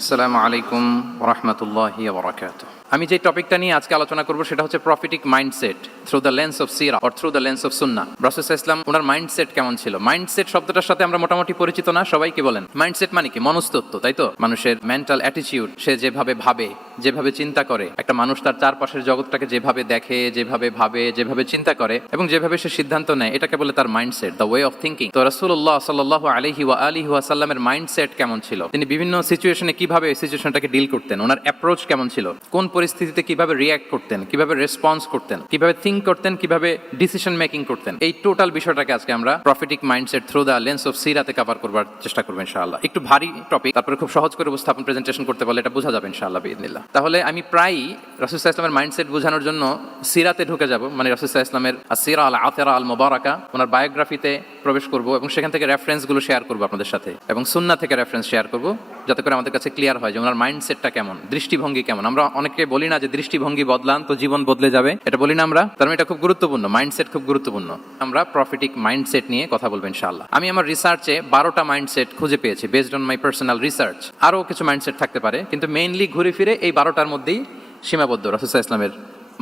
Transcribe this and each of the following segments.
আসসালামু আলাইকুম ওয়া রাহমাতুল্লাহি ওয়া বারাকাতুহু। আমি যে টপিকটা নিয়ে আজকে আলোচনা করব সেটা হচ্ছে prophetic mindset through the lens of সিরা or through the lens of সুন্নাহ। রাসূল সাল্লাল্লাহু আলাইহি ওয়াসাল্লাম ওনার মাইন্ডসেট কেমন ছিল? মাইন্ডসেট শব্দটার সাথে আমরা মোটামুটি পরিচিত না? সবাই কি বলেন? মাইন্ডসেট মানে কি? মনস্তত্ত্ব, তাই তো? মানুষের মেন্টাল অ্যাটিটিউড, সে যেভাবে ভাবে, যেভাবে চিন্তা করে, একটা মানুষ তার চারপাশের জগৎটাকে যেভাবে দেখে, যেভাবে ভাবে, যেভাবে চিন্তা করে এবং যেভাবে সে সিদ্ধান্ত নেয়, এটাকে বলে তার mindset, the way of thinking. তো রাসূলুল্লাহ সাল্লাল্লাহু আলাইহি ওয়া আলিহি ওয়াসাল্লামের মাইন্ডসেট কেমন ছিল? তিনি বিভিন্ন সিচুয়েশনে কিভাবে এই সিচুয়েশনটাকে ডিল করতেন, ওনার অ্যাপ্রোচ কেমন ছিল, কোন পরিস্থিতিতে কিভাবে রিয়্যাক্ট করতেন, কিভাবে রেসপন্স করতেন, কিভাবে থিঙ্ক করতেন, কিভাবে ডিসিশন মেকিং করতেন, এই টোটাল বিষয়টাকে আজকে আমরা prophetic mindset through the lens of সিরাতে কভার করবার চেষ্টা করবো ইনশাআল্লাহ। একটু ভারী টপিক, তারপরে খুব সহজ করে উপস্থাপন প্রেজেন্টেশন করতে পারলে এটা বোঝা যাবে ইনশাআল্লাহ বিইذনিল্লাহ। তাহলে আমি প্রায়ই রাসূল সাল্লাল্লাহু আলাইহি ওয়াসাল্লামের মাইন্ডসেট বোঝানোর জন্য সিরাতে ঢুকে যাব, মানে রাসূল সাল্লাল্লাহু আলাইহি ওয়াসাল্লামের আসিরা আল আতিরা আল মুবারাকা, ওনার বায়োগ্রাফিতে প্রবেশ করব এবং সেখান থেকে রেফারেন্সগুলো শেয়ার করব আপনাদের সাথে এবং সুন্নাহ থেকে রেফারেন্স শেয়ার করব, যাতে করে আমাদের কাছে ক্লিয়ার হয় যে ওনার মাইন্ডসেটটা কেমন, দৃষ্টিভঙ্গি কেমন। আমরা অনেকে বলি না যে দৃষ্টিভঙ্গি বদলান তো জীবন বদলে যাবে, এটা বলি না আমরা? তার মানে এটা খুব গুরুত্বপূর্ণ, মাইন্ডসেট খুব গুরুত্বপূর্ণ। আমরা প্রফিটিক মাইন্ডসেট নিয়ে কথা বলবো ইনশাআল্লাহ। আমি আমার রিসার্চে 12টা মাইন্ডসেট খুঁজে পেয়েছি based on my personal research. আরও কিছু মাইন্ডসেট থাকতে পারে, কিন্তু মেইনলি ঘুরে ফিরে এই 12টার মধ্যেই সীমাবদ্ধ রাসূল সাল্লাল্লাহু আলাইহি ওয়াসাল্লামের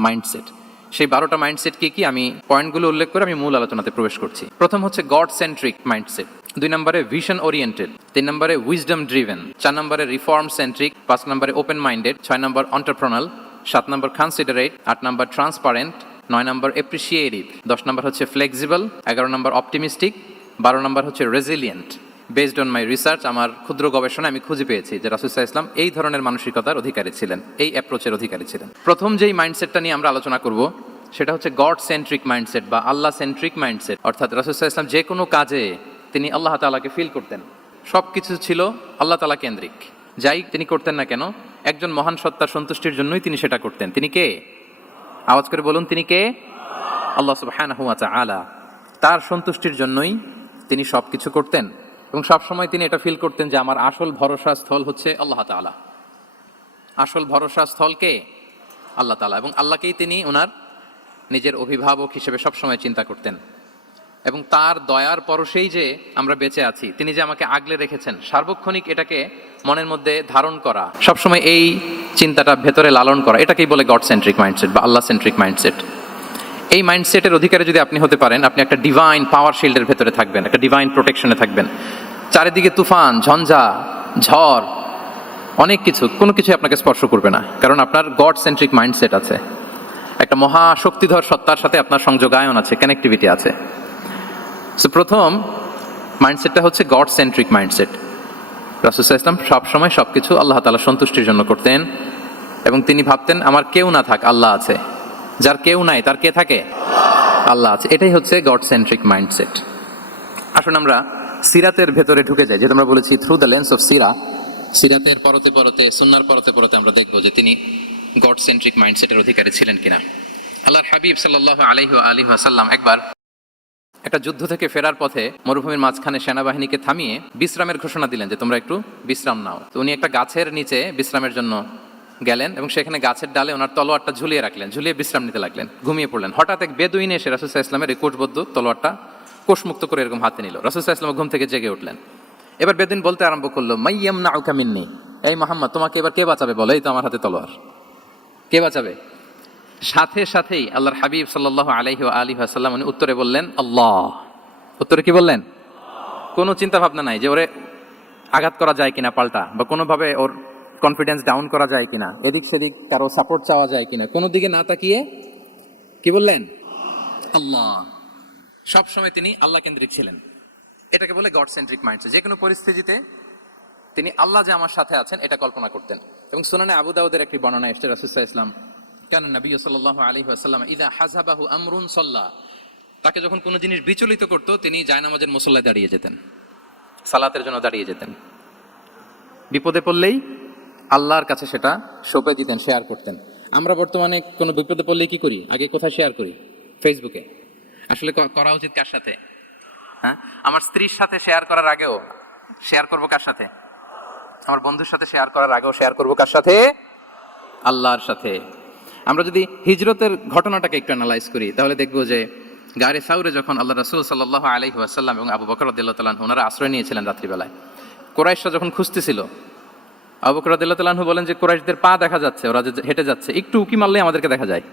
মাইন্ডসেট। সেই 12টা মাইন্ডসেট কি কি আমি পয়েন্টগুলো উল্লেখ করে আমি মূল আলোচনাতে প্রবেশ করছি। প্রথম হচ্ছে গড সেন্ট্রিক মাইন্ডসেট, 2 নম্বরে ভিশন ওরিয়েন্টেড, 3 নম্বরে উইজডম ড্রিভেন, 4 নম্বরে রিফর্ম সেন্ট্রিক, 5 নম্বরে ওপেন মাইন্ডেড, 6 নম্বর এন্টারপ্রেনাল, 7 নম্বর কনসিডারেট, 8 নম্বর ট্রান্সপারেন্ট, 9 নম্বর অ্যাপ্রিসিয়েটিভ, 10 নম্বর হচ্ছে ফ্লেক্সিবল, 11 নম্বর অপটিমিস্টিক, 12 নম্বর হচ্ছে resilient. Based on my research, আমার ক্ষুদ্র গবেষণা আমি খুঁজে পেয়েছি যে রাসূল সাল্লাল্লাহু আলাইহি ওয়াসাল্লাম এই ধরনের মানসিকতার অধিকারী ছিলেন, এই অ্যাপ্রোচের অধিকারী ছিলেন। প্রথম যেই মাইন্ডসেটটা নিয়ে আমরা আলোচনা করব সেটা হচ্ছে গড সেন্ট্রিক মাইন্ডসেট বা আল্লাহ সেন্ট্রিক মাইন্ডসেট। অর্থাৎ রাসূল সাল্লাল্লাহু আলাইহি ওয়াসাল্লাম যে কোনো কাজে তিনি আল্লাহ তাআলাকে ফিল করতেন, সব কিছু ছিল আল্লাহ তাআলা কেন্দ্রিক। যাই তিনি করতেন না কেন, একজন মহান সত্তার সন্তুষ্টির জন্যই তিনি সেটা করতেন। তিনি কে? আওয়াজ করে বলুন, তিনি কে? আল্লাহ সুবহানাহু ওয়া তাআলা। তার সন্তুষ্টির জন্যই তিনি সব কিছু করতেন এবং সবসময় তিনি এটা ফিল করতেন যে আমার আসল ভরসা স্থল হচ্ছে আল্লাহ তাআলা। আসল ভরসা স্থল কে? আল্লাহ তাআলা। এবং আল্লাহকেই তিনি ওনার নিজের অভিভাবক হিসেবে সবসময় চিন্তা করতেন এবং তার দয়ার পরশেই যে আমরা বেঁচে আছি, তিনি যে আমাকে আগলে রেখেছেন, সার্বক্ষণিক এটাকে মনের মধ্যে ধারণ করা, সবসময় এই চিন্তাটা ভেতরে লালন করা, এটাকেই বলে গড সেন্ট্রিক মাইন্ডসেট বা আল্লাহ সেন্ট্রিক মাইন্ডসেট। এই মাইন্ডসেটের অধিকারে যদি আপনি হতে পারেন, আপনি একটা ডিভাইন পাওয়ার শিল্ডের ভেতরে থাকবেন, একটা ডিভাইন প্রোটেকশনে থাকবেন। চারিদিকে তুফান, ঝঞ্ঝা, ঝড়, অনেক কিছু, কোনো কিছু আপনাকে স্পর্শ করবে না, কারণ আপনার গড সেন্ট্রিক মাইন্ডসেট আছে। একটা মহা শক্তিধর সত্তার সাথে আপনার সংযোগায়ন আছে, কানেক্টিভিটি আছে। সো প্রথম মাইন্ডসেটটা হচ্ছে গড সেন্ট্রিক মাইন্ডসেট। রাসূল সাল্লাল্লাহু আলাইহি ওয়াসাল্লাম সবসময় সবকিছু আল্লাহ তাআলা সন্তুষ্টির জন্য করতেন এবং তিনি ভাবতেন আমার কেউ না থাক, আল্লাহ আছে। যার কেউ নাই তার কে থাকে? আল্লাহ আছে। এটাই হচ্ছে গড সেন্ট্রিক মাইন্ডসেট। আসুন আমরা সিরাতের ভেতরে ঢুকে যাই, যেটা আমরা বলেছি থ্রু দ্য লেন্স অফ সিরা। সিরাতের পরতে পরতে, সুন্নাহর পরতে পরতে আমরা দেখবো যে তিনি গড সেন্ট্রিক মাইন্ডসেটের অধিকারী ছিলেন কিনা। আল্লাহর হাবিব সাল্লাল্লাহু আলাইহি ওয়া আলিহি ওয়াসাল্লাম একবার একটা যুদ্ধ থেকে ফেরার পথে মরুভূমির মাঝখানে সেনাবাহিনীকে থামিয়ে বিশ্রামের ঘোষণা দিলেন যে তোমরা একটু বিশ্রাম নাও। তো উনি একটা গাছের নিচে বিশ্রামের জন্য গেলেন এবং সেখানে গাছের ডালে ওনার তলোয়ারটা ঝুলিয়ে রাখলেন, ঝুলিয়ে বিশ্রাম নিতে লাগলেন, ঘুমিয়ে পড়লেন। হঠাৎ এক বেদুইন এসে রাসূল সাল্লাল্লাহু আলাইহি ওয়াসাল্লামের এই কোষবদ্ধ তলোয়ারটা কোষমুক্ত করে এরকম হাতে নিল। রাসূল সাল্লাল্লাহু আলাইহি ওয়াসাল্লাম ঘুম থেকে জেগে উঠলেন। এবার বেদুইন বলতে আরম্ভ করলো, মাইয়ামনাউকা মিন্নি, এই মুহাম্মদ তোমাকে এবার কে বাঁচাবে বলো, এই তো আমার হাতে তলোয়ার, কে বাঁচাবে? সাথে সাথেই আল্লাহর হাবিব সাল্লাল্লাহু আলাইহি ওয়া আলিহি ওয়াসাল্লাম উনি উত্তরে বললেন আল্লাহ। উত্তরে কি বললেন? কোনো চিন্তা ভাবনা নাই যে ওরে আঘাত করা যায় কিনা পাল্টা, বা কোনোভাবে ওর কনফিডেন্স ডাউন করা যায় কিনা, এদিক সেদিক কারো সাপোর্ট চাওয়া যায় কিনা, কোনো দিকে না তাকিয়ে কি বললেন? আল্লাহ। সবসময় তিনি আল্লাহ কেন্দ্রিক ছিলেন। এটাকে বলে গড সেন্ট্রিক মাইন্ডসেট। যে কোনো পরিস্থিতিতে তিনি আল্লাহ যে আমার সাথে আছেন এটা কল্পনা করতেন। এবং সুনানে আবু দাউদের একটি বর্ণনা এসেছে, রাসূল সাল্লাল্লাহু আলাইহি ওয়াসাল্লাম কানা নবী সাল্লাল্লাহু আলাইহি ওয়াসাল্লাম ইযা হাযাবাহু আমরুন সাল্লা, তাকে যখন কোনো জিনিস বিচলিত করতো তিনি জায়নামাজের মুসল্লায় দাঁড়িয়ে যেতেন, সালাতের জন্য দাঁড়িয়ে যেতেন। বিপদে পড়লেই আল্লাহর কাছে সেটা সঁপে দিতেন, শেয়ার করতেন। আমরা বর্তমানে কোনো বিপদে পড়লেই কি করি? আগে কোথায় শেয়ার করি? ফেসবুকে। আসলে করা উচিত কার সাথে? হ্যাঁ, আমার স্ত্রীর সাথে শেয়ার করার আগেও শেয়ার করবো কার সাথে? আমার বন্ধুর সাথে শেয়ার করার আগেও শেয়ার করবো কার সাথে? আল্লাহর সাথে। আমরা যদি হিজরতের ঘটনাটাকে একটু অ্যানালাইজ করি তাহলে দেখবো যে গারে সাউরে যখন আল্লাহ রাসূল সাল্লাল্লাহু আলাইহি ওয়াসাল্লাম এবং আবু বকর রাদিয়াল্লাহু তাআলা আনহু ওনারা আশ্রয় নিয়েছিলেন রাত্রিবেলায়, কুরাইশরা যখন খুঁজতেছিল আবু বকর রাদিয়াল্লাহু তাআলা আনহু বলেন যে কুরাইশদের পা দেখা যাচ্ছে, ওরা যে হেঁটে যাচ্ছে, একটু উকি মারলেই আমাদেরকে দেখা যায়।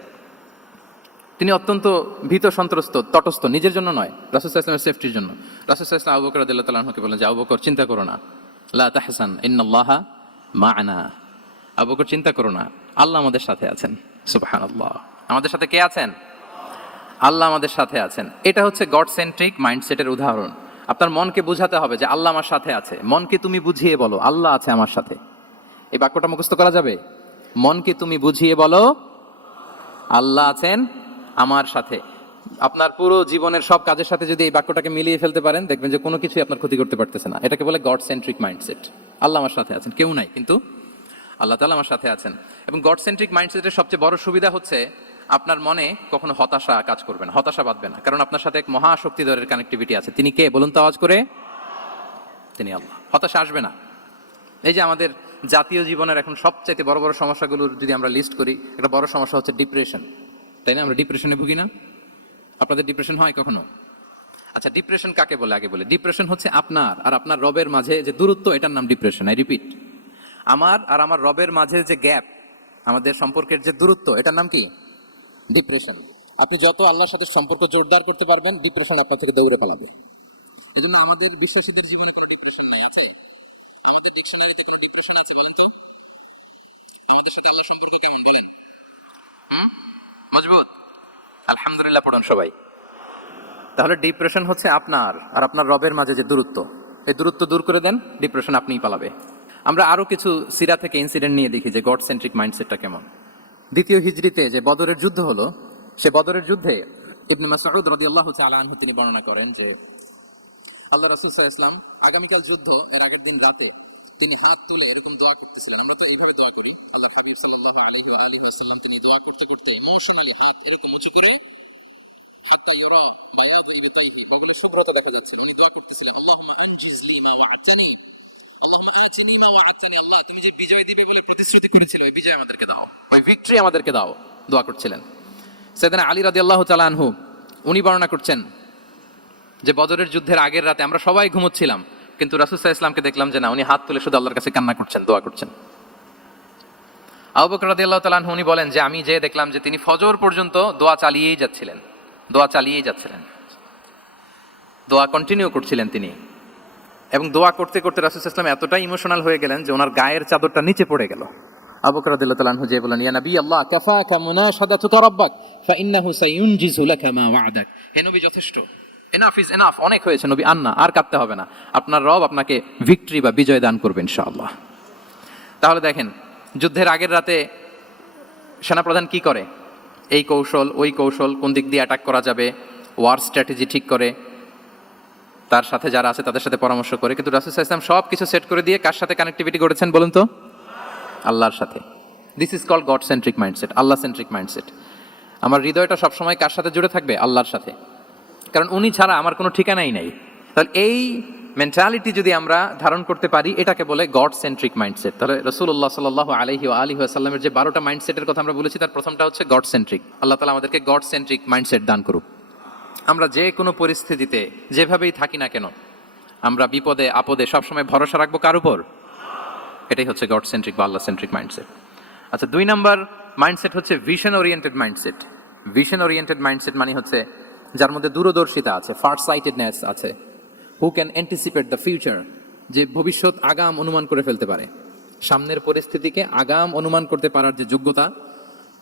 তিনি অত্যন্ত ভীত সন্ত্রস্ত, তটস্থ, নিজের জন্য নয়, রাসূল সাল্লাল্লাহু আলাইহি ওয়াসাল্লামের সেফটির জন্য। রাসূল সাল্লাল্লাহু আলাইহি ওয়াসাল্লাম আবু বকর রাদিয়াল্লাহু তাআলা আনহুকে বলেন যে আবু বকর চিন্তা করো না, লা তাহসান ইন্নাল্লাহা মা'ানা। আবু বকর চিন্তা করো না, আল্লাহ আমাদের সাথে আছেন। সুবহানাল্লাহ। আমাদের সাথে কে আছেন? আল্লাহ আমাদের সাথে আছেন। এটা হচ্ছে গড সেন্ট্রিক মাইন্ডসেটের উদাহরণ। আপনার মনকে বুঝাতে হবে যে আল্লাহ আমার সাথে আছে। মনকে তুমি বুঝিয়ে বলো আল্লাহ আছে আমার সাথে। এই বাক্যটা মুখস্থ করা যাবে? মনকে তুমি বুঝিয়ে বলো আল্লাহ আছেন আমার সাথে। আপনার পুরো জীবনের সব কাজের সাথে যদি এই বাক্যটাকে মিলিয়ে ফেলতে পারেন, দেখবেন যে কোনো কিছুই আপনার ক্ষতি করতে পারতেছে না। এটাকে বলে গড সেন্ট্রিক মাইন্ডসেট। আল্লাহ আমার সাথে আছেন, কেউ নাই, কিন্তু আল্লাহ তাআলা আমার সাথে আছেন। এবং গড সেন্ট্রিক মাইন্ডসেটের সবচেয়ে বড় সুবিধা হচ্ছে আপনার মনে কখনো হতাশা কাজ করবে না, হতাশা বাঁধবে না, কারণ আপনার সাথে এক মহাশক্তিধরের কানেক্টিভিটি আছে। তিনি কে বলুন তো আওয়াজ করে? তিনি আল্লাহ। হতাশা আসবে না। এই যে আমাদের জাতীয় জীবনের এখন সবচাইতে বড় বড় সমস্যাগুলোর যদি আমরা লিস্ট করি, একটা বড় সমস্যা হচ্ছে ডিপ্রেশন, তাই না? আমরা ডিপ্রেশনে ভুগি না? আপনাদের ডিপ্রেশন হয় কখনো? আচ্ছা, ডিপ্রেশন কাকে বলে আগে বলে। ডিপ্রেশন হচ্ছে আপনার আর আপনার রবের মাঝে যে দূরত্ব, এটার নাম ডিপ্রেশন। আই রিপিট, আমার আর আমার রবের মাঝে যে গ্যাপ, আমাদের সম্পর্কের যে দূরত্ব, এটার নাম কি? ডিপ্রেশন। আপনি যত আল্লাহর সাথে সম্পর্ক জোরদার করতে পারবেন, ডিপ্রেশন আপনার থেকে দৌড়ে পালাবে। এই জন্য আমাদের বিশ্বাসীদের জীবনে কোনো ডিপ্রেশন নাই। আছে? আমাদের ডিকশনারিতে কোনো ডিপ্রেশন আছে বলেন তো? আমাদের সাথে আল্লাহর সম্পর্ক কেমন বলেন? মজবুত? আলহামদুলিল্লাহ পড়ুন সবাই। তাহলে ডিপ্রেশন হচ্ছে আপনার আর আপনার রবের মাঝে যে দূরত্ব, এই দূরত্ব দূর করে দেন, ডিপ্রেশন আপনিই পালাবে। আমরা আরো কিছু সিরা থেকে ইনসিডেন্ট নিয়ে দেখি যে গড সেন্ট্রিক মাইন্ডসেটটা কেমন। দ্বিতীয় হিজরিতে যে বদরের যুদ্ধ হলো, সে বদরের যুদ্ধে ইবনে মাসউদ রাদিয়াল্লাহু তাআলা আনহু তিনি বর্ণনা করেন যে আল্লাহ রাসূল সাল্লাল্লাহু আলাইহি ওয়াসাল্লাম আগামীকাল যুদ্ধ, এর আগের দিন রাতে তিনি হাত তুলে এরকম দোয়া করতেছিলেন। আমরা তো এইভাবে দোয়া করি, আল্লাহ হাবিব সাল্লাল্লাহু আলাইহি ওয়াসাল্লাম তিনি দোয়া করতে করতে ইমোশনালি হাত এরকম উঁচু করে, হাত্তা ইউরা বায়াদু ইবতাইহি, বগলের শুভ্রতা দেখা যাচ্ছে, উনি দোয়া করতেছিলেন আল্লাহুম্মা আনজিজ লি মা ওয়া'আতানি, আল্লাহুম্মা আতিনি মা ওয়া'আতানি। আল্লাহ তুমি যে বিজয় দিবে বলে প্রতিশ্রুতি করেছিলে, ওই বিজয় আমাদেরকে দাও, ওই ভিক্টরি আমাদেরকে দাও, দোয়া করছিলেন। সাইয়েদনা আলী রাদিয়াল্লাহু তাআলা আনহু উনি বর্ণনা করছেন যে বদরের যুদ্ধের আগের রাতে আমরা সবাই ঘুমোচ্ছিলাম, কিন্তু রাসূল সাল্লাল্লাহু আলাইহি ওয়াসাল্লামকে দেখলাম যে না, উনি হাত তুলে শুধু আল্লাহর কাছে কান্না করছেন, দোয়া করছেন। আবু বকর রাদিয়াল্লাহু তাআলা আনহু উনি বলেন যে আমি যে দেখলাম যে তিনি ফজর পর্যন্ত দোয়া চালিয়েই যাচ্ছিলেন, দোয়া চালিয়েই যাচ্ছিলেন, দোয়া কন্টিনিউ করছিলেন তিনি। এবং দোয়া করতে করতে রাসূল সাল্লাল্লাহু আলাইহি ওয়াসাল্লাম এতটাই ইমোশনাল হয়ে গেলেন যে ওনার গায়ের চাদরটা নিচে পড়ে গেল। আবু বকর রাদিয়াল্লাহু তাআলা আনহু যে বলেন ইয়া নবী আল্লাহ কাফাকা মুনাশাদাতুকা রাব্বাক ফাইন্নাহু সায়ুনজিজু লাকা মা ওয়া'দাক। হে নবী যথেষ্ট, এনাফ ইজ এনাফ, অনেক হয়েছে নবী, আন্না, আর কাঁদতে হবে না, আপনার রব আপনাকে ভিক্টরি বা বিজয় দান করবে ইনশাআল্লাহ। তাহলে দেখেন, যুদ্ধের আগের রাতে সেনাপ্রধান কি করে? এই কৌশল ওই কৌশল, কোন দিক দিয়ে অ্যাটাক করা যাবে, ওয়ার স্ট্র্যাটেজি ঠিক করে, তার সাথে যারা আছে তাদের সাথে পরামর্শ করে। কিন্তু রাসূল সাল্লাল্লাহু আলাইহি ওয়াসাল্লাম সব কিছু সেট করে দিয়ে কার সাথে কানেক্টিভিটি করেছেন বলুন তো? আল্লাহর সাথে। This is called God centric mindset, Allah centric mindset. আমার হৃদয়টা সবসময় কার সাথে জুড়ে থাকবে? আল্লাহর সাথে, কারণ উনি ছাড়া আমার কোনো ঠিকানাই নাই। তাহলে এই মেন্টালিটি যদি আমরা ধারণ করতে পারি, এটাকে বলে গড সেন্ট্রিক মাইন্ডসেট। তাহলে রাসূলুল্লাহ সাল্লাল্লাহু আলাইহি ওয়াসাল্লামের যে 12টা মাইন্ডসেটের কথা আমরা বলেছি, তার প্রথমটা হচ্ছে গড সেন্ট্রিক। আল্লাহ তাআলা আমাদেরকে গড সেন্ট্রিক মাইন্ডসেট দান করুক। আমরা যে কোনো পরিস্থিতিতে যেভাবেই থাকি না কেন, আমরা বিপদে আপদে সবসময় ভরসা রাখবো কার উপর? এটাই হচ্ছে গড সেন্ট্রিক বা আল্লাহ সেন্ট্রিক মাইন্ডসেট। আচ্ছা, 2 নাম্বার মাইন্ডসেট হচ্ছে vision oriented mindset. Vision oriented mindset মানে হচ্ছে যার মধ্যে দূরদর্শিতা আছে, ফার সাইটেডনেস আছে, who can anticipate the future, যে ভবিষ্যৎ আগাম অনুমান করে ফেলতে পারে, সামনের পরিস্থিতিকে আগাম অনুমান করতে পারার যে যোগ্যতা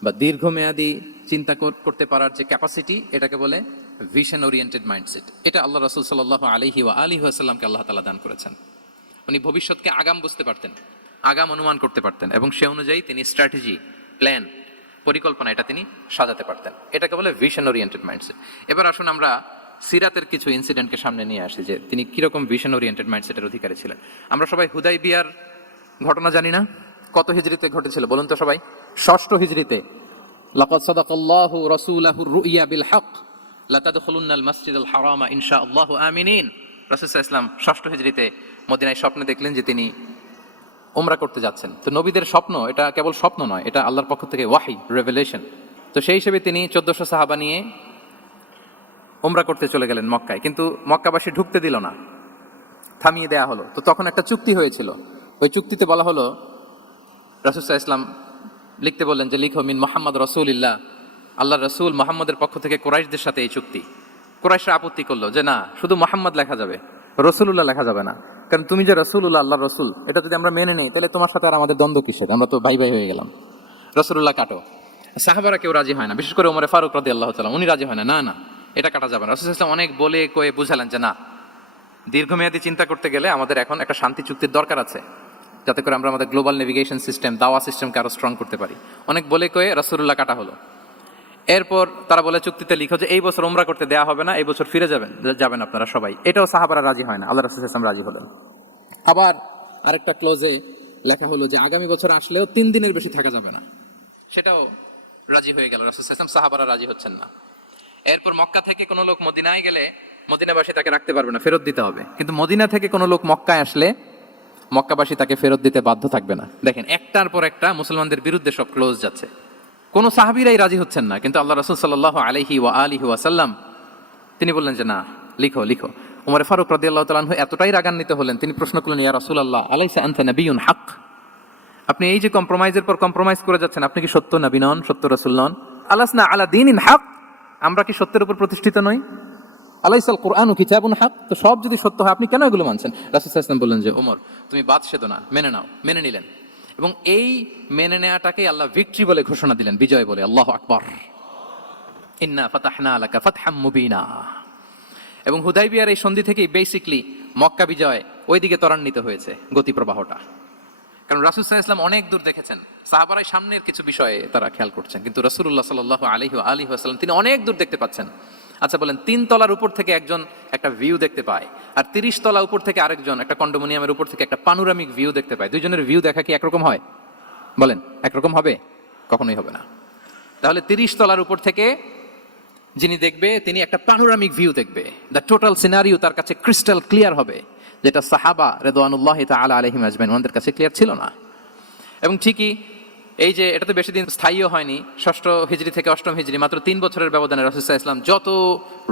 বা দীর্ঘমেয়াদী চিন্তা করতে পারার যে ক্যাপাসিটি, এটাকে বলে ভিশন ওরিয়েন্টেড মাইন্ডসেট। এটা আল্লাহ রাসূল সাল্লাল্লাহু আলাইহি ওয়াসাল্লামকে আল্লাহ তাআলা দান করেছেন। উনি ভবিষ্যৎকে আগাম বুঝতে পারতেন, আগাম অনুমান করতে পারতেন, এবং সে অনুযায়ী তিনি স্ট্র্যাটেজি, প্ল্যান, পরিকল্পনা এটা তিনি সাজাতে পারতেন। এটাকে বলে ভিশন ওরিয়েন্টেড মাইন্ডসেট। এবার আসুন আমরা সিরাতের কিছু ইনসিডেন্টকে সামনে নিয়ে আসি যে তিনি কিরকম ভিশন ওরিয়েন্টেড মাইন্ডসেটের অধিকারী ছিলেন। আমরা সবাই হুদাইবিয়ার ঘটনা জানি না? কত হিজরিতে ঘটেছিল বলুন তো সবাই? 6ষ্ঠ হিজরিতে। লাকাদ সাদাকাল্লাহু রাসূলাহুর রুইয়া বিল হক লাতাদখুলুন্নাল মাসজিদাল হারামা ইনশাআল্লাহু আমিনিন। রাসূল সাল্লাল্লাহু আলাইহি ওয়াসাল্লাম 6ষ্ঠ হিজরিতে মদিনায় স্বপ্নে দেখলেন যে তিনি উমরা করতে যাচ্ছেন। তো নবীদের স্বপ্ন এটা কেবল স্বপ্ন নয়, এটা আল্লাহর পক্ষ থেকে ওয়াহি, রেভেলেশন। তো সেই হিসেবে তিনি 1400 সাহাবা নিয়ে উমরা করতে চলে গেলেন মক্কায়, কিন্তু মক্কাবাসী ঢুকতে দিল না, থামিয়ে দেয়া হলো। তো তখন একটা চুক্তি হয়েছিল, ওই চুক্তিতে বলা হলো রাসূল সাল্লাল্লাহু আলাইহি ওয়াসাল্লাম লিখতে বললেন যে লিখো মিন মুহাম্মদ রাসূলিল্লাহ, আল্লাহ রসুল মোহাম্মদের পক্ষ থেকে কুরাইশদের সাথে এই চুক্তি। কুরাইশরা আপত্তি করলো যে না, শুধু মোহাম্মদ লেখা যাবে, রসুলুল্লাহ লেখা যাবে না, কারণ তুমি যে রসুলুল্লাহ আল্লাহ রসুল, এটা যদি আমরা মেনে নিই তাহলে তোমার সাথে আর আমাদের দ্বন্দ্ব কিসের, আমরা তো ভাই ভাই হয়ে গেলাম, রসুলুল্লাহ কাটো। সাহাবারা কেউ রাজি হয় না, বিশেষ করে ওমরে ফারুক রাদিয়াল্লাহু তাআলা উনি রাজি হয় না, না না এটা কাটা যাবে না। রাসূল সাল্লাল্লাহু আলাইহি ওয়াসাল্লাম অনেক বলে কয়ে বুঝালেন যে না, দীর্ঘমেয়াদী চিন্তা করতে গেলে আমাদের এখন একটা শান্তি চুক্তির দরকার আছে, যাতে করে আমরা আমাদের গ্লোবাল নেভিগেশন সিস্টেম, দাওয়া সিস্টেমকে আরো স্ট্রং করতে পারি। অনেক বলে কয়ে রাসূলুল্লাহ কাটা হলো। এরপর তারা বলে চুক্তিতে লিখো যে এই বছর উমরা করতে দেয়া হবে না, এই বছর ফিরে যাবেন আপনারা সবাই। এটাও সাহাবারা রাজি হয় না, আল্লাহ রাসূল সাল্লাল্লাহু আলাইহি ওয়াসাল্লাম রাজি হলেন। আবার আরেকটা ক্লোজে লেখা হলো যে আগামী বছর আসলেও 3 দিনের বেশি থাকা যাবে না, সেটাও রাজি হয়ে গেল রাসূল সাল্লাল্লাহু আলাইহি ওয়াসাল্লাম, সাহাবারা রাজি হচ্ছেন না। এরপর মক্কা থেকে কোনো লোক মদিনায় গেলে মদিনাবাসী তাকে রাখতে পারবে না, ফেরত দিতে হবে। কিন্তু মদিনা থেকে কোনো লোক মক্কায় আসলে মক্কাবাসী তাকে ফেরত দিতে বাধ্য থাকবে না। দেখেন একটার পর একটা মুসলমানদের বিরুদ্ধে সব ক্লোজ যাচ্ছে, কোন সাহাবীরাই রাজি হচ্ছেন না, কিন্তু আল্লাহ রাসূল সাল্লাল্লাহু আলাইহি ওয়া আলিহি ওয়াসাল্লাম তিনি বললেন যে না, লিখো লিখো। ওমর ফারুক রাদিয়াল্লাহু তাআলা আনহু এতটাই রাগান্বিত হলেন, তিনি প্রশ্ন করলেন, ইয়া রাসূলুল্লাহ আলাইসা আনতা নাবিয়্যুন হক, আপনি এই যে কম্প্রোমাইজের পর কম্প্রোমাইজ করে যাচ্ছেন, আপনি কি সত্য নবী নন, সত্য রাসূল নন? আলাসনা আলা দীনিন হক, আমরা কি সত্যের উপর প্রতিষ্ঠিত নই? আলাইসাল কুরআনু কিতাবুন হক, তো সব যদি সত্য হয় আপনি কেন এগুলো মানছেন? রাসূল সাল্লাল্লাহু আলাইহি ওয়াসাল্লাম বললেন যে ওমর তুমি বাদ সেদো না, মেনে নাও। মেনে নিলেন, এবং এই মেনে নেওয়াটাকে আল্লাহ ভিক্টরি বলে ঘোষণা দিলেন, বিজয় বলে। আল্লাহু আকবার, ইন্না ফাতাহনা লাকা ফাতহাম মুবিনা। এবং হুদাইবিয়ার এই সন্ধি থেকেই বেসিক্যালি মক্কা বিজয় ওইদিকে ত্বরান্বিত হয়েছে গতি প্রবাহটা, কারণ রাসূল সাল্লাল্লাহু আলাইহি ওয়াসাল্লাম অনেক দূর দেখেছেন, সাহাবারাই সামনের কিছু বিষয়ে তারা খেয়াল করছেন, কিন্তু রাসূলুল্লাহ সাল্লাল্লাহু আলাইহি ওয়া আলিহি ওয়াসাল্লাম তিনি অনেক দূর দেখতে পাচ্ছেন। আচ্ছা বলেন, 3 তলার উপর থেকে একজন একটা ভিউ দেখতে পায়, আর 30 তলা উপর থেকে আরেকজন একটা কন্ডোমিনিয়ামের উপর থেকে একটা পানোরামিক ভিউ দেখতে পায়, দুইজনের ভিউ দেখা কি একরকম হয়? বলেন একরকম হবে? কখনোই হবে না। তাহলে 30 তলার উপর থেকে যিনি দেখবে তিনি একটা পানোরামিক ভিউ দেখবে, দ্য টোটাল সিনারিও তার কাছে ক্রিস্টাল ক্লিয়ার হবে, যেটা সাহাবা রিদওয়ানুল্লাহি তাআলা আলাইহিম আজমাইন ওনাদের কাছে ক্লিয়ার ছিল না। এবং ঠিকই এই যে এটা তো বেশি দিন স্থায়ীও হয়নি, 6ষ্ঠ হিজরি থেকে 8ম হিজরি, মাত্র 3 বছরের ব্যবধানে রাসূল সাল্লাল্লাহু আলাইহি ওয়াসাল্লাম যত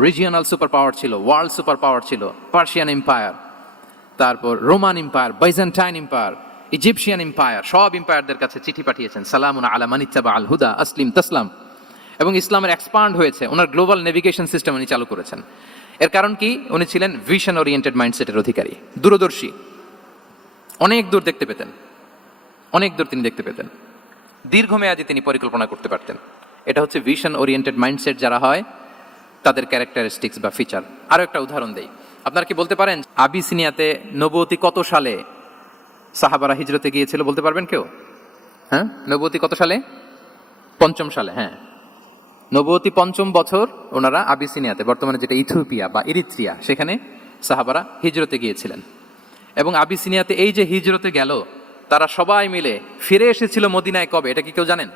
রিজিওনাল সুপার পাওয়ার ছিল, ওয়ার্ল্ড সুপার পাওয়ার ছিল, পার্সিয়ান এম্পায়ার, তারপর Roman empire, Byzantine empire, Egyptian empire, সব এম্পায়ারদের কাছে চিঠি পাঠিয়েছেন, সালামুন আলা মান ইত্তাবা আল হুদা আসলিম তাসলাম। এবং ইসলামের এক্সপান্ড হয়েছে, ওনার গ্লোবাল নেভিগেশন সিস্টেম উনি চালু করেছেন। এর কারণ কি? উনি ছিলেন ভিশন ওরিয়েন্টেড মাইন্ডসেটের অধিকারী, দূরদর্শী, অনেক দূর দেখতে পেতেন, অনেক দূর তিনি দেখতে পেতেন, দীর্ঘমেয়াদী তিনি পরিকল্পনা করতে পারতেন। এটা হচ্ছে ভিশন ওরিয়েন্টেড মাইন্ডসেট যারা হয় তাদের ক্যারেক্টারিস্টিক্স বা ফিচার। আরও একটা উদাহরণ দেই, আপনারা কি বলতে পারেন আবিসিনিয়াতে নবুয়তি কত সালে সাহাবারা হিজরতে গিয়েছিল? বলতে পারবেন কেউ? হ্যাঁ, নবুয়তি কত সালে? 5ম সালে। হ্যাঁ, নবুয়তি 5ম বছর ওনারা আবিসিনিয়াতে, বর্তমানে যেটা ইথিওপিয়া বা ইরিত্রিয়া, সেখানে সাহাবারা হিজরতে গিয়েছিলেন। এবং আবিসিনিয়াতে এই যে হিজরতে গেল, তারা সবাই মিলে ফিরে এসেছিল মদিনায় কবে? এটা কি কেউ জানেন?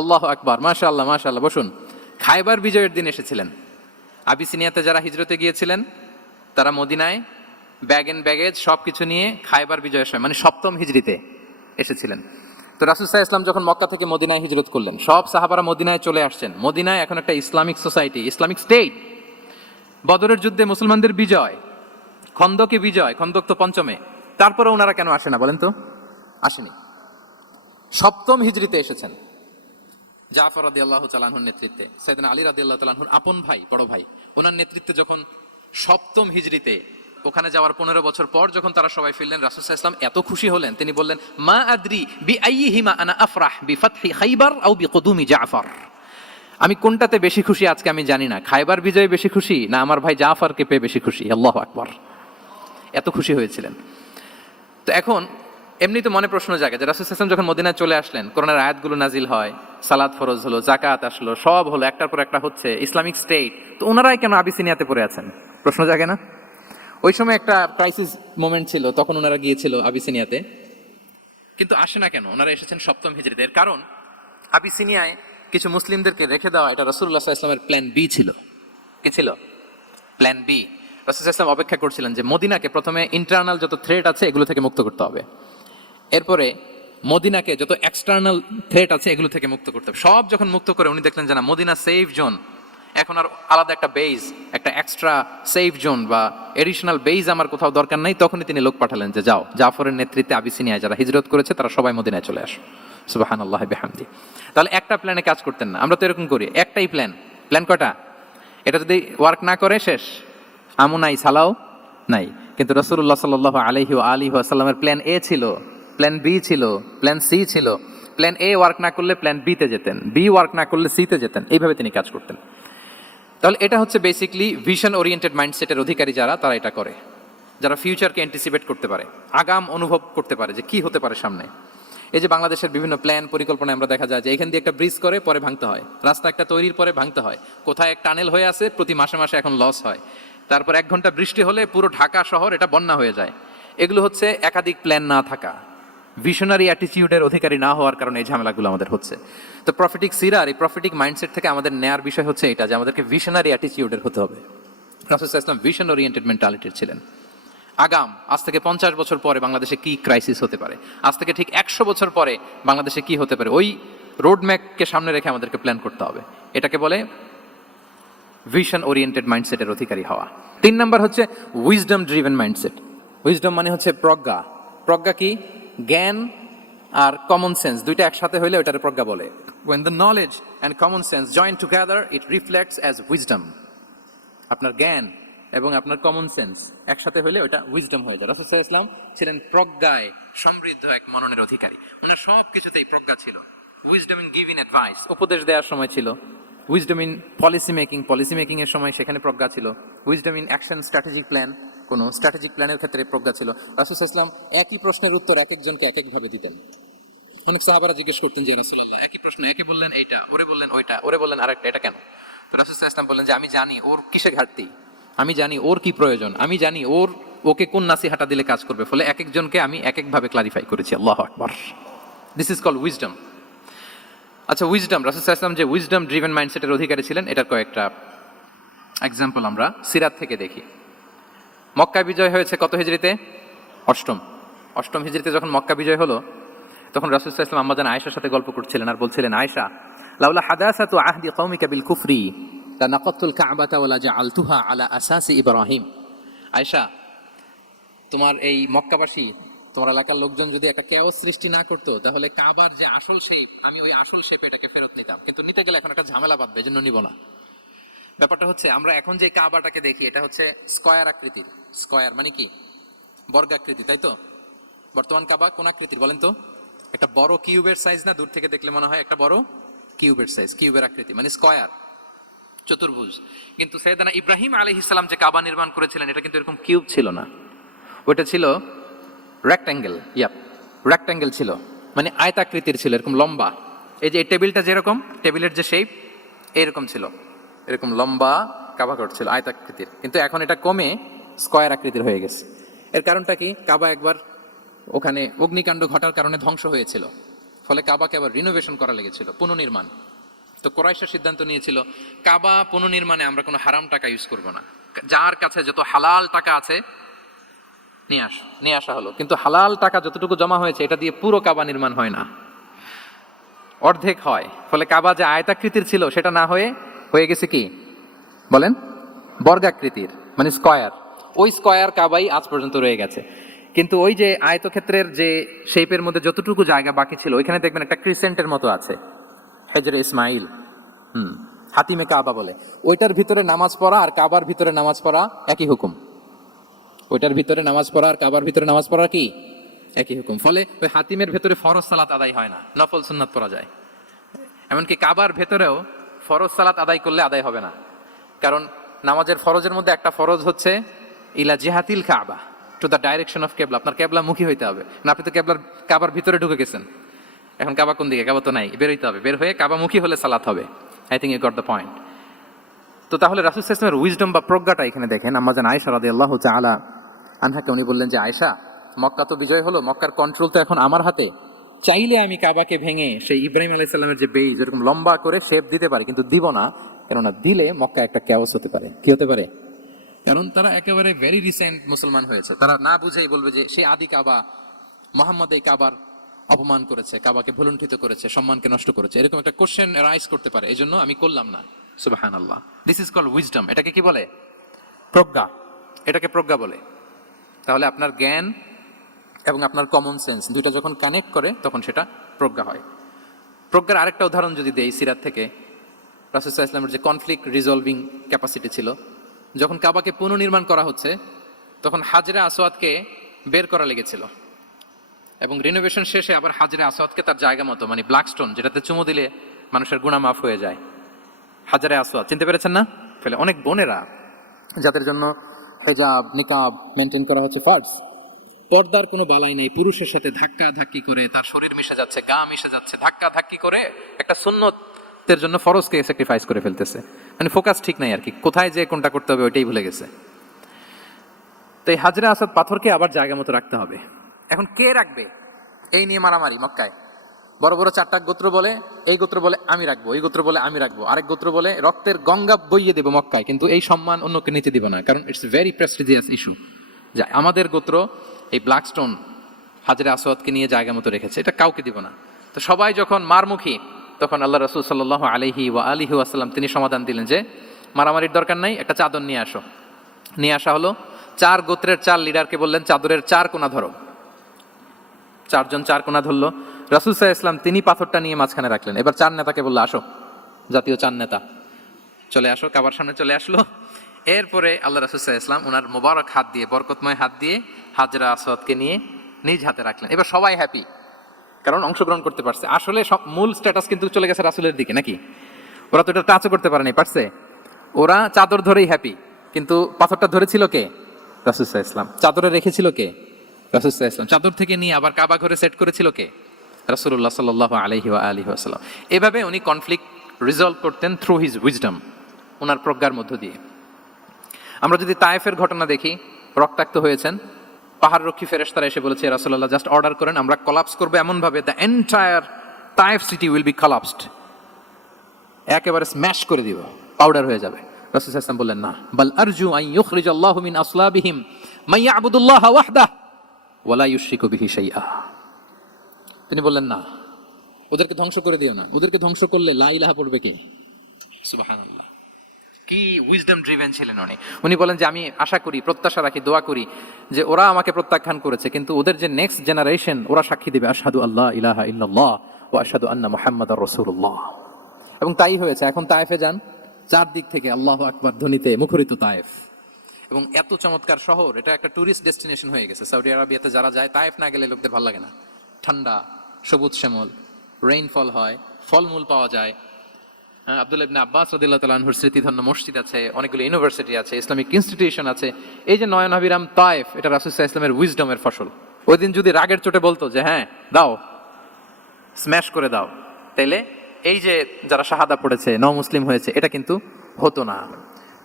আল্লাহু আকবার, মাশাআল্লাহ মাশাআল্লাহ। বসুন, খায়বার বিজয়ের দিন এসেছিলেন। আবিসিনিয়াতে যারা হিজরতে গিয়েছিলেন তারা মদিনায় ব্যাগ এন্ড ব্যাগেজ সবকিছু নিয়ে খায়বার বিজয়ের সময়, মানে 7ম হিজরিতে এসেছিলেন। তো রাসূল সাল্লাল্লাহু আলাইহি ওয়াসাল্লাম যখন মক্কা থেকে মদিনায় হিজরত করলেন, সব সাহাবারা মদিনায় চলে আসছেন। মদিনায় এখন একটা ইসলামিক সোসাইটি, ইসলামিক স্টেট। বদরের যুদ্ধে মুসলমানদের বিজয়, খন্দকে বিজয়, খন্দক তো 5মে, তারপরে ওনারা কেন আসে না বলেন তো? আসেনি, 7ম হিজরিতে এসেছেন। জাফর রাদিয়াল্লাহু তাআলা আনহুর নেতৃত্বে, সাইয়েদনা আলী রাদিয়াল্লাহু তাআলা আনহুর আপন ভাই, বড় ভাই, ওনার নেতৃত্বে যখন 7ম হিজরিতে ওখানে যাওয়ার 15 বছর পর যখন তারা সবাই ফিরলেন, রাসূল সাল্লাল্লাহু আলাইহি ওয়াসাল্লাম এত খুশি হলেন, তিনি বললেন, মা আদরি বিআইয়িহিমা আনা আফরাহ বিফাতহি খাইবার আও বিকুদুমি জাফর। আমি কোনটাতে বেশি খুশি আজকে আমি জানি না, খাইবার বিজয়ে বেশি খুশি না আমার ভাই জাফরকে পেয়ে বেশি খুশি। আল্লাহু আকবার, এত খুশি হয়েছিলেন। তো এখন এমনি তো মনে প্রশ্ন জাগে যে রাসূল সাল্লাল্লাহু আলাইহি ওয়াসাল্লাম যখন মদিনায় চলে আসলেন, কোরআনের আয়াতগুলো নাজিল হয়, সালাত ফরজ হলো, যাকাত আসলো, সব হলো, একটার পর একটা হচ্ছে, ইসলামিক স্টেট, তো ওনারাই কেন আবিসিনিয়াতে পড়ে আছেন? প্রশ্ন জাগে না? ওই সময় একটা ক্রাইসিস মোমেন্ট ছিল, তখন ওনারা গিয়েছিল আবিসিনিয়াতে, কিন্তু আসে না কেন? ওনারা এসেছেন 7ম হিজরিতে। এর কারণ আবিসিনিয়ায় কিছু মুসলিমদেরকে রেখে দেওয়া, এটা রাসূলুল্লাহ সাল্লাল্লাহু আলাইহি ওয়াসাল্লামের প্ল্যান বি ছিল। কি ছিল? Plan B. রাসূল সাল্লাল্লাহু আলাইহি ওয়াসাল্লাম অপেক্ষা করছিলেন যে মদিনাকে প্রথমে ইন্টারনাল যত থ্রেট আছে এগুলো থেকে মুক্ত করতে হবে, এরপরে মদিনাকে যত এক্সটার্নাল থ্রেট আছে এগুলো থেকে মুক্ত করতে হবে। সব যখন মুক্ত করে উনি দেখলেন যে না, মদিনা সেফ জোন, এখন আর আলাদা একটা বেজ, একটা এক্সট্রা সেফ জোন বা এডিশনাল বেজ আমার কোথাও দরকার নাই। তখনই তিনি লোক পাঠালেন যে যাও, জাফরের নেতৃত্বে আবিসিনিয়ায় যারা হিজরত করেছে তারা সবাই মদিনায় চলে আসো। সুবহানাল্লাহি বিহামদি। তাহলে একটা প্ল্যানে কাজ করতেন না, আমরা তো এরকম করি, একটাই প্ল্যান। প্ল্যান কয়টা? এটা যদি ওয়ার্ক না করে শেষ, আমু নাই সালাও নাই। কিন্তু রাসূলুল্লাহ সাল্লাল্লাহু আলাইহি ওয়া আলিহি ওয়াসাল্লামের প্ল্যান এ ছিল, প্ল্যান বি ছিল, প্ল্যান সি ছিল। প্ল্যান এ ওয়ার্ক না করলে প্ল্যান বি তে যেতেন, বি ওয়ার্ক না করলে সি তে যেতেন, এইভাবে তিনি কাজ করতেন। তাহলে এটা হচ্ছে বেসিকলি ভিশন ওরিয়েন্টেড মাইন্ডসেটের অধিকারী যারা, তারা এটা করে, যারা ফিউচারকে অ্যান্টিসিপেট করতে পারে, আগাম অনুভব করতে পারে যে কি হতে পারে সামনে। এই যে বাংলাদেশের বিভিন্ন প্ল্যান পরিকল্পনা আমরা দেখা যায় যে এখান দিয়ে একটা ব্রিজ করে পরে ভাঙতে হয়, রাস্তা একটা তৈরির পরে ভাঙতে হয়, কোথায় এক টানেল হয়ে আছে প্রতি মাসে মাসে এখন লস হয়, তারপর 1 ঘন্টা বৃষ্টি হলে পুরো ঢাকা শহর এটা বন্যা হয়ে যায়। এগুলো হচ্ছে একাধিক প্ল্যান না থাকা, ভিশনারি অ্যাটিটিউডের অধিকারী না হওয়ার কারণে এই ঝামেলাগুলো আমাদের হচ্ছে। তো প্রফিটিক সিরার এই প্রফিটিক মাইন্ডসেট থেকে আমাদের নেয়ার বিষয় হচ্ছে এটা যে আমাদেরকে ভিশনারি অ্যাটিটিউডের হতে হবে। রাসূল সাল্লাল্লাহু আলাইহি ওয়াসাল্লাম ভিশন ওরিয়েন্টেড মেন্টালিটির ছিলেন। আগাম আজ থেকে 50 বছর পরে বাংলাদেশে কি ক্রাইসিস হতে পারে, আজ থেকে ঠিক 100 বছর পরে বাংলাদেশে কি হতে পারে, ওই রোড ম্যাপকে সামনে রেখে আমাদেরকে প্ল্যান করতে হবে। এটাকে বলে ভিশন ওরিয়েন্টেড মাইন্ডসেটের অধিকারী হওয়া। 3 নাম্বার হচ্ছে উইজডম ড্রিভেন মাইন্ডসেট। উইজডম মানে হচ্ছে প্রজ্ঞা। প্রজ্ঞা কি? জ্ঞান আর কমন সেন্স দুইটা একসাথে হইলে ওটারে প্রজ্ঞা বলে। When the knowledge and common sense join together, it reflects as wisdom. আপনার জ্ঞান এবং আপনার কমন সেন্স একসাথে হইলে ওটা উইজডম হয়ে যায়। রাসূল সাল্লাল্লাহু আলাইহি ওয়াসাল্লাম ছিলেন প্রজ্ঞায় সমৃদ্ধ এক মননের অধিকারী। ওনার সব কিছুতেই প্রজ্ঞা ছিল। উইজডম ইন গিভিং অ্যাডভাইস, উপদেশ দেওয়ার সময় ছিল। উইজডম ইন পলিসি মেকিং এর সময় সেখানে প্রজ্ঞা ছিল। Wisdom in action strategic plan, কোনো স্ট্র্যাটেজিক প্ল্যানের ক্ষেত্রে প্রজ্ঞা ছিল। রাসূল সাল্লাল্লাহু আলাইহি ওয়াসাল্লাম একই প্রশ্নের উত্তর এক একজনকে এক একভাবে দিতেন। অনেক সাহাবারা জিজ্ঞেস করতেন যে রাসূলুল্লাহ একই প্রশ্ন, একে বললেন এইটা, ওরে বললেন ওইটা, ওরে বললেন আরেকটা, এটা কেন? তো রাসূল সাল্লাল্লাহু আলাইহি ওয়াসাল্লাম বললেন যে আমি জানি ওর কিসে ঘাটতি, আমি জানি ওর কি প্রয়োজন, আমি জানি ওকে কোন নাসিহাটা দিলে কাজ করবে, ফলে এক একজনকে আমি এক একভাবে ক্লারিফাই করেছি। আল্লাহু আকবার। This is called wisdom. আচ্ছা, উইজডম, রাসূল সাল্লাল্লাহু আলাইহি ওয়াসাল্লাম যে উইজডম ড্রিভেন মাইন্ডসেটের অধিকারী ছিলেন, এটার কয়েকটা এক্সাম্পল আমরা সিরাত থেকে দেখি। মক্কা বিজয় হয়েছে কত হিজরিতে? অষ্টম হিজরিতে যখন মক্কা বিজয় হলো, তখন রাসূল সাল্লাল্লাহু আলাইহি ওয়াসাল্লাম আম্মাজান আয়েশার সাথে গল্প করছিলেন আর বলছিলেন, আয়েশা, লাউলা হাদাসাতু আহদি কওমিকা বিল কুফরি লানাকাতুল কাবাতা ওয়ালা জাআলতুহা আলা আসাসি ইব্রাহিম। আয়েশা, তোমার এই মক্কাবাসী, তোমার এলাকার লোকজন যদি একটা কেওস সৃষ্টি না করতো, তাহলে কাবার যে আসল শেপ, আমি ওই আসল শেপে এটাকে ফেরত নিতাম, কিন্তু নিতে গেলে এখন একটা ঝামেলা বাঁধবে, এজন্য নিব না। ব্যাপারটা হচ্ছে আমরা এখন যে কাবাটাকে দেখি এটা হচ্ছে স্কয়ার আকৃতির। স্কয়ার মানে কি? বর্গাকৃতি, তাই তো? বর্তমান কাবা কোন আকৃতির বলেন তো? একটা বড় কিউবের সাইজ না? দূর থেকে দেখলে মনে হয় একটা বড় কিউবের সাইজ, কিউবের আকৃতি মানে স্কয়ার, চতুর্ভুজ। কিন্তু সাইয়েদনা ইব্রাহিম আলাইহিস সালাম যে কাবা নির্মাণ করেছিলেন এটা কিন্তু এরকম কিউব ছিল না, ওটা ছিল রেক্ট্যাঙ্গেল। রেক্ট্যাঙ্গেল ছিল, মানে আয়তাকৃতির ছিল, এরকম লম্বা। এই যে এই টেবিলটা যেরকম, টেবিলের যে শেপ এরকম ছিল, এরকম লম্বা কাবাঘর ছিল আয়তাকৃতির। কিন্তু এখন এটা কমে স্কয়ার আকৃতির হয়ে গেছে। এর কারণটা কি? কাবা একবার ওখানে অগ্নিকাণ্ড ঘটার কারণে ধ্বংস হয়েছিল, ফলে কাবাকে আবার রিনোভেশন করা লেগেছিল, পুনর্নির্মাণ। তো কুরাইশরা সিদ্ধান্ত নিয়েছিল কাবা পুনর্নির্মাণে আমরা কোনো হারাম টাকা ইউজ করব না, যার কাছে যত হালাল টাকা আছে নিয়ে আসা হলো। কিন্তু হালাল টাকা যতটুকু জমা হয়েছে এটা দিয়ে পুরো কাবা নির্মাণ হয় না, অর্ধেক হয়। ফলে কাবা যে আয়তাকৃতির ছিল সেটা না হয়ে গেছে কি বলেন? বর্গাকৃতির, মানে স্কয়ার। ওই স্কয়ার কাবাই আজ পর্যন্ত রয়ে গেছে। কিন্তু ওই যে আয়তক্ষেত্রের যে শেপের মধ্যে যতটুকু জায়গা বাকি ছিল, ওইখানে দেখবেন একটা ক্রিসেন্টের মতো আছে, হেজরে ইসমাইল, হাতিমে কাবা বলে। ওইটার ভিতরে নামাজ পড়া আর কাবার ভিতরে নামাজ পড়া একই হুকুম। ওইটার ভিতরে নামাজ পড়া আর কাবার ভিতরে নামাজ পড়া কি একই হুকুম। ফলে ওই হাতিমের ভেতরে ফরজ সালাত আদায় হয় না, নফল সুন্নাত পড়া যায়। এমনকি কাবার ভেতরেও ফরজ সালাত আদায় করলে আদায় হবে না, কারণ নামাজের ফরজের মধ্যে একটা ফরজ হচ্ছে ইলা জিহাতিল কাবা, টু দ্য ডাইরেকশন অফ কেবলা। আপনার কেবলা মুখী হইতে হবে না, আপনি তো কাবার ভিতরে ঢুকে গেছেন, এখন কাবা কোন দিকে? কাবা তো নাই, বের হইতে হবে, বের হয়ে কাবা মুখী হলে সালাত হবে। I think you got the point. তো তাহলে রাসূল সাল্লাল্লাহু আলাইহি ওয়াসাল্লামের উইজডম বা প্রজ্ঞাটা এখানে দেখেন। আম্মাজান আয়েশা রাদিয়াল্লাহু তাআলা আনহাকে উনি বললেন যে, আয়েশা, মক্কা তো বিজয় হলো, মক্কার কন্ট্রোল তো এখন আমার হাতে, চাইলে আমি কাবাকে ভেঙে সেই ইব্রাহিম আলাইহিস সালামের যে বেইজ এরকম লম্বা করে শেপ দিতে পারি, কিন্তু দিব না, কেননা দিলে মক্কা একটা ক্যাওস হতে পারে। কি হতে পারে? কারণ তারা একেবারে ভেরি রিসেন্ট মুসলমান হয়েছে, তারা না বুঝেই বলবে যে সেই আদি কাবা, মুহাম্মদ এই কাবার অপমান করেছে, কাবাকে ভুলুণ্ঠিত করেছে, সম্মানকে নষ্ট করেছে, এরকম একটা কোশ্চেন রাইজ করতে পারে। এই জন্য আমি করলাম না, সুবহানাল্লাহ। This is called wisdom. এটাকে কি বলে? প্রজ্ঞা। এটাকে প্রজ্ঞা বলে। তাহলে আপনার জ্ঞান এবং আপনার কমন সেন্স দুইটা যখন কানেক্ট করে তখন সেটা প্রজ্ঞা হয়। প্রজ্ঞার আরেকটা উদাহরণ যদি দেই সিরাত থেকে, রাসূল সাল্লাল্লাহু আলাইহি ওয়াসাল্লামের যে কনফ্লিক্ট রিজলভিং ক্যাপাসিটি ছিল, যখন কাবাকে পুনর্নির্মাণ করা হচ্ছে তখন হাজরে আসওয়াদকে বের করা লেগেছিল এবং রিনোভেশন শেষে আবার হাজরে আসওয়াদকে তার জায়গা মতো, মানে ব্ল্যাক স্টোন যেটাতে চুমু দিলে মানুষের গুনাহ মাফ হয়ে যায়, হাজরে আসওয়াদ চিনতে পেরেছেন না? ফলে অনেক বোনেরা যাদের জন্য হিজাব নিকাব মেনটেন করা হচ্ছে ফার্স্ট, পর্দার কোনো বালাই নেই, পুরুষের সাথে ধাক্কা ধাক্কি করে তার শরীর মিশে যাচ্ছে, গা মিশে যাচ্ছে, ধাক্কা ধাক্কি করে একটা সুন্নতের জন্য ফরজকে স্যাক্রিফাইস করে ফেলতেছে। মানে ফোকাস ঠিক নাই আর কি, কোথায় যে কোনটা করতে হবে ওইটাই ভুলে গেছে। তো এই হাজরে আসওয়াদ পাথরকে আবার জায়গা মতো রাখতে হবে। এখন কে রাখবে এই নিয়ে মারামারি মক্কায়। বড় বড় চারটা গোত্র বলে, এই গোত্র বলে আমি রাখবো, এই গোত্র বলে আমি রাখবো, আরেক গোত্র বলে রক্তের গঙ্গা বইয়ে দেবো মক্কায়, কিন্তু এই সম্মান অন্যকে নিতে দিবে না, কারণ ইটস ভেরি প্রেস্টিজিয়াস ইস্যু যে আমাদের গোত্র এই ব্ল্যাক স্টোন হাজরে আসওয়াদকে নিয়ে জায়গা মতো রেখেছে, এটা কাউকে দিব না। তো সবাই যখন মারমুখী তখন আল্লাহ রাসূল সাল্লাল্লাহু আলাইহি ওয়া আলিহি ওয়াসাল্লাম তিনি সমাধান দিলেন যে মারামারির দরকার নাই, একটা চাদর নিয়ে আসো। নিয়ে আসা হলো। 4 গোত্রের 4 লিডারকে বললেন চাদরের 4 কোণা ধরো। 4 জন 4 কোণা ধরলো। রাসূল সাল্লাল্লাহু আলাইহি ওয়াসাল্লাম তিনি পাথরটা নিয়ে মাঝখানে রাখলেন। এবার 4 নেতাকে বললো আসো, জাতীয় 4 নেতা চলে আসো, কাবার সামনে চলে আসলো। এরপরে আল্লাহ রাসূল সাল্লাল্লাহু আলাইহি ওয়াসাল্লাম ওনার মোবারক হাত দিয়ে, বরকতময় হাত দিয়ে হাজরা আসওয়াদকে নিয়ে নিজ হাতে রাখলেন। এবার সবাই হ্যাপি, কারণ অংশগ্রহণ করতে পারছে। আসলে সব মূল স্ট্যাটাস কিন্তু চলে গেছে রাসূলের দিকে, নাকি? ওরা তো এটা টাচও করতে পারেনি, পারছে? ওরা চাদর ধরেই হ্যাপি, কিন্তু পাথরটা ধরেছিল কে? রাসূল সাল্লাল্লাহু আলাইহি ওয়াসাল্লাম। চাদরে রেখেছিল কে? রাসূল সাল্লাল্লাহু আলাইহি ওয়াসাল্লাম। চাদর থেকে নিয়ে আবার কাবা ঘরে সেট করেছিল কে? রাসূলুল্লাহ সাল্লাল্লাহু আলাইহি ওয়া আলিহি ওয়াসাল্লাম। এভাবে উনি কনফ্লিক্ট রিজলভ করতেন থ্রু হিজ উইজডম, ওনার প্রজ্ঞার মধ্য দিয়ে। আমরা যদি তায়েফের ঘটনা দেখি, রক্তাক্ত হয়েছেন, পাহাড় রক্ষী ফেরেশতারা এসে বলেছে রাসূলুল্লাহ জাস্ট অর্ডার করেন, আমরা কোলাপস করব এমন ভাবে the entire Taif city will be collapsed, একেবারে স্ম্যাশ করে দিব, পাউডার হয়ে যাবে। রাসূল সাল্লাল্লাহু আলাইহি ওয়াসাল্লাম বললেন না, বাল আরজু আন ইউখরিজাল্লাহু মিন আসলাবিহিম মান ইয়াবুদুল্লাহ ওয়াহদাহু ওয়া লা ইউশরিকু বিহি শাইআ। তিনি বললেন না, ওদেরকে ধ্বংস করে দিও না, ওদেরকে ধ্বংস করলে লা ইলাহা পড়বে কে? সুবহানাল্লাহ। কি উইজডম ড্রিভেন ছিলেন উনি। উনি বলেন যে আমি আশা করি, প্রত্যাশা রাখি, দোয়া করি যে ওরা আমাকে প্রত্যাখ্যান করেছে, কিন্তু ওদের যে নেক্সট জেনারেশন ওরা সাক্ষী দেবে আশহাদু আল্লা ইলাহা ইল্লাল্লাহ ওয়া আশহাদু আন্না মুহাম্মাদার রাসূলুল্লাহ। এবং তাই হয়েছে। এখন তায়েফে যান, চারদিক থেকে আল্লাহু আকবার ধ্বনিতে মুখরিত তায়েফ, এবং এত চমৎকার শহর, এটা একটা টুরিস্ট ডেস্টিনেশন হয়ে গেছে। সৌদি আরবিয়াতে যারা যায়, তায়েফ না গেলে লোকদের ভালো লাগে না। ঠান্ডা, সবুজ শ্যামল, রেইনফল হয়, ফলমূল পাওয়া যায়। আব্দুল্লাহ ইবনে আব্বাস রাদিয়াল্লাহু তাআলা আনহুর স্মৃতিধন্য মসজিদ আছে, অনেকগুলো ইউনিভার্সিটি আছে, ইসলামিক ইনস্টিটিউশন আছে। এই যে নয়নাভিরাম তায়েফ, এটা রাসূল সাল্লাল্লাহু আলাইহি ওয়াসাল্লামের উইজডমের ফসল। ওই দিন যদি রাগের চোটে বলতো যে হ্যাঁ দাও, স্ম্যাশ করে দাও, তাইলে এই যে যারা শাহাদা পড়েছে, মুসলিম হয়েছে, এটা কিন্তু হতো না।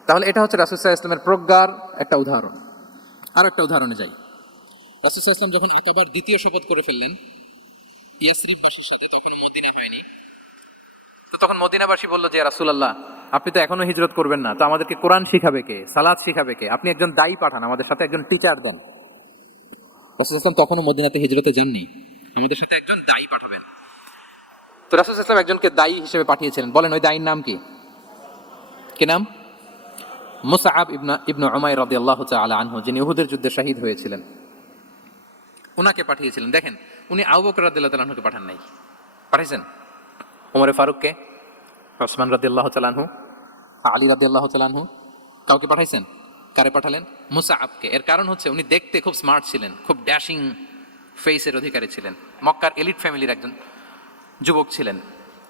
তাহলে এটা হচ্ছে রাসূল সাল্লাল্লাহু আলাইহি ওয়াসাল্লামের প্রজ্ঞার একটা উদাহরণ। আর একটা উদাহরণে যাই। রাসূল সাল্লাল্লাহু আলাইহি ওয়াসাল্লাম যখন আকাবার দ্বিতীয় শপথ করে ফেললেন ইয়াসরিববাসীর সাথে, তখন মদিনা হয়নি। তো তখন মদিনাবাসী বলল যে রাসূলুল্লাহ আপনি তো এখনো হিজরত করবেন না, তো আমাদেরকে কোরআন শিখাবে কে, সালাত শিখাবে কে? আপনি একজন দায়ী পাঠান, আমাদের সাথে একজন টিচার দেন। রাসূল সাল্লাল্লাহু আলাইহি ওয়াসাল্লাম তখনও মদিনাতে হিজরতে যাননি, আমাদের সাথে একজন দায়ী পাঠাবেন। তো রাসূল সাল্লাল্লাহু আলাইহি ওয়াসাল্লাম একজনকে দায়ী হিসেবে পাঠিয়েছিলেন। বলেন ওই দায়ীর নাম কি? কি নাম? মুসআব ইবনে উমাইর রাদিয়াল্লাহু তাআলা আনহু, যিনি উহুদের যুদ্ধে শহীদ হয়েছিলেন, উনাকে পাঠিয়েছিলেন। দেখেন, উনি আবু বকর রাদিয়াল্লাহু তাআলা আনহুকে পাঠান নাই, পাঠিয়েছেন ওমর ফারুককে, ওসমান রাদিয়াল্লাহু তাআলা আনহু, আলী রাদিয়াল্লাহু তাআলা আনহু, কাউকে পাঠাইছেন? কারে পাঠালেন? মুসআবকে। এর কারণ হচ্ছে উনি দেখতে খুব স্মার্ট ছিলেন, খুব ড্যাশিং ফেসের অধিকারী ছিলেন, মক্কার এলিট ফ্যামিলির একজন যুবক ছিলেন,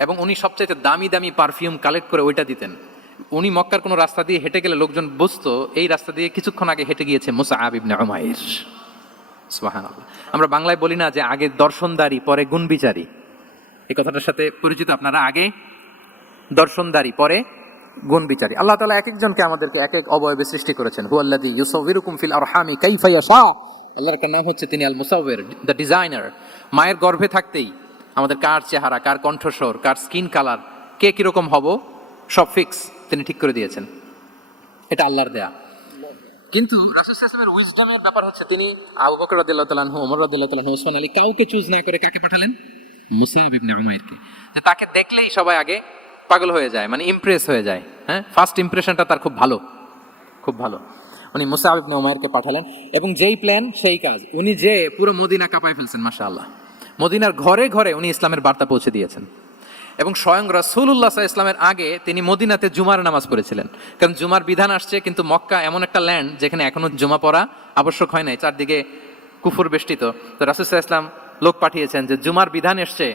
এবং উনি সবচাইতে দামি দামি পারফিউম কালেক্ট করে ওইটা দিতেন। উনি মক্কার কোনো রাস্তা দিয়ে হেঁটে গেলে লোকজন বুঝতো এই রাস্তা দিয়ে কিছুক্ষণ আগে হেঁটে গিয়েছে মুসআব ইবনে উমাইর। সুবহানাল্লাহ। আমরা বাংলায় বলি না যে আগে দর্শনদারি পরে গুণবিচারী? এই কথাটার সাথে পরিচিত আপনারা? আগে দর্শনদারি পরে গুণবিচারী। আল্লাহ তাআলা এক একজনকে আমাদেরকে এক এক অবয়বে সৃষ্টি করেছেন। হুয়াল্লাযী ইউসাউবিরুকুম ফিল আরহামি কাইফা ইয়াশা। আল্লাহর নাম হচ্ছে তিনি আল মুসাউবির, দ্য ডিজাইনার। মায়ের গর্ভে থাকতেই আমাদের কার চেহারা, কার কণ্ঠস্বর, কার স্কিন কালার, কে কিরকম হব, সব ফিক্স তিনি ঠিক করে দিয়েছেন। এটা আল্লাহর দেয়া। কিন্তু রাসূল সাল্লাল্লাহু আলাইহি ওয়াসাল্লামের উইজডমের ব্যাপার হচ্ছে তিনি আবু বকর রাদিয়াল্লাহু তাআলা আনহু, ওমর রাদিয়াল্লাহু তাআলা আনহু, ওসমান আলী, কাউকে চুজ না করে কাকে পাঠালেন? মুসআব ইবনে উমাইরকে। যে তাকে দেখলেই সবাই আগে পাগল হয়ে যায়, মানে ইমপ্রেস হয়ে যায়। হ্যাঁ, ফার্স্ট ইমপ্রেশনটা তার খুব ভালো, খুব ভালো। উনি মুসআব ইবনে উমাইরকে পাঠালেন এবং যেই প্ল্যান সেই কাজ। উনি যে পুরো মদিনা কাঁপায় ফেলছেন মাশাআল্লাহ। মদিনার ঘরে ঘরে উনি ইসলামের বার্তা পৌঁছে দিয়েছেন এবং স্বয়ং রাসূলুল্লাহ সাল্লাল্লাহু আলাইহি ওয়াসাল্লামের আগে তিনি মদিনাতে জুমার নামাজ পড়েছিলেন। কারণ জুমার বিধান আসছে, কিন্তু মক্কা এমন একটা ল্যান্ড যেখানে এখনো জুমা পড়া আবশ্যক হয় নাই, চারদিকে কুফর বেষ্টিত। তো রাসূল সাল্লাল্লাহু আলাইহি ওয়াসাল্লাম লোক পাঠিয়েছেন যে জুমার বিধান এসছে,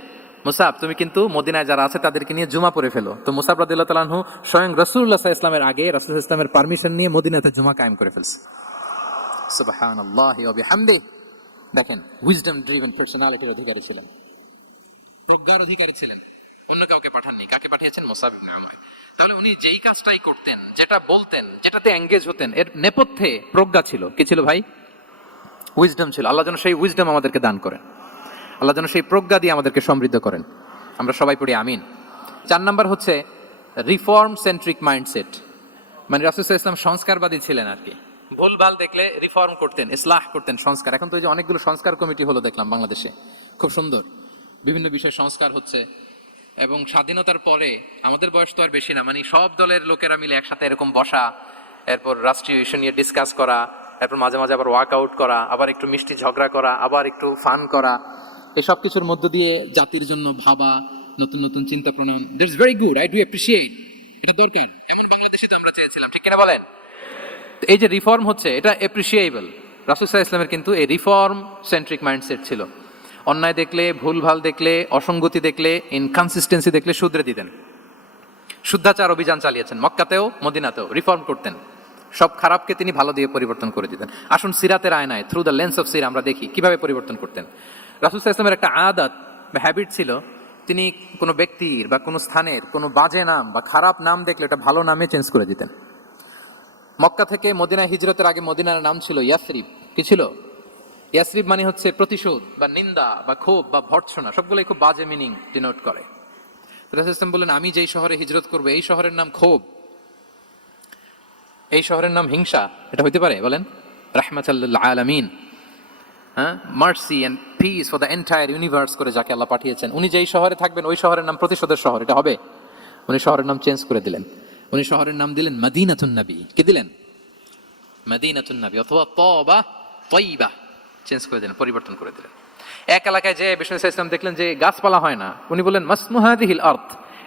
মুসাব তুমি কিন্তু মদিনায় যারা আছে তাদেরকে নিয়ে জুমা পড়ে ফেলো। তো মুসাব রাদিয়াল্লাহু তাআলা আনহু স্বয়ং রাসূলুল্লাহ সাল্লাল্লাহু আলাইহি ওয়াসাল্লামের আগে রাসূল সাল্লাল্লাহু আলাইহি ওয়াসাল্লামের পারমিশন নিয়ে মদিনাতে জুমা কায়েম করে ফেলছে। সুবহানাল্লাহি ওয়া বিহামদিহি। দেখেন, উইজডম ড্রিভেন পার্সোনালিটির অধিকারী ছিলেন, প্রজ্ঞার অধিকারী ছিলেন, অন্য কাউকে পাঠাননি। কাকে পাঠিয়েছেন? মুসআব ইবনে উমাইর। তাহলে উনি যেই কাজটাই করতেন, যেটা বলতেন, যেটাতে এঙ্গেজ হতেন, এর নেপথ্যে প্রজ্ঞা ছিল। কি ছিল ভাই? উইজডম ছিল। আল্লাহ যেন সেই উইজডম আমাদেরকে দান করেন, আল্লাহ যেন সেই প্রজ্ঞা দিয়ে আমাদেরকে সমৃদ্ধ করেন। আমরা সবাই পড়ি আমিন। 4 নাম্বার হচ্ছে রিফর্ম সেন্ট্রিক মাইন্ডসেট, মানে রাসূল সাল্লাল্লাহু আলাইহি ওয়াসাল্লাম সংস্কারবাদী ছিলেন আর কি। ভুলভাল দেখলে রিফর্ম করতেন, ইসলাহ করতেন, সংস্কার। এখন তো এই যে অনেকগুলো সংস্কার কমিটি হলো দেখলাম বাংলাদেশে, খুব সুন্দর, বিভিন্ন বিষয়ে সংস্কার হচ্ছে। এবং স্বাধীনতার পরে আমাদের বয়স তো আর বেশি না, মানে সব দলের লোকেরা মিলে একসাথে এরকম বসা, এরপর রাষ্ট্রীয় ইস্যু নিয়ে ডিসকাস করা, এরপর মাঝে মাঝে আবার ওয়ার্কআউট করা, আবার একটু মিষ্টি ঝগড়া করা, আবার একটু ফান করা, এই সব কিছুর মধ্য দিয়ে জাতির জন্য ভাবা, নতুন নতুন চিন্তা প্রণয়ন। That's very good, I do appreciate, এটা দরকার। এমন বাংলাদেশে তো আমরা চেয়েছিলাম, ঠিক কিনা বলেন? এই যে রিফর্ম হচ্ছে, এটা অ্যাপ্রিশিয়েবল। রাসূল সাল্লাল্লাহু আলাইহি ওয়াসাল্লামের কিন্তু এই রিফর্ম সেন্ট্রিক মাইন্ডসেট ছিল। অন্যায় দেখলে, ভুলভাল দেখলে, অসঙ্গতি দেখলে, ইনকনসিস্টেন্সি দেখলে শুধরে দিতেন। শুদ্ধাচার অভিযান চালিয়েছেন মক্কাতেও মদিনাতেও, রিফর্ম করতেন। সব খারাপকে তিনি ভালো দিয়ে পরিবর্তন করে দিতেন। আসুন সিরাতের আয়নায়, থ্রু দ্য লেন্স অফ সিরা আমরা দেখি কিভাবে পরিবর্তন করতেন। রাসূল সাল্লাল্লাহু আলাইহি ওয়াসাল্লামের একটা আদত বা হ্যাবিট ছিল, তিনি কোনো ব্যক্তির বা কোনো স্থানের কোনো বাজে নাম বা খারাপ নাম দেখলে এটা ভালো নামে চেঞ্জ করে দিতেন। মক্কা থেকে মদিনা হিজরতের আগে মদিনার নাম ছিল ইয়াসরিব। কি ছিল? ইয়াসরিব মানে হচ্ছে প্রতিশোধ বা নিন্দা বা ক্ষোভ বা ভর্ৎসনা, সবগুলোই খুব বাজে মিনিং ডিনোট করে। রাসূল সাল্লাল্লাহু বললেন, আমি যেই শহরে হিজরত করব এই শহরের নাম ক্ষোভ, এই শহরের নাম হিংসা। এটা হইতে পারে? বলেন। রাহমাতাল লিল আলামিন, হ্যাঁ, mercy and peace for the entire universe করে যাকে আল্লাহ পাঠিয়েছেন, উনি যেই শহরে থাকবেন ওই শহরের নাম প্রতিশোধের শহর। এটা হবে? উনি শহরের নাম চেঞ্জ করে দিলেন। উনি শহরের নাম দিলেন মদিনাতুন নবী। কি দিলেন? মদিনাতুন নবী, অথবা তওবা তয়্যিবা, চেঞ্জ করে দিলেন, পরিবর্তন করে দিলেন। এক এলাকায় যে বিষ্ণু ইসলাম দেখলেন যে গাছপালা হয় না, উনি বললেন মাসমুহাদিহিল আরদ,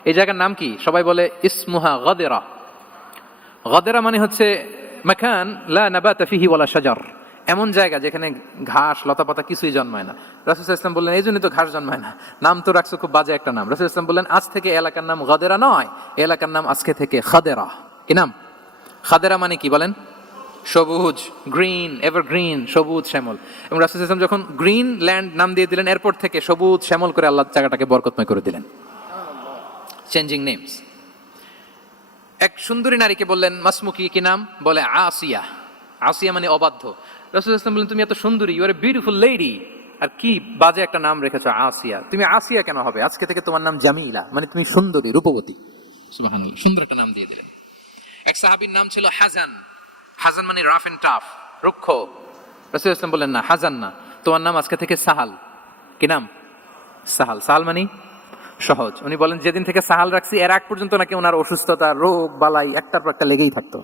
এই জায়গার নাম কি? সবাই বলে ইসমুহা গাদেরা। গাদেরা মানে হচ্ছে মাকান লা নাবাতা ফিহি ওয়ালা শাজার, এমন জায়গা যেখানে ঘাস লতাপাতা কিছুই জন্মায় না। রাসূল সাল্লাল্লাহু আলাইহি ওয়াসাল্লাম বললেন, এই জন্যই তো ঘাস জন্মায় না, নাম তো রাখছো খুব বাজে একটা নাম। রাসূল সাল্লাল্লাহু আলাইহি ওয়াসাল্লাম বললেন, আজ থেকে এলাকার নাম গাদেরা নয়, এলাকার নাম আজকে থেকে খাদেরা। কি নাম? খাদেরা মানে কি বলেন? সবুজ, গ্রিন, এভারগ্রিন, সবুজ শ্যামল। এবং রাসূল সাল্লাল্লাহু আলাইহি ওয়াসাল্লাম যখন গ্রিন ল্যান্ড নাম দিয়ে দিলেন, এরপর থেকে সবুজ শ্যামল করে আল্লাহ জায়গাটাকে বরকতময় করে দিলেন। Changing names. এক সুন্দরী নারীকে বললেন মাসমুকি, কি নাম? বলে আসিয়া। আসিয়া মানে অবাধ্য। রাসূল সাল্লাল্লাহু আলাইহি ওয়াসাল্লাম বললেন, তুমি এত সুন্দরী, you are a beautiful lady, আর কি বাজে একটা নাম রেখেছো আসিয়া। তুমি আসিয়া কেন হবে? আজকে থেকে তোমার নাম জামিলা, মানে তুমি সুন্দরী, রূপবতী। সুবহানাল্লাহ, সুন্দর একটা নাম দিয়ে দিলেন। এক সাহাবীর নাম ছিল হাসান। হাসান মানে রাফ এন্ড টাফ, রুক্ষ। রাসূল সাল্লাল্লাহু আলাইহি ওয়াসাল্লাম বললেন, না, হাসান না, তোমার নাম আজকে থেকে সাহাল। কি নাম? সাহাল। সাহাল মানে সহজ। উনি বলেন, যেদিন থেকে সাহাল রাখছি এর আগ পর্যন্ত নাকি ওনার অসুস্থতা, রোগ বালাই একটার পর একটা লেগেই থাকতো।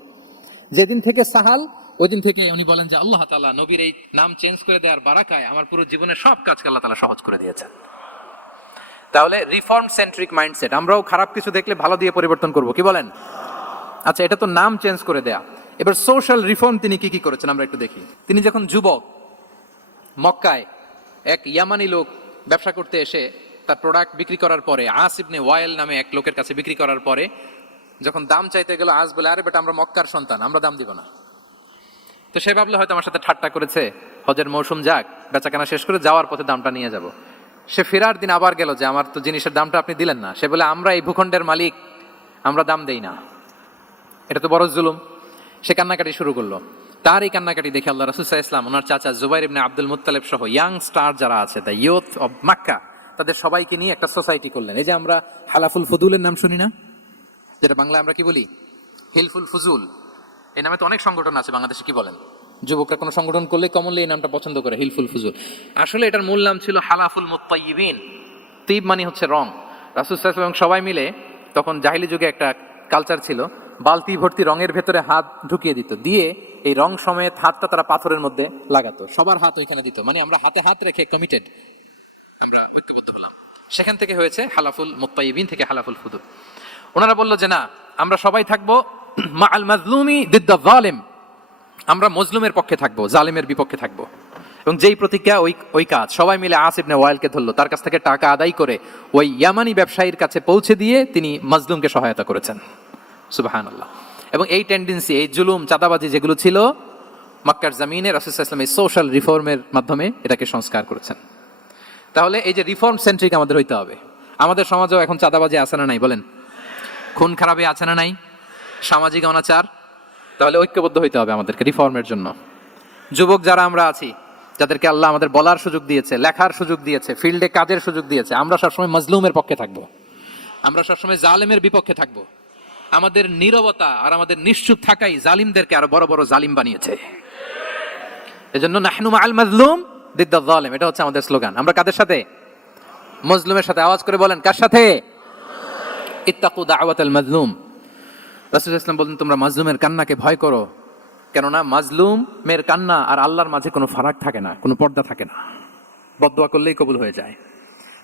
যেদিন থেকে সাহাল, ওই দিন থেকে উনি বলেন যে আল্লাহ তাআলা নবীর এই নাম চেঞ্জ করে দেওয়ার বারাকায় আমার পুরো জীবনের সব কাজকে আল্লাহ তাআলা সহজ করে দিয়েছেন। তাহলে রিফর্ম সেন্ট্রিক মাইন্ডসেট, আমরাও খারাপ কিছু দেখলে ভালো দিয়ে পরিবর্তন করব। কি বলেন? আচ্ছা, এটা তো নাম চেঞ্জ করে দেয়া। এবার সোশ্যাল রিফর্ম তিনি কি কি করেছেন আমরা একটু দেখি। তিনি যখন যুবক, মক্কায় এক ইয়ামানি লোক ব্যবসা করতে এসে তার প্রোডাক্ট বিক্রি করার পরে, আস ইবনে ওয়াইল নামে এক লোকের কাছে বিক্রি করার পরে যখন দাম চাইতে গেল, আস বলে, আরে বেটা, আমরা মক্কার সন্তান, আমরা দাম দিব না। তো সে ভাবলে হয়তো আমার সাথে ঠাট্টা করেছে, হজের মৌসুম যাক, বেচাকেনা শেষ করে যাওয়ার পথে দামটা নিয়ে যাব। সে ফেরার দিন আবার গেল যে আমার তো জিনিসের দামটা আপনি দিলেন না। সে বলে, আমরা এই ভূখণ্ডের মালিক, আমরা দাম দেই না। এটা তো বড় জুলুম। সে কান্নাকাটি শুরু করলো। তার এই কান্নাকাটি দেখে আল্লাহ রাসূল সাল্লাল্লাহু আলাইহি ওয়াসাল্লাম, ওনার চাচা জুবাইর ইবনে আব্দুল মুত্তালিব সহ ইয়াং স্টার যারা আছে, দ্য ইয়ুথ অফ মক্কা, তাদের সবাইকে নিয়ে একটা সোসাইটি করলেন। এই যে আমরা হালাফুল ফুদুলের নাম শুনি না, যেটা বাংলায় আমরা কি বলি? হিলফুল ফুজুল। এই নামে তো অনেক সংগঠন আছে বাংলাদেশে। কি বলেন? যুবকরা কোনো সংগঠন করলে কমনলি এই নামটা পছন্দ করে, হিলফুল ফুজুল। আসলে এটার মূল নাম ছিল হালাফুল মুত্তাইয়িবিন। তিব মানে হচ্ছে রং। রাসূল সাল্লাল্লাহু আলাইহি ওয়াসাল্লাম সবাই মিলে তখন জাহিলি যুগে একটা কালচার ছিল, বালতি ভর্তি রঙের ভেতরে হাত ঢুকিয়ে দিত, দিয়ে এই রং সমেত হাতটা তারা পাথরের মধ্যে লাগাতো, সবার হাত ওইখানে দিত, মানে আমরা হাতে হাত রেখে কমিটেড, আমরা ঐক্যবদ্ধ হলাম। সেখান থেকে হয়েছে হালাফুল মুত্তাইবিন থেকে হালাফুল ফুদুল। ওনারা বলল যে না, আমরা সবাই থাকবো মা আল মাজলুমি দিদ্দা জালিম, আমরা মজলুমের পক্ষে থাকবো, জালিমের বিপক্ষে থাকবো। এবং যেই প্রতিজ্ঞা ওই কাজ, সবাই মিলে আস ইবনে ওয়াইলকে ধরলো, তার কাছ থেকে টাকা আদায় করে ওই ইয়ামানি ব্যবসায়ীর কাছে পৌঁছে দিয়ে তিনি মাজলুমকে সহায়তা করেছেন। সুবহানাল্লাহ। এবং এই টেন্ডেন্সি, এই জুলুম, চাঁদাবাজি যেগুলো ছিল মক্কার জমিনে, রাসূল সাল্লাল্লাহু আলাইহি ওয়াসাল্লাম এই সোশ্যাল রিফর্মের মাধ্যমে এটাকে সংস্কার করেছেন। তাহলে এই যে রিফর্ম সেন্ট্রিক আমাদের হইতে হবে। আমাদের সমাজেও এখন চাঁদাবাজি আছে না নাই বলেন? খুন খারাপি আছে না নাই? সামাজিক অনাচার। তাহলে ঐক্যবদ্ধ হইতে হবে আমাদেরকে রিফর্মের জন্য। যুবক যারা আমরা আছি, যাদেরকে আল্লাহ আমাদের বলার সুযোগ দিয়েছে, লেখার সুযোগ দিয়েছে, ফিল্ডে কাজের সুযোগ দিয়েছে, আমরা সবসময় মাজলুমের পক্ষে থাকবো, আমরা সবসময় জালেমের বিপক্ষে থাকবো। আমাদের নীরবতা আর আমাদের নিশ্চুপ থাকাই জালিমদেরকে আরো বড় বড় জালিম বানিয়েছে। এজন্য নাহনু মাআল মাজলুম দিদ্দা যালিম, এটা হচ্ছে আমাদের স্লোগান। আমরা কাদের সাথে? মজলুমের সাথে। আওয়াজ করে বলেন, কার সাথে? ইত্তাকু দাওয়াতাল মাজলুম। রাসূল সাল্লাল্লাহু আলাইহি ওয়াসাল্লাম বলেন, তোমরা মাজলুমের কান্নাকে ভয় করো, কেননা মাজলুমের কান্না আর আল্লাহর মাঝে কোনো ফারাক থাকে না, কোনো পর্দা থাকে না, বদদুয়া করলেই কবুল হয়ে যায়।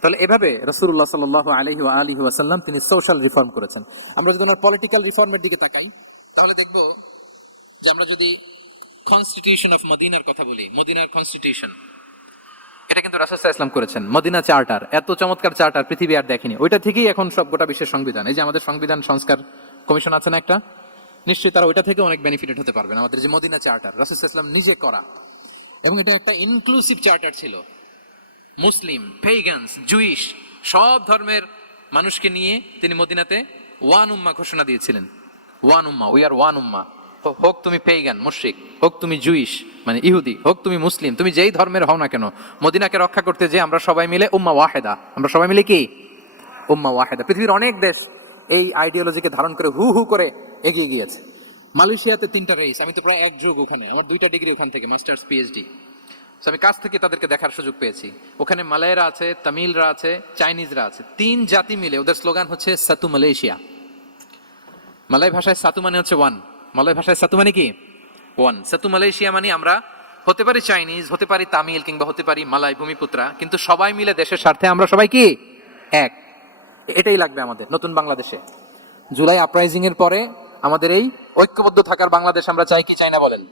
তাহলে এভাবে রাসূলুল্লাহ সাল্লাল্লাহু আলাইহি ওয়া আলিহি ওয়াসাল্লাম তিনি সোশ্যাল রিফর্ম করেছেন। আমরা যদি ওনার পলিটিক্যাল রিফর্মের দিকে তাকাই, তাহলে দেখব যে আমরা যদি কনস্টিটিউশন অফ মদিনার কথা বলি, মদিনার কনস্টিটিউশন, এটা কিন্তু রাসূল সাল্লাল্লাহু আলাইহি ওয়াসাল্লাম করেছেন। মদিনা চার্টার, এত চমৎকার চার্টার পৃথিবী আর দেখেনি। ওইটা থেকেই এখন সব গোটা বিশ্বের সংবিধান। এই যে আমাদের সংবিধান সংস্কার কমিশন আছে না একটা, নিশ্চয়ই তারা ওইটা থেকে অনেক বেনিফিটেড হতে পারবেন। আমাদের যে মদিনা চার্টার রাসূল সাল্লাল্লাহু আলাইহি ওয়াসাল্লাম নিজে করা, এবং এটা একটা ইনক্লুসিভ চার্টার ছিল। মুসলিম, পেগানস, জুইশ, সব ধর্মের মানুষকে নিয়ে তিনি মদিনাতে ওয়ান উম্মাহ ঘোষণা দিয়েছিলেন। ওয়ান উম্মাহ, উই আর ওয়ান উম্মাহ। হোক তুমি পেগান মুশরিক, হোক তুমি জুইশ মানে ইহুদি, হোক তুমি মুসলিম, তুমি যেই ধর্মের হও না কেন, মদিনাকে রক্ষা করতে যে আমরা সবাই মিলে উম্মাহ ওয়াহিদা, আমরা সবাই মিলে কি উম্মাহ ওয়াহিদা। পৃথিবীর অনেক দেশ এই আইডিওলজিকে ধারণ করে হু হু করে এগিয়ে গিয়েছে। মালয়েশিয়াতে 3টা রেস, আমি তো প্রায় এক যুগ ওখানে, আমার 2টা ডিগ্রি ওখান থেকে, মাস্টার্স পিএইচডি। আমি কাছ থেকে তাদেরকে দেখার সুযোগ পেয়েছি। ওখানে মালয়েরা আছে, তামিলরা আছে, চাইনিজরা আছে, 3 জাতি মিলে ওদের স্লোগান হচ্ছে সাতু মালয়েশিয়া। মালয় ভাষায় সাতু মানে হচ্ছে ওয়ান, মালয় ভাষায় সাতু মানে কি ওয়ান। সাতু মালয়েশিয়া মানে আমরা হতে পারি চাইনিজ, হতে পারি তামিল, কিংবা হতে পারি মালয় ভূমিপুত্রা, কিন্তু সবাই মিলে দেশের স্বার্থে আমরা সবাই কি এক। এটাই লাগবে আমাদের নতুন বাংলাদেশে। জুলাই আপরাইজিং এর পরে আমাদের এই ঐক্যবদ্ধ থাকার বাংলাদেশ আমরা চাই কি চাই না বলেন?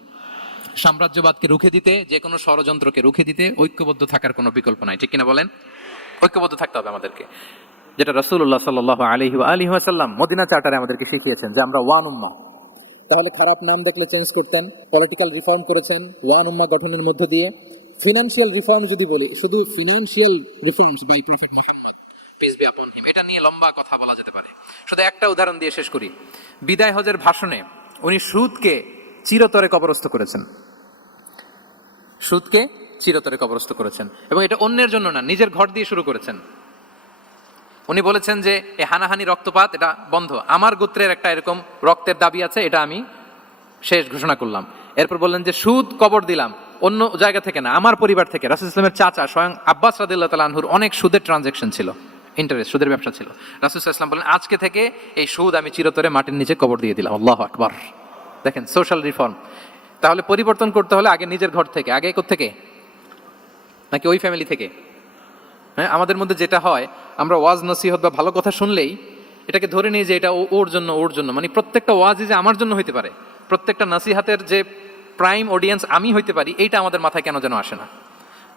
সাম্রাজ্যবাদকে রুখে দিতে, যে কোনো ষড়যন্ত্রকে রুখে দিতে ঐক্যবদ্ধ থাকার কোনো বিকল্প নাই, ঠিক কিনা বলেন? ঐক্যবদ্ধ থাকতে হবে আমাদেরকে, যেটা রাসূলুল্লাহ সাল্লাল্লাহু আলাইহি ওয়া আলিহি ওয়াসাল্লাম মদিনা চার্টারে আমাদেরকে শিখিয়েছেন যে আমরা ওয়ান উম্মাহ। তাহলে খারাপ নাম দেখলে চেঞ্জ করতেন। পলিটিক্যাল রিফর্ম করেছেন ওয়ান উম্মাহ গঠনের মধ্য দিয়ে। ফিনান্সিয়াল রিফর্ম যদি বলি, শুধু financial reforms by prophet Muhammad peace be upon him, এটা নিয়ে লম্বা কথা বলা যেতে পারে। শুধু একটা উদাহরণ দিয়ে শেষ করি। বিদায় হজের ভাষণে উনি সুদকে চিরতরে কবরস্থ করেছেন, সুদকে চিরতরে কবরস্থ করেছেন, এবং এটা অন্যের জন্য না, নিজের ঘর দিয়ে শুরু করেছেন। উনি বলেছেন যে এই হানাহানি রক্তপাত এটা বন্ধ, আমার গোত্রের একটা এরকম রক্তের দাবি আছে, এটা আমি শেষ ঘোষণা করলাম। এরপর বললেন যে সুদ কবর দিলাম, অন্য জায়গা থেকে না, আমার পরিবার থেকে। রাসূল ইসলামের চাচা স্বয়ং আব্বাস রাদিয়াল্লাহু তাআলা আনহুর অনেক সুদের ট্রানজাকশন ছিল, ইন্টারেস্ট, সুদের ব্যবসা ছিল। রাসূল ইসলাম বলেন আজকে থেকে এই সুদ আমি চিরতরে মাটির নিচে কবর দিয়ে দিলাম। আল্লাহু আকবার। দেখেন সোশ্যাল রিফর্ম। তাহলে পরিবর্তন করতে হলে আগে নিজের ঘর থেকে, আগে কোত্থেকে? নাকি ওই ফ্যামিলি থেকে? হ্যাঁ, আমাদের মধ্যে যেটা হয়, আমরা ওয়াজ নসিহত বা ভালো কথা শুনলেই এটাকে ধরে নিই যে এটা ওর জন্য, ওর জন্য, মানে প্রত্যেকটা ওয়াজই যে আমার জন্য হইতে পারে, প্রত্যেকটা নসিহাতের যে প্রাইম অডিয়েন্স আমি হইতে পারি, এইটা আমাদের মাথায় কেন যেন আসে না।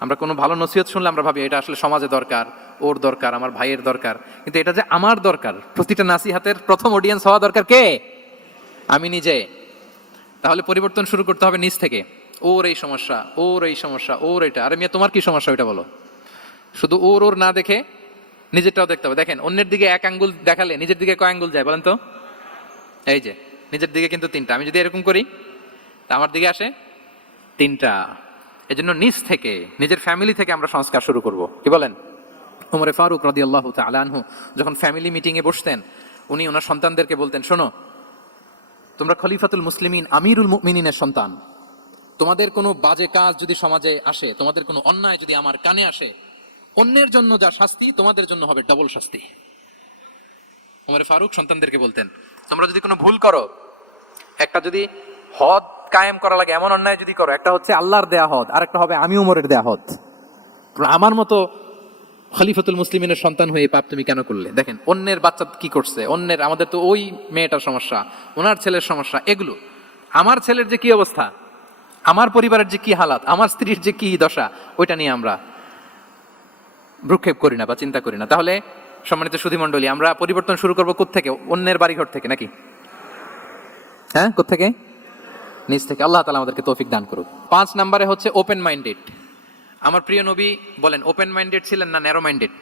আমরা কোনো ভালো নসিহত শুনলে আমরা ভাবি এটা আসলে সমাজে দরকার, ওর দরকার, আমার ভাইয়ের দরকার, কিন্তু এটা যে আমার দরকার, প্রতিটা নসিহাতের প্রথম অডিয়েন্স হওয়া দরকার কে? আমি নিজে। তাহলে পরিবর্তন শুরু করতে হবে নিজ থেকে। ওর এই সমস্যা, ওর এই সমস্যা, ওর এটা, আরে মিয়া তোমার কি সমস্যা ওইটা বলো। শুধু ওর ওর না দেখে নিজেরটাও দেখতে হবে। দেখেন অন্যের দিকে এক আঙ্গুল দেখালে নিজের দিকে কয় আঙ্গুল যায় বলেন তো? এই যে নিজের দিকে কিন্তু 3টা। আমি যদি এরকম করি তা আমার দিকে আসে 3টা। এজন্য নিজ থেকে, নিজের ফ্যামিলি থেকে আমরা সংস্কার শুরু করব, কি বলেন? ওমর ফারুক রাদিয়াল্লাহু তাআলা আনহু যখন ফ্যামিলি মিটিং এ বসতেন, উনি ওনার সন্তানদেরকে বলতেন, শোনো, তোমরা খলিফাতুল মুসলিমিন, আমিরুল মুমিনিনের সন্তান, তোমাদের কোনো বাজে কাজ যদি সমাজে আসে, তোমাদের কোনো অন্যায় যদি আমার কানে আসে, অন্যের জন্য যা শাস্তি তোমাদের জন্য হবে ডবল শাস্তি। ওমর ফারুক সন্তানদেরকে বলতেন, তোমরা যদি কোনো ভুল করো, একটা যদি হদ কায়েম করা লাগে, এমন অন্যায় যদি করো, একটা হচ্ছে আল্লাহর দেয়া হদ, আর একটা হবে আমি উমরের দেয়া হদ। আমার মতো খলিফাতুল মুসলিমিনের সন্তান হয়ে পাপ তুমি কেন করলে? দেখেন অন্যের বাচ্চা কি করছে, অন্যের, আমাদের তো ওই মেয়েটার সমস্যা, ওনার ছেলের সমস্যা, এগুলো আমার ছেলের যে কি অবস্থা, আমার পরিবারের যে কি হালাত, আমার স্ত্রীর যে কি দশা, ওইটা নিয়ে আমরা ভ্রুক্ষেপ করি না বা চিন্তা করি না। তাহলে সম্মানিত সুধীমণ্ডলী, আমরা পরিবর্তন শুরু করবো কোত্থেকে? অন্যের বাড়িঘর থেকে নাকি? হ্যাঁ, কোত্থেকে? নিজ থেকে। আল্লাহ তাআলা আমাদেরকে তৌফিক দান করুক। 5 নম্বরে হচ্ছে ওপেন মাইন্ডেড। আমার প্রিয় নবী বলেন ওপেন মাইন্ডেড ছিলেন না ন্যারো মাইন্ডেড?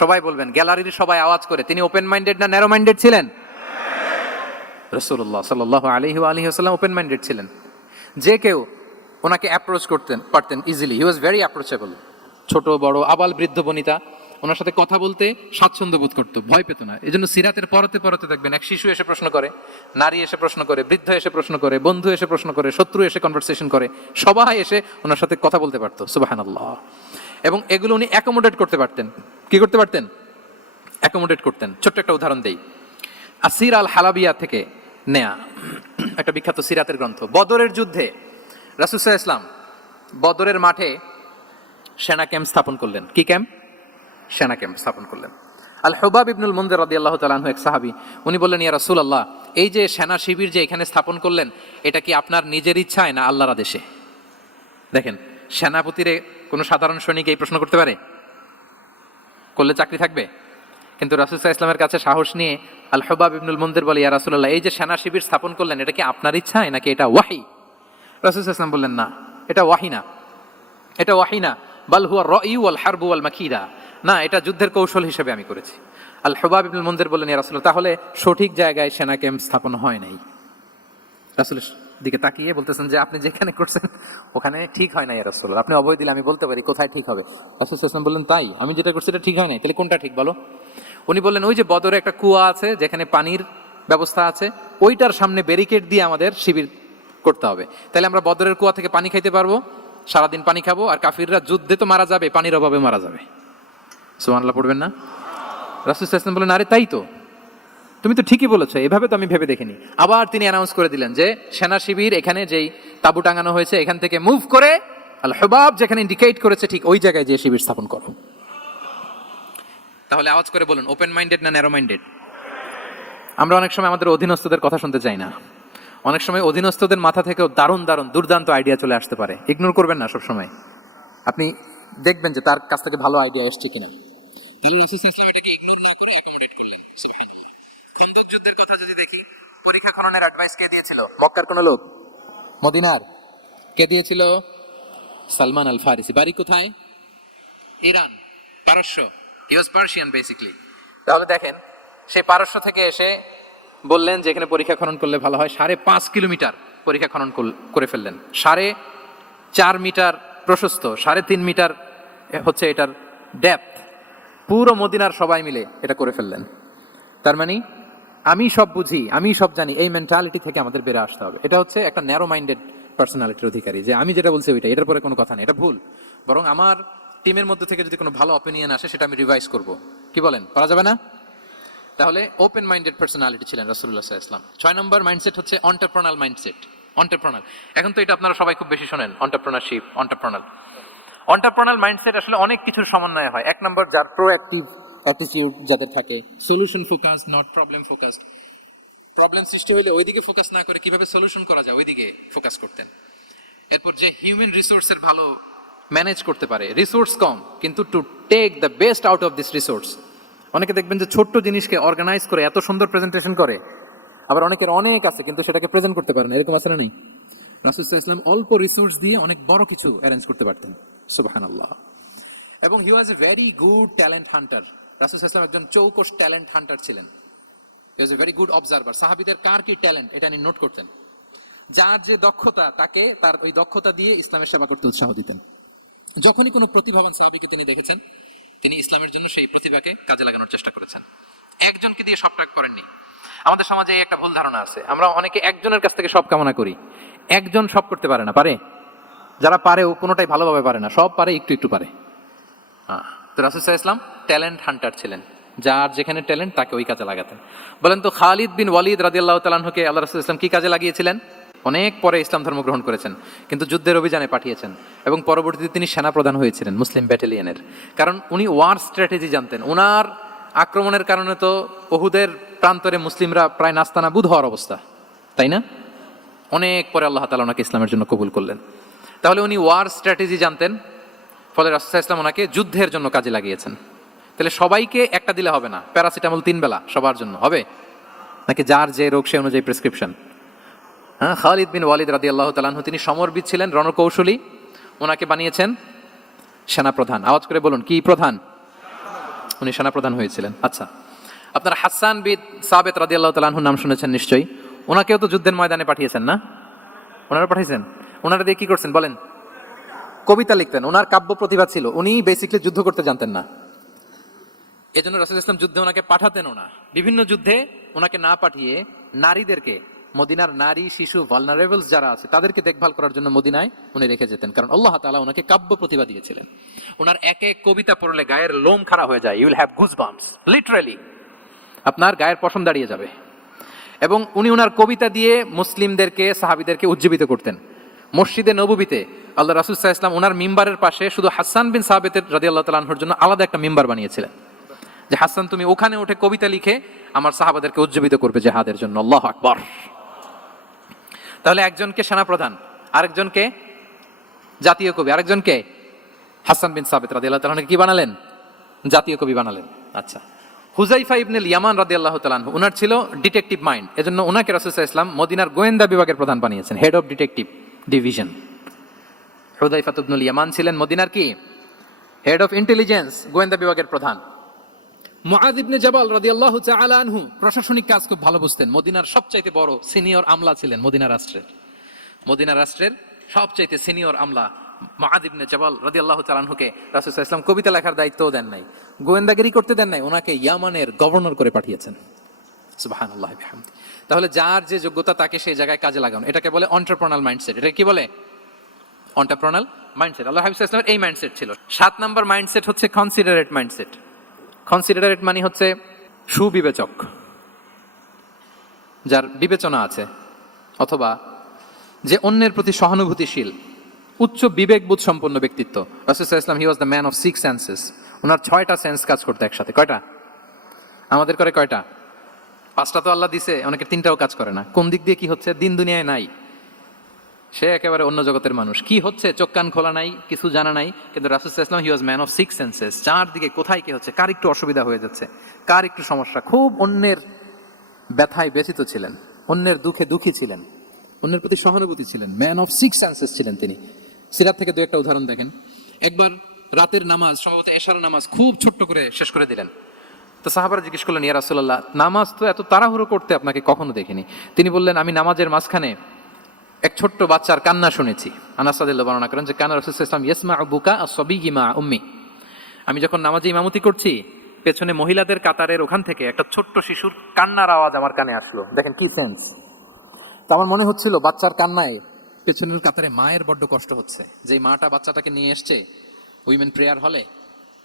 সবাই বলবেন, গ্যালারির সবাই আওয়াজ করে, তিনি ওপেন মাইন্ডেড না ন্যারো মাইন্ডেড ছিলেন? রাসূলুল্লাহ সাল্লাল্লাহু আলাইহি ওয়া আলিহি ওয়াসাল্লাম ওপেন মাইন্ডেড ছিলেন। যে কেউ ওনাকে অ্যাপ্রোচ করতেন পারতেন easily, he was very approachable. ছোট বড় আবাল বৃদ্ধ বনিতা ওনার সাথে কথা বলতে স্বাচ্ছন্দ্য বোধ করতো, ভয় পেত না। এই জন্য সিরাতের পরতে পরতে দেখবেন এক শিশু এসে প্রশ্ন করে, নারী এসে প্রশ্ন করে, বৃদ্ধ এসে প্রশ্ন করে, বন্ধু এসে প্রশ্ন করে, শত্রু এসে কনভারসেশন করে, সবাই এসে ওনার সাথে কথা বলতে পারতো। সুবহানাল্লাহ। এবং এগুলো উনি অ্যাকোমোডেট করতে পারতেন। কি করতে পারতেন? অ্যাকোমোডেট করতেন। ছোট্ট একটা উদাহরণ দেই, আসির আল হালাবিয়া থেকে নেয়া একটা বিখ্যাত সিরাতের গ্রন্থ। বদরের যুদ্ধে রাসূল সাল্লাল্লাহু আলাইহি ওয়াসাল্লাম বদরের মাঠে সেনা ক্যাম্প স্থাপন করলেন। কি ক্যাম্প? সেনা ক্যাম্প স্থাপন করলেন। আল হুবাব ইবনুল মুনজির রাদিয়াল্লাহু তাআলা আনহু এক সাহাবী, উনি বললেন, ইয়া রাসূলুল্লাহ, এই যে সেনা শিবির যে এখানে স্থাপন করলেন, এটা কি আপনার নিজের ইচ্ছায় না আল্লাহর আদেশে? দেখেন, সেনাপতিরে কোনো সাধারণ সৈনিক এই প্রশ্ন করতে পারে? করলে চাকরি থাকবে? কিন্তু রাসূল সাল্লাল্লাহু আলাইহি ওয়াসাল্লামের কাছে সাহস নিয়ে আল হুবাব ইবনুল মুনজির বলে, ইয়া রাসূলুল্লাহ, এই যে সেনা শিবির স্থাপন করলেন, এটা কি আপনার ইচ্ছায় নাকি এটা ওয়াহী? রাসূল সাল্লাল্লাহু আলাইহি ওয়াসাল্লাম বললেন, না, এটা ওয়াহী না, এটা ওয়াহী না, বাল হুয়া রায়ু ওয়াল হারবু ওয়াল মাকিদা, না, এটা যুদ্ধের কৌশল হিসেবে আমি করেছি। আল হুবাব ইবনুল মুনজির বললেন, ইয়া রাসূলুল্লাহ, তাহলে সঠিক জায়গায় সেনা ক্যাম্প স্থাপন হয় নাই। রাসূলের দিকে তাকিয়ে বলতেছেন যে আপনি যেখানে করছেন ওখানে ঠিক হয় না ইয়া রাসূলুল্লাহ, আপনি অভয় দিলে আমি বলতে পারি কোথায় ঠিক হবে। রাসূল সাল্লাল্লাহু আলাইহি ওয়াসাল্লাম বললেন, তাই? আমি যেটা করছি এটা ঠিক হয় নাই, তাহলে কোনটা ঠিক বলো? উনি বললেন, ওই যে বদরে একটা কুয়া আছে যেখানে পানির ব্যবস্থা আছে, ওইটার সামনে ব্যারিকেড দিয়ে আমাদের শিবির করতে হবে, তাহলে আমরা বদরের কুয়া থেকে পানি খাইতে পারবো, সারাদিন পানি খাবো, আর কাফিররা যুদ্ধে তো মারা যাবে, পানির অভাবে মারা যাবে। সুবহানাল্লাহ পড়বেন না? রাসূল সাল্লাল্লাহু আলাইহি ওয়াসাল্লাম বললেন, আরে তাই তো, তুমি তো ঠিকই বলেছো, এভাবে তো আমি ভেবে দেখিনি। আবার তিনি অ্যানাউন্স করে দিলেন যে সেনা শিবির এখানে যেই তাবু টাঙানো হয়েছে এখান থেকে মুভ করে আল হুবাব যেখানে ইন্ডিকেট করেছে ঠিক ওই জায়গায় যে শিবির স্থাপন করো। তাহলে আওয়াজ করে বলুন, ওপেন মাইন্ডেড না ন্যারো মাইন্ডেড? আমরা অনেক সময় আমাদের অধীনস্থদের কথা শুনতে চাই না। অনেক সময় অধীনস্থদের মাথা থেকেও দারুণ দারুণ দুর্দান্ত আইডিয়া চলে আসতে পারে। ইগনোর করবেন না সব সময়, আপনি দেখবেন যে তার কাছ থেকে ভালো আইডিয়া এসছে কিনা। এটাকে ইগনোর না করে অ্যাকোমোডেট করলেন। সুবহানাল্লাহ। খন্দক যুদ্ধের কথা যদি দেখি, পরীক্ষা খননের অ্যাডভাইস কে দিয়েছিল? মক্কার কোন লোক? মদিনার? কে দিয়েছিল? সালমান আল ফারিসি। বাড়ি কোথায়? ইরান, পারস্য। হি ওয়াজ পার্সিয়ান বেসিক্যালি। তাহলে দেখেন, সেই পারস্য থেকে এসে বললেন যে এখানে পরীক্ষা খনন করলে ভালো হয়। 5.5 কিলোমিটার পরীক্ষা খনন করে ফেললেন। 4.5 মিটার প্রশস্ত, 3.5 মিটার হচ্ছে এটার ডেপথ। পুরো মদিনার সবাই মিলে এটা করে ফেললেন। তার মানে আমি সব বুঝি, আমি সব জানি, এই মেন্টালিটি থেকে আমাদের বেরে আসতে হবে। এটা হচ্ছে একটা ন্যারো মাইন্ডেড পার্সোনালিটির অধিকারী, যে আমি যেটা বলছি ওইটা, এটার পরে কোনো কথা নেই, এটা ভুল। বরং আমার টিমের মধ্যে থেকে যদি কোনো ভালো অপিনিয়ন আসে সেটা আমি রিভাইজ করব। কি বলেন, করা যাবে না? তাহলে ওপেন মাইন্ডেড পার্সোনালিটি ছিলেন রাসূলুল্লাহ সাল্লাল্লাহু আলাইহি ওয়াসাল্লাম। 6 নম্বর মাইন্ডসেট হচ্ছে এন্টারপ্রেনাল মাইন্ডসেট। এন্টারপ্রেনার, এখন তো এটা আপনারা সবাই খুব বেশি শোনেন, এন্টারপ্রেনারশিপ, এন্টারপ্রেনাল মাইন্ডসেট আসলে অনেক কিছুর সমন্বয় হয়। 1 নম্বর, যার প্রোঅ্যাক্টিভ অ্যাটিটিউড যাদের থাকে, solution focus, not problem focus. Problem সৃষ্টি হইলে ওইদিকে ফোকাস না করে কিভাবে সলিউশন করা যায় ওইদিকে ফোকাস করতেন। এরপর যে হিউম্যান রিসোর্সের ভালো ম্যানেজ করতে পারে, রিসোর্স কম কিন্তু to take the best out of this resource. অনেকে দেখবেন যে ছোট্ট জিনিসকে অর্গানাইজ করে এত সুন্দর প্রেজেন্টেশন করে, আবার অনেকের অনেক আছে কিন্তু সেটাকে প্রেজেন্ট করতে পারে না, এরকম আছে না? নেই? রাসূল সাল্লাল্লাহু আলাইহি ওয়াসাল্লাম অল্প রিসোর্স দিয়ে অনেক বড় কিছু অ্যারেঞ্জ করতে পারতেন। সুবহানাল্লাহ। এবং he was a very good talent hunter. রাসূল সাল্লাল্লাহু আলাইহি ওয়াসাল্লাম একজন চৌকস ট্যালেন্ট হান্টার ছিলেন। He was a very good observer. সাহাবীদের কার কি ট্যালেন্ট এটা তিনি নোট করতেন। যার যে দক্ষতা, তাকে তার ওই দক্ষতা দিয়ে ইসলামের সেবা করতে উৎসাহ দিতেন। যখনই কোনো প্রতিভাবান সাহাবীকে তিনি দেখেছেন, তিনি ইসলামের জন্য সেই প্রতিভাকে কাজে লাগানোর চেষ্টা করেছেন। একজনকে দিয়ে সবটা করেননি। আমাদের সমাজে একটা ভুল ধারণা আছে, আমরা অনেকে একজনের কাছ থেকে সব কামনা করি। একজন সব করতে পারে না, পারে? যারা পারেও কোনোটাই ভালোভাবে পারে না, সব পারে, একটু একটু পারে। তো রাসূল সাল্লাল্লাহু আলাইহি ওয়াসাল্লাম ট্যালেন্ট হান্টার ছিলেন। যার যেখানে ট্যালেন্ট তাকে ওই কাজে লাগাতেন। বলেন তো খালিদ বিন ওয়ালিদ রাদিয়াল্লাহু তাআলা আনহুকে আল্লাহ রাসূল ইসলাম কি কাজে লাগিয়েছিলেন? অনেক পরে ইসলাম ধর্ম গ্রহণ করেছেন, কিন্তু যুদ্ধের অভিযানে পাঠিয়েছেন এবং পরবর্তীতে তিনি সেনাপ্রধান হয়েছিলেন মুসলিম ব্যাটালিয়নের। কারণ উনি ওয়ার স্ট্র্যাটেজি জানতেন। ওনার আক্রমণের কারণে তো উহুদের প্রান্তরে মুসলিমরা প্রায় নাস্তানাবুদ হওয়ার অবস্থা, তাই না? অনেক পরে আল্লাহ তাআলা ওনাকে ইসলামের জন্য কবুল করলেন। তাহলে উনি ওয়ার স্ট্র্যাটেজি জানতেন, ফলে রাসূল সাল্লাল্লাহু আলাইহি ওয়াসাল্লাম ওনাকে যুদ্ধের জন্য কাজে লাগিয়েছেন। তাহলে সবাইকে একটা দিলে হবে না, প্যারাসিটামল 3 বেলা সবার জন্য হবে নাকি যার যে রোগ সে অনুযায়ী প্রেসক্রিপশন? হ্যাঁ, খালিদ বিন ওয়ালিদ রাদিয়াল্লাহু তাআলা আনহু তিনি সমরবিদ ছিলেন, রণকৌশলী। ওনাকে বানিয়েছেন সেনাপ্রধান। আওয়াজ করে বলুন, কি প্রধান? উনি সেনাপ্রধান হয়েছিলেন। আচ্ছা, আপনারা হাসান বিন সাবিত রাদিয়াল্লাহু তাআলা আনহুর নাম শুনেছেন নিশ্চয়ই। ওনাকেও তো যুদ্ধের ময়দানে পাঠিয়েছেন না? ওনারা পাঠিয়েছেন। ওনারা দিয়ে কি করছেন বলেন? কবিতা লিখতেন। ওনার কাব্য প্রতিভা ছিল। উনি বেসিক্যালি যুদ্ধ করতে জানতেন না, এজন্য রাসূল ইসলাম যুদ্ধে ওনাকে পাঠাতেনও না। বিভিন্ন যুদ্ধে ওনাকে না পাঠিয়ে নারীদেরকে, মদিনার নারী শিশু ভালনারেবলস যারা আছে তাদেরকে দেখভাল করার জন্য মদিনায় উনি রেখে যেতেন, কারণ আল্লাহ তাআলা ওনাকে কাব্য প্রতিভা দিয়েছিলেন। ওনার এক এক কবিতা পড়লে গায়ের লোম খাড়া হয়ে যায়, you will have goosebumps, literally আপনার গায়ের পশম দাঁড়িয়ে যাবে। এবং উনি ওনার কবিতা দিয়ে মুসলিমদেরকে, সাহাবীদেরকে উজ্জীবিত করতেন। মসজিদে নববীতে আল্লাহ রাসূল সাল্লাল্লাহু আলাইহি ওয়াসাল্লাম ওনার মিম্বারের পাশে শুধু হাসান বিন সাবিত রাদিয়াল্লাহু তাআলা আনহুর জন্য আলাদা একটা মিম্বার বানিয়েছিলেন, যে হাসান তুমি ওখানে উঠে কবিতা লিখে আমার সাহাবাদেরকে উজ্জীবিত করবে জিহাদের জন্য। আল্লাহু আকবার। তাহলে একজনকে সেনাপ্রধান, আরেকজনকে জাতীয় কবি, আরেকজনকে হাসান বিন সাবিত রাদিয়াল্লাহু তাআলা কি বানালেন? জাতীয় কবি বানালেন। আচ্ছা, হুযাইফা ইবনুল ইয়ামান রাদিয়াল্লাহু তাআলা আনহু ওনার ছিল ডিটেকটিভ মাইন্ড, এজন্য ওনাকে রাসূল সাল্লাল্লাহু আলাইহি ওয়াসাল্লাম মদিনার গোয়েন্দা বিভাগের প্রধান বানিয়েছেন, হেড অফ ডিটেকটিভ ডিভিশন। হুযাইফা ইবনুল ইয়ামান ছিলেন মদিনার কি? হেড অফ ইন্টেলিজেন্স, গোয়েন্দা বিভাগের প্রধান। মুআয ইবনে জাবাল রাদিয়াল্লাহু তাআলা আনহু প্রশাসনিক কাজ খুব ভালো বুঝতেন। মদিনার সবচাইতে বড় সিনিয়র আমলা ছিলেন মদিনা রাষ্ট্রের। মদিনা রাষ্ট্রের সবচাইতে সিনিয়র আমলা মুআয ইবনে জাবাল রাদিয়াল্লাহু তাআলা আনহুকে রাসূল সাল্লাল্লাহু আলাইহি ওয়াসাল্লাম কবিতা লেখার দায়িত্বও দেন নাই, গোয়েন্দাগিরি করতে দেন নাই, ওনাকে ইয়ামানের গভর্নর করে পাঠিয়েছেন। সুবহানাল্লাহ বিহামদি। তাহলে যার যে যোগ্যতা তাকে সেই জায়গায় কাজে লাগানো, এটাকে বলে এন্টারপ্রেনাল মাইন্ডসেট। এটা কি বলে? এন্টারপ্রেনাল মাইন্ডসেট। আল্লাহ হাবিব সাল্লাল্লাহু আলাইহি ওয়াসাল্লামের এই মাইন্ডসেট ছিল। 7 নাম্বার মাইন্ডসেট হচ্ছে কনসিডারেট মাইন্ডসেট। কনসিডারেট মানে হচ্ছে সুবিবেচক, যার বিবেচনা আছে, অথবা যে অন্যের প্রতি সহানুভূতিশীল, উচ্চ বিবেকবোধ সম্পন্ন ব্যক্তিত্ব। রাসূল সাল্লাল্লাহু আলাইহি ওয়াসাল্লাম he was the man of 6 senses. ওনার 6টা সেন্স কাজ করতে একসাথে। কয়টা? আমাদের করে কয়টা? 5টা তো আল্লাহ দিছে, অনেকের 3টাও কাজ করে না। কোন দিক দিয়ে কি হচ্ছে দিন দুনিয়ায় নাই, সে একেবারে অন্য জগতের মানুষ। কি হচ্ছে চোখ কান খোলা নাই, কিছু জানা নাই। কিন্তু রাসূল সাল্লাল্লাহু আলাইহি ওয়াসাল্লাম he was man of 6 senses. চারদিকে কোথায় কি হচ্ছে, কার একটু অসুবিধা হয়ে যাচ্ছে, কার একটু সমস্যা, খুব অন্যের ব্যথায় ব্যথিত ছিলেন, অন্যের দুঃখে দুঃখী ছিলেন, অন্যের প্রতি সহানুভূতি ছিলেন। ম্যান অফ 6 সেন্সেস ছিলেন তিনি। সিরাত থেকে 2 একটা উদাহরণ দেখেন। একবার রাতের নামাজ, সম্ভবত এশার নামাজ খুব ছোট্ট করে শেষ করে দিলেন। তো সাহাবারা জিজ্ঞেস করলেন, ইয়া রাসূলুল্লাহ, নামাজ তো এত তাড়াহুড়ো করতে আপনাকে কখনো দেখিনি। তিনি বললেন, আমি নামাজের মাঝখানে এক ছোট্ট বাচ্চার কান্না শুনেছি। আনাস রাদিয়াল্লাহু বর্ণনা করেন যে কানা রাসূল সাল্লাল্লাহু আলাইহি ওয়াসাল্লাম ইয়াসমাউ বুকা আস-সাবিয়্যি মা উম্মি। আমি যখন নামাজে ইমামতি করছি, পেছনে মহিলাদের কাতারের ওখান থেকে একটা ছোট্ট শিশুর কান্নার আওয়াজ আমার কানে আসলো। দেখেন কি সেন্স। তো আমার মনে হচ্ছিল বাচ্চার কান্নায় পেছনের কাতারে মায়ের বড্ড কষ্ট হচ্ছে। যে মাটা বাচ্চাটাকে নিয়ে এসছে উইমেন প্রেয়ার হলে,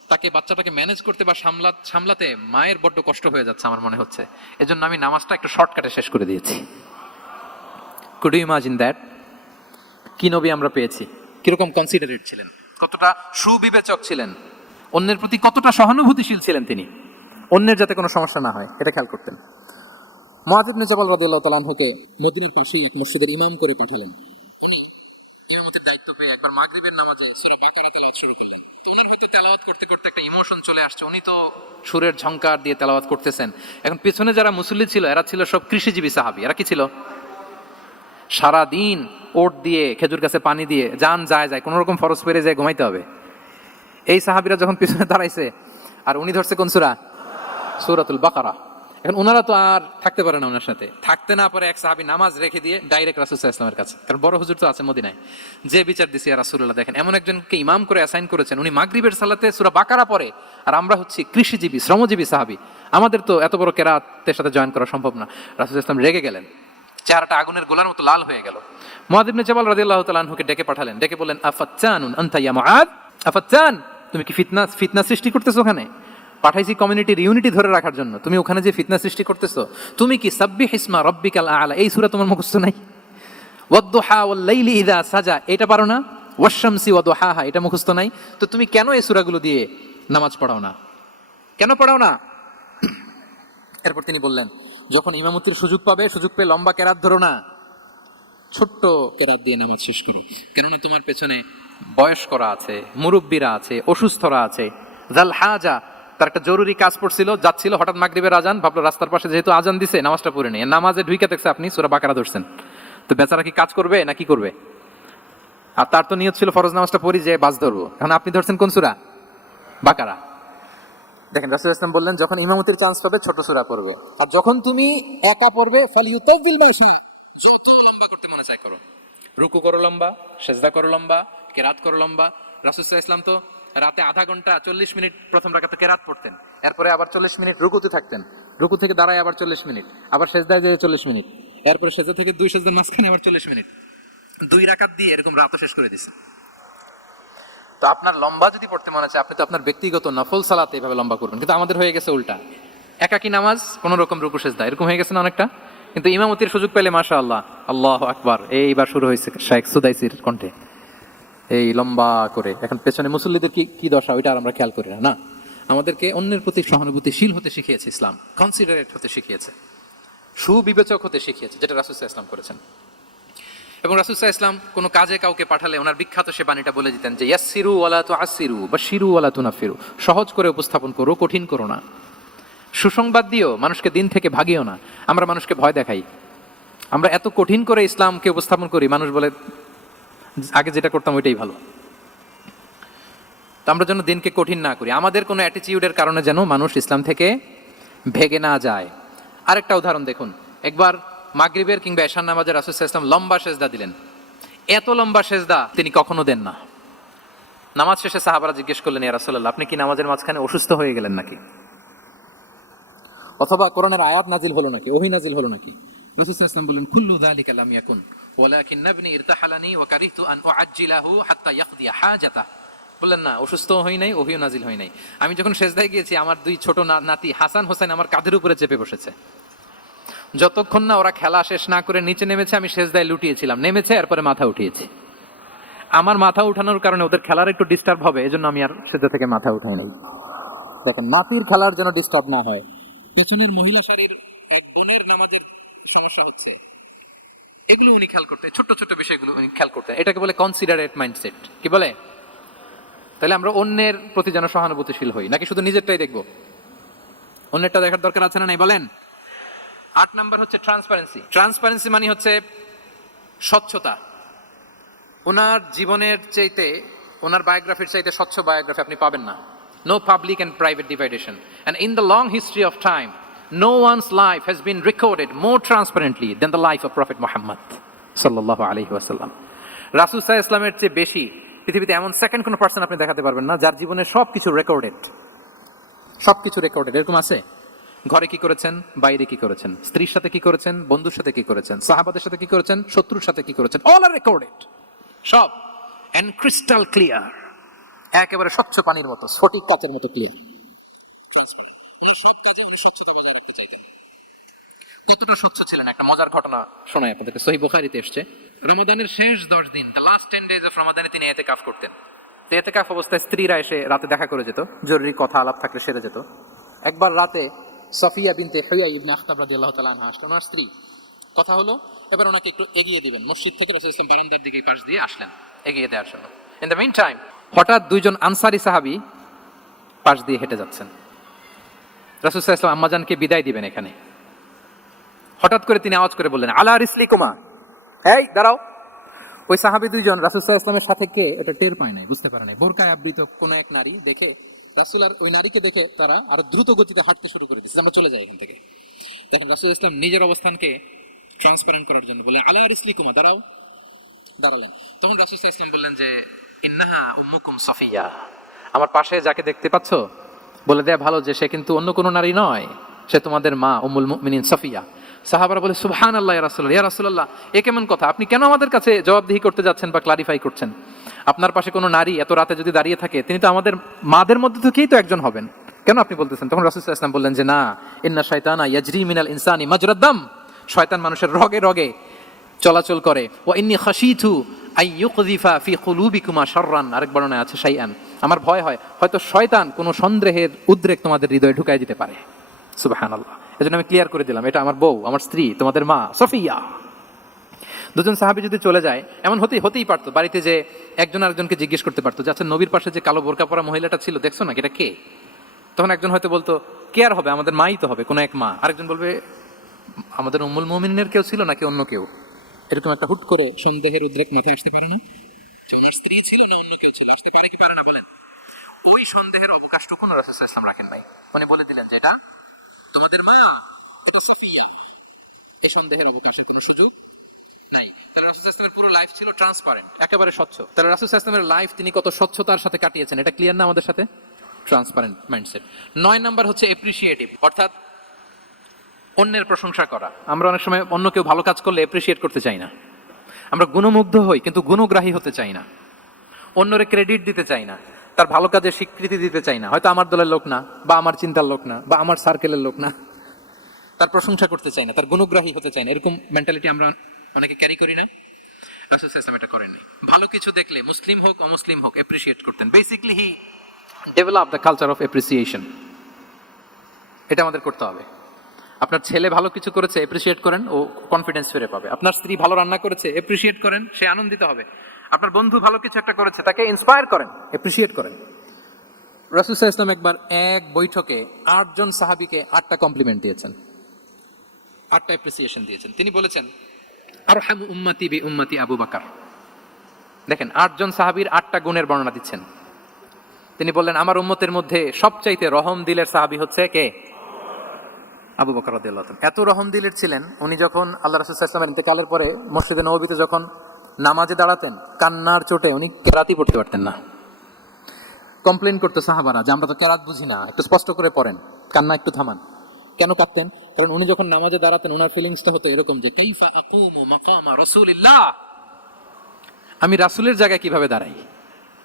তাকে বাচ্চাটাকে ম্যানেজ করতে বা সামলাতে মায়ের বড্ড কষ্ট হয়ে যাচ্ছে আমার মনে হচ্ছে। এজন্য আমি নামাজটা একটু শর্টকাটে শেষ করে দিয়েছি। Could you imagine that? কি নবী আমরা পেয়েছি, কিরকম কনসিডারেট ছিলেন, কতটা সুবিবেচক ছিলেন, অন্যের প্রতি কতটা সহানুভূতিশীল ছিলেন তিনি, অন্যের যাতে কোনো সমস্যা না হয় এটা খেয়াল করতেন। মুআয ইবনে জাবাল রাদিয়াল্লাহু তাআলা আনহুকে মদিনার পাশেই এক মসজিদের ইমাম করে পাঠালেন। উনি ইমামতের দায়িত্ব পেয়ে একবার মাগরিবের নামাজে সূরা বাকারা তেলাওয়াত শুরু করলেন। তো ওনার হয়তো তেলাওয়াত করতে করতে একটা ইমোশন চলে আসছে, উনি তো সুরের ঝংকার দিয়ে তেলাওয়াত করতেছেন। এখন পিছনে যারা মুসল্লি ছিল এরা ছিল সব কৃষিজীবী সাহাবী। এরা কি ছিল? সারা দিন ওট দিয়ে, খেজুর গাছে পানি দিয়ে জান যায় যায়, কোনো রকম ফরজ পেরে যায় ঘুমাইতে হবে। এই সাহাবীরা যখন পিছনে দাঁড়াইছে আর উনি ধরছে কোন সূরা? সূরাতুল বাকারা। এখন ওনারা তো আর থাকতে পারে না, ওনার সাথে থাকতে না পারে এক সাহাবী নামাজ রেখে দিয়ে ডাইরেক্ট রাসূল সাল্লাল্লাহু আলাইহি ওয়াসাল্লামের কাছে, কারণ বড় হুজুর তো আছে মদিনায়। যে বিচার দিছে ইয়া রাসূলুল্লাহ, দেখেন এমন একজনকে ইমাম করে অ্যাসাইন করেছেন, উনি মাগরিবের সালাতে সূরা বাকারা পড়ে, আর আমরা হচ্ছি কৃষিজীবী শ্রমজীবী সাহাবী, আমাদের তো এত বড় কেরাতের সাথে জয়েন করা সম্ভব না। রাসূল সাল্লাল্লাহু আলাইহি ওয়াসাল্লাম রেগে গেলেন, চেহারাটা আগুনের গোলার মতো লাল হয়ে গেল। মুআয ইবনে জাবাল রাদিয়াল্লাহু তাআলা আনহুকে ডেকে পাঠালেন, ডেকে বললেন, আফাত্তানুন আনতা ইয়া মুআয, আফাত্তান, তুমি কি ফিতনা সৃষ্টি করতেছো ওখানে? পাঠাইছি কমিউনিটির ইউনিটি ধরে রাখার জন্য, তুমি ওখানে যে ফিতনা সৃষ্টি করতেছো। তুমি কি সাব্বিহ ইসমা রাব্বিকাল আ'লা এই সূরা তোমার মুখস্থ নাই? ওয়াদ-দুহা ওয়াল-লাইলি ইযা সাজা এটা পারো না? ওয়াশ-শামসি ওয়া-দুহাহা এটা মুখস্থ নাই? তো তুমি কেন এই সূরাগুলো দিয়ে নামাজ পড়াও না? কেন পড়াও না? এরপর তিনি বললেন, যখন ইমামতির সুযোগ পাবে, সুযোগ পেয়ে লম্বা কেরাত ধরো না, ছোট্ট কেরাত দিয়ে নামাজ শেষ করো। কেননা তোমার পেছনে বয়স্করা আছে, মুরব্বীরা আছে, অসুস্থরা আছে। জাল হাজা তার একটা জরুরি কাজ পড়ছিল, যাচ্ছিল, হঠাৎ মাগরিবের আজান, ভাবলো রাস্তার পাশে যেহেতু আজান দিছে নামাজটা পড়ে নেই। নামাজে ঢুইকা দেখছে আপনি সূরা বাকারা ধরছেন, তো বেচারা কি কাজ করবে না কি করবে? আর তার তো নিয়ত ছিল ফরজ নামাজটা পড়ি যে বাস ধরবো, এখন আপনি ধরছেন কোন সূরা? বাকারা। দেখেন রাসূল ইসলাম বললেন, যখন ইমামতির চান্স পাবে ছোট সূরা পড়বে, আর যখন তুমি একা পড়বে ফালিউতাবিল মাশা, যত লম্বা করতে মনে চায় করো। রুকু করো লম্বা, সেজদা করো লম্বা, কেরাত করো লম্বা। রাসূল সাল্লাল্লাহু আলাইহি ওয়াসাল্লাম তো রাতে আধা ঘন্টা 40 মিনিট প্রথম রাকাতে কেরাত পড়তেন, এরপরে আবার 40 মিনিট রুকুতে থাকতেন, রুকু থেকে দাঁড়ায় আবার 40 মিনিট, আবার সেজদায় যেয়ে 40 মিনিট, এরপরে সেজদা থেকে দুই সেজদার মাঝখানে আবার 40 মিনিট, 2 রাকাত দিয়ে এরকম রাতও শেষ করে দিয়েছেন। তো আপনার লম্বা যদি পড়তে মনে চায়, আপনি তো আপনার ব্যক্তিগত নফল সালাতে এভাবে লম্বা করবেন। কিন্তু আমাদের হয়ে গেছে উল্টা, একাকী নামাজ কোন রকম রুকু সেজদা এরকম হয়ে গেছে না অনেকটা। কিন্তু ইমামতির সুযোগ পেলে মাশাআল্লাহ, আল্লাহু আকবার, এইবার শুরু হয়েছে শাইখ সুদাইসির কণ্ঠে এই লম্বা করে। এখন পেছনে মুসল্লিদের কি দশা ওইটা আর আমরা খেয়াল করি না। আমাদেরকে অন্যের প্রতি সহানুভূতিশীল হতে শিখিয়েছে ইসলাম, কনসিডারেট হতে শিখিয়েছে, সুবিবেচক হতে শিখিয়েছে, যেটা রাসূল সাল্লাল্লাহু আলাইহি ওয়াসাল্লাম করেছেন। এবং রাসূল সাল্লাল্লাহু আলাইহি ওয়াসাল্লাম কোনো কাজে কাউকে পাঠালে ওনার বিখ্যাত সে বাণীটা বলে দিতেন যে ইয়াসসিরু ওয়ালা তুআসসিরু বাশশিরু ওয়ালা তুনাফিরু, সহজ করে উপস্থাপন করো, কঠিন করো না। সুসংবাদ দিও, মানুষকে দিন থেকে ভাগিও না। আমরা মানুষকে ভয় দেখাই, আমরা এত কঠিন করে ইসলামকে উপস্থাপন করি, মানুষ বলে আগে যেটা করতাম ওইটাই ভালো। তো আমরা যেন দিনকে কঠিন না করি, আমাদের কোনো অ্যাটিটিউডের কারণে যেন মানুষ ইসলাম থেকে ভেগে না যায়। আরেকটা উদাহরণ দেখুন, একবার মাগরিবের কিংবা এশার নামাজে রাসূল সাল্লাল্লাহু আলাইহি ওয়াসাল্লাম লম্বা সেজদা দিলেন। এত লম্বা সেজদা তিনি কখনো দেন না। নামাজ শেষে সাহাবারা জিজ্ঞেস করলেন, ইয়া রাসূলুল্লাহ, আপনি কি নামাজের মাঝখানে অসুস্থ হয়ে গেলেন নাকি? অথবা কোরআনের আয়াত নাজিল হলো নাকি, ওহী নাজিল হলো নাকি? রাসূল সাল্লাল্লাহু আলাইহি ওয়াসাল্লাম বললেন, কুল্লু যালিকা লাম ইয়াকুন ওয়ালাকিন ইবনি ইরতাহালানি ওয়া কারিহতু আন উআজ্জিলাহু হাত্তা ইয়াকদিয়া হাজাতা। বললেন না, অসুস্থ হই নাই, ওহীও নাজিল হয় নাই। আমি যখন সেজদায় গিয়েছি, আমার 2 ছোট নাতি হাসান হোসেন আমার কাঁধের উপরে চেপে বসেছে। যতক্ষণ না ওরা খেলা শেষ না করে নিচে নেমেছে, আমি সেজদায় লুটিয়েছিলাম, নেমেছে এরপরে মাথা উঠিয়েছি। আমার মাথা উঠানোর কারণে ওদের খেলার একটু ডিস্টার্ব হবে, এজন্য আমি আর সেজদা থেকে মাথা উঠাই নাই। দেখেন, নাতির খেলার যেন ডিস্টার্ব না হয়। পেছনের মহিলা সারির এক বোনের নামাজের সমস্যা হচ্ছে, এগুলো উনি খেয়াল করতেন, ছোট ছোট বিষয়গুলো উনি খেয়াল করতেন। এটাকে বলে কনসিডারেট মাইন্ডসেট। কি বলে? তাহলে আমরা অন্যের প্রতি যেন সহানুভূতিশীল হই, নাকি শুধু নিজেরটাই দেখবো? অন্যেরটা দেখার দরকার আছে না নাই বলেন? 8 নাম্বার হচ্ছে ট্রান্সপারেন্সি। ট্রান্সপারেন্সি মানে হচ্ছে স্বচ্ছতা। ওনার জীবনের চাইতে, ওনার বায়োগ্রাফির চাইতে স্বচ্ছ বায়োগ্রাফি আপনি পাবেন না। No public and private dividation. And in the long history of time, no one's life has been recorded more transparently than the life of Prophet Muhammad sallallahu alaihi wasallam. রাসূল সাল্লাল্লাহু আলাইহি ওয়াসাল্লামের চেয়ে বেশি পৃথিবীতে এমন সেকেন্ড কোনো পার্সন আপনি দেখাতে পারবেন না যার জীবনের সবকিছু রেকর্ডেড। সবকিছু রেকর্ডেড। এরকম আছে? ঘরে কি করেছেন, বাইরে কি করেছেন, স্ত্রীর সাথে কি করেছেন, বন্ধুর সাথে কি করেছেন, সাহাবাদের সাথে কি করেছেন, শত্রুর সাথে কি করেছেন, অল আর রেকর্ডেড। সব এন্ড ক্রিস্টাল ক্লিয়ার, একেবারে স্বচ্ছ পানির মতো, স্ফটিক কাচের মতো ক্লিয়ার। কতটা স্বচ্ছ ছিলেন, একটা মজার ঘটনা শোনাই আপনাদেরকে। সহিহ বুখারীতে এসেছে, রমাদানের শেষ 10 দিন, দ্য লাস্ট 10 days অফ রমাদানে তিনি ইতিকাফ করতেন। তো ইতিকাফ অবস্থায় স্ত্রীরা এসে রাতে দেখা করে যেত, জরুরি কথা আলাপ থাকলে সেরে যেত। একবার রাতে সাফিয়া বিনতে হুয়াই ইবনে আখতাব রাদিয়াল্লাহু তাআলা আনহা আসলেন, ওনার স্ত্রী। কথা হলো এবার ওনাকে একটু এগিয়ে দিবেন, মসজিদ থেকে রাসূল সাল্লাল্লাহু আলাইহি ওয়াসাল্লাম বারান্দার দিকে পাশ দিয়ে আসলেন এগিয়ে দেওয়ার জন্য। ইন দ্য মিন টাইম হঠাৎ 2 জন আনসারী সাহাবী পাশ দিয়ে হেঁটে যাচ্ছেন। রাসূল সাল্লাল্লাহু আলাইহি ওয়াসাল্লাম আম্মাজানকে বিদায় দিবেন এখানে। হঠাৎ করে তিনি আওয়াজ করে বললেন, আলা রিসলিকুমা, এই দাঁড়াও। ওই সাহাবী 2 জন রাসূল সাল্লাল্লাহু আলাইহি ওয়াসাল্লামের সাথে কে ওটা টের পায় নাই, বুঝতে পারে নাই। বোরকায় আবৃত কোন এক নারী দেখে রাসূল আর ওই নারীকে দেখে তারা আর দ্রুত গতিতে হাঁটতে শুরু করে দিয়েছে, আমরা চলে যাই এখান থেকে। দেখেন রাসূল ইসলাম নিজের অবস্থানকে ট্রান্সপারেন্ট করার জন্য বলে, আলা রিসলিকুমা, দাঁড়াও। দাঁড়ালেন। তখন রাসূল সাল্লাল্লাহু আলাইহি ওয়াসাল্লাম বললেন যে, ইন্নাহা উম্মুকুম সাফিয়া, আমার পাশে যাকে দেখতে পাচ্ছ বলে দেয়া ভালো যে সে কিন্তু অন্য কোনো নারী নয়, সে তোমাদের মা উম্মুল মুমিনিন সাফিয়া। সাহাবারা বলে, সুবহানাল্লাহ ইয়া রাসূলুল্লাহ, ইয়া রাসূলুল্লাহ, এ কেমন কথা? আপনি কেন আমাদের কাছে জবাবদিহি করতে যাচ্ছেন বা ক্লারিফাই করছেন? আপনার পাশে কোনো নারী এত রাতে যদি দাঁড়িয়ে থাকে, তিনি তো আমাদের মাদের মধ্যে থেকেই তো একজন হবেন, কেন আপনি বলতেছেন? তখন রাসূল সাল্লাল্লাহু আলাইহি ওয়াসাল্লাম বললেন যে না, ইন্না শাইতানা ইয়াজরি মিনাল ইনসানি মাজরাদ দাম, শয়তান মানুষের রগে রগে চলাচল করে। ওয়া ইন্নী খাশিতু আই ইউকযিফা ফি কুলুবিকুমা শাররান, আরেক বর্ণনায় আছে শাইআন, আমার ভয় হয় হয়তো শয়তান কোনো সন্দেহের উদ্রেক তোমাদের হৃদয়ে ঢুকাই দিতে পারে। সুবহানাল্লাহ। এজন্য আমি ক্লিয়ার করে দিলাম, এটা আমার বউ, আমার স্ত্রী, তোমাদের মা সফিয়া। দুজন সাহাবী যদি চলে যায়, এমন হতেই পারতো বাড়িতে যে একজন আরেকজনকে জিজ্ঞেস করতে পারতো যে আচ্ছা, নবীর পাশে যে কালো বোরকা পরা মহিলাটা ছিল দেখছো না, এটা কে? তখন একজন হয়তো বলতো কে আর হবে, আমাদের মাই তো হবে, কোনো এক মা। আরেকজন বলবে আমাদের উম্মুল মুমিনিনের কেউ ছিল নাকি অন্য কেউ। এরকম একটা হুট করে সন্দেহের উদ্রেক মাথায় আসতে পারে না, যে ওনার স্ত্রী ছিল না অন্য কেউ ছিল, আসতে পারে কি পারে না বলেন? ওই সন্দেহের অবকাশটুকু রাসূল সাল্লাল্লাহু আলাইহি ওয়াসাল্লাম রাখেন নাই, মানে বলে দিলেন যে এটা তোমাদের মা, ওটা সাফিয়া। এই সন্দেহের অবকাশের কোনো সুযোগ নাই। তাহলে রাসূল সাল্লাল্লাহু আলাইহি ওয়াসাল্লামের পুরো লাইফ ছিল ট্রান্সপারেন্ট, একেবারে স্বচ্ছ। তাহলে রাসূল সাল্লাল্লাহু আলাইহি ওয়াসাল্লামের লাইফ তিনি কত স্বচ্ছতার সাথে কাটিয়েছেন, এটা ক্লিয়ার না আমাদের সাথে? Transparent mindset. 9 নাম্বার হচ্ছে এপ্রিসিয়েটিভ, অর্থাৎ অন্যের প্রশংসা করা। আমরা অনেক সময় অন্য কেউ ভালো কাজ করলে এপ্রিসিয়েট করতে চাই না, আমরা গুণমুগ্ধ হই কিন্তু গুণগ্রাহী হতে চাই না, অন্যরে ক্রেডিট দিতে চাই না, তার ভালো কাজের স্বীকৃতি দিতে চাই না। হয়তো আমার দলের লোক না, বা আমার চিন্তার লোক না, বা আমার সার্কেলের লোক না, তার প্রশংসা করতে চাই না, তার গুণগ্রাহী হতে চাই না। এরকম মেন্টালিটি আমরা অনেকে ক্যারি করি না? রাসূল সাল্লাল্লাহু আলাইহি ওয়াসাল্লাম এটা করেননি। ভালো কিছু দেখলে মুসলিম হোক অমুসলিম হোক এপ্রিসিয়েট করতেন। Basically he develop the culture of appreciation. এটা আমাদের করতে হবে। আপনার ছেলে ভালো কিছু করেছে, এপ্রিসিয়েট করেন, ও কনফিডেন্স ফিরে পাবে। আপনার স্ত্রী ভালো রান্না করেছে, এপ্রিসিয়েট করেন, সে আনন্দিত হবে। আপনার বন্ধু ভালো কিছু একটা করেছে, তাকে ইন্সপায়ার করেন, এপ্রিসিয়েট করেন। রাসূল সাল্লাল্লাহু আলাইহি ওয়াসাল্লাম একবার এক বৈঠকে 8 জন সাহাবীকে 8টা কমপ্লিমেন্ট দিয়েছেন, 8টা এপ্রিসিয়েশন দিয়েছেন। তিনি বলেছেন আরহামু উম্মতি বি উম্মতি আবু বকর। দেখেন, 8 জন সাহাবীর 8টা গুণের বর্ণনা দিচ্ছেন। তিনি বললেন আমার উম্মতের মধ্যে সবচাইতে রহম দিলের সাহাবী হচ্ছে কে? আবু বকর রাদিয়াল্লাহু তাআলা। এত রহম দিলের ছিলেন, উনি যখন আল্লাহ রাসূল সাল্লাল্লাহু আলাইহি ওয়াসাল্লামের ইন্তেকালের পরে মসজিদে নববীতে যখন নামাজে দাঁড়াতেন, কান্নার চোটে উনি কেরাতই পড়তে পারতেন না। কমপ্লেন করতো সাহাবারা যে আমরা তো কেরাত বুঝি না, একটু স্পষ্ট করে পড়েন, কান্না একটু থামান। কেন কাঁদতেন? কারণ উনি যখন নামাজে দাঁড়াতেন ওনার ফিলিংসটা হতো এরকম যে কাইফা আকুমু মাকামা রাসূলিল্লাহ, আমি রাসূলের জায়গায় কিভাবে দাঁড়াই?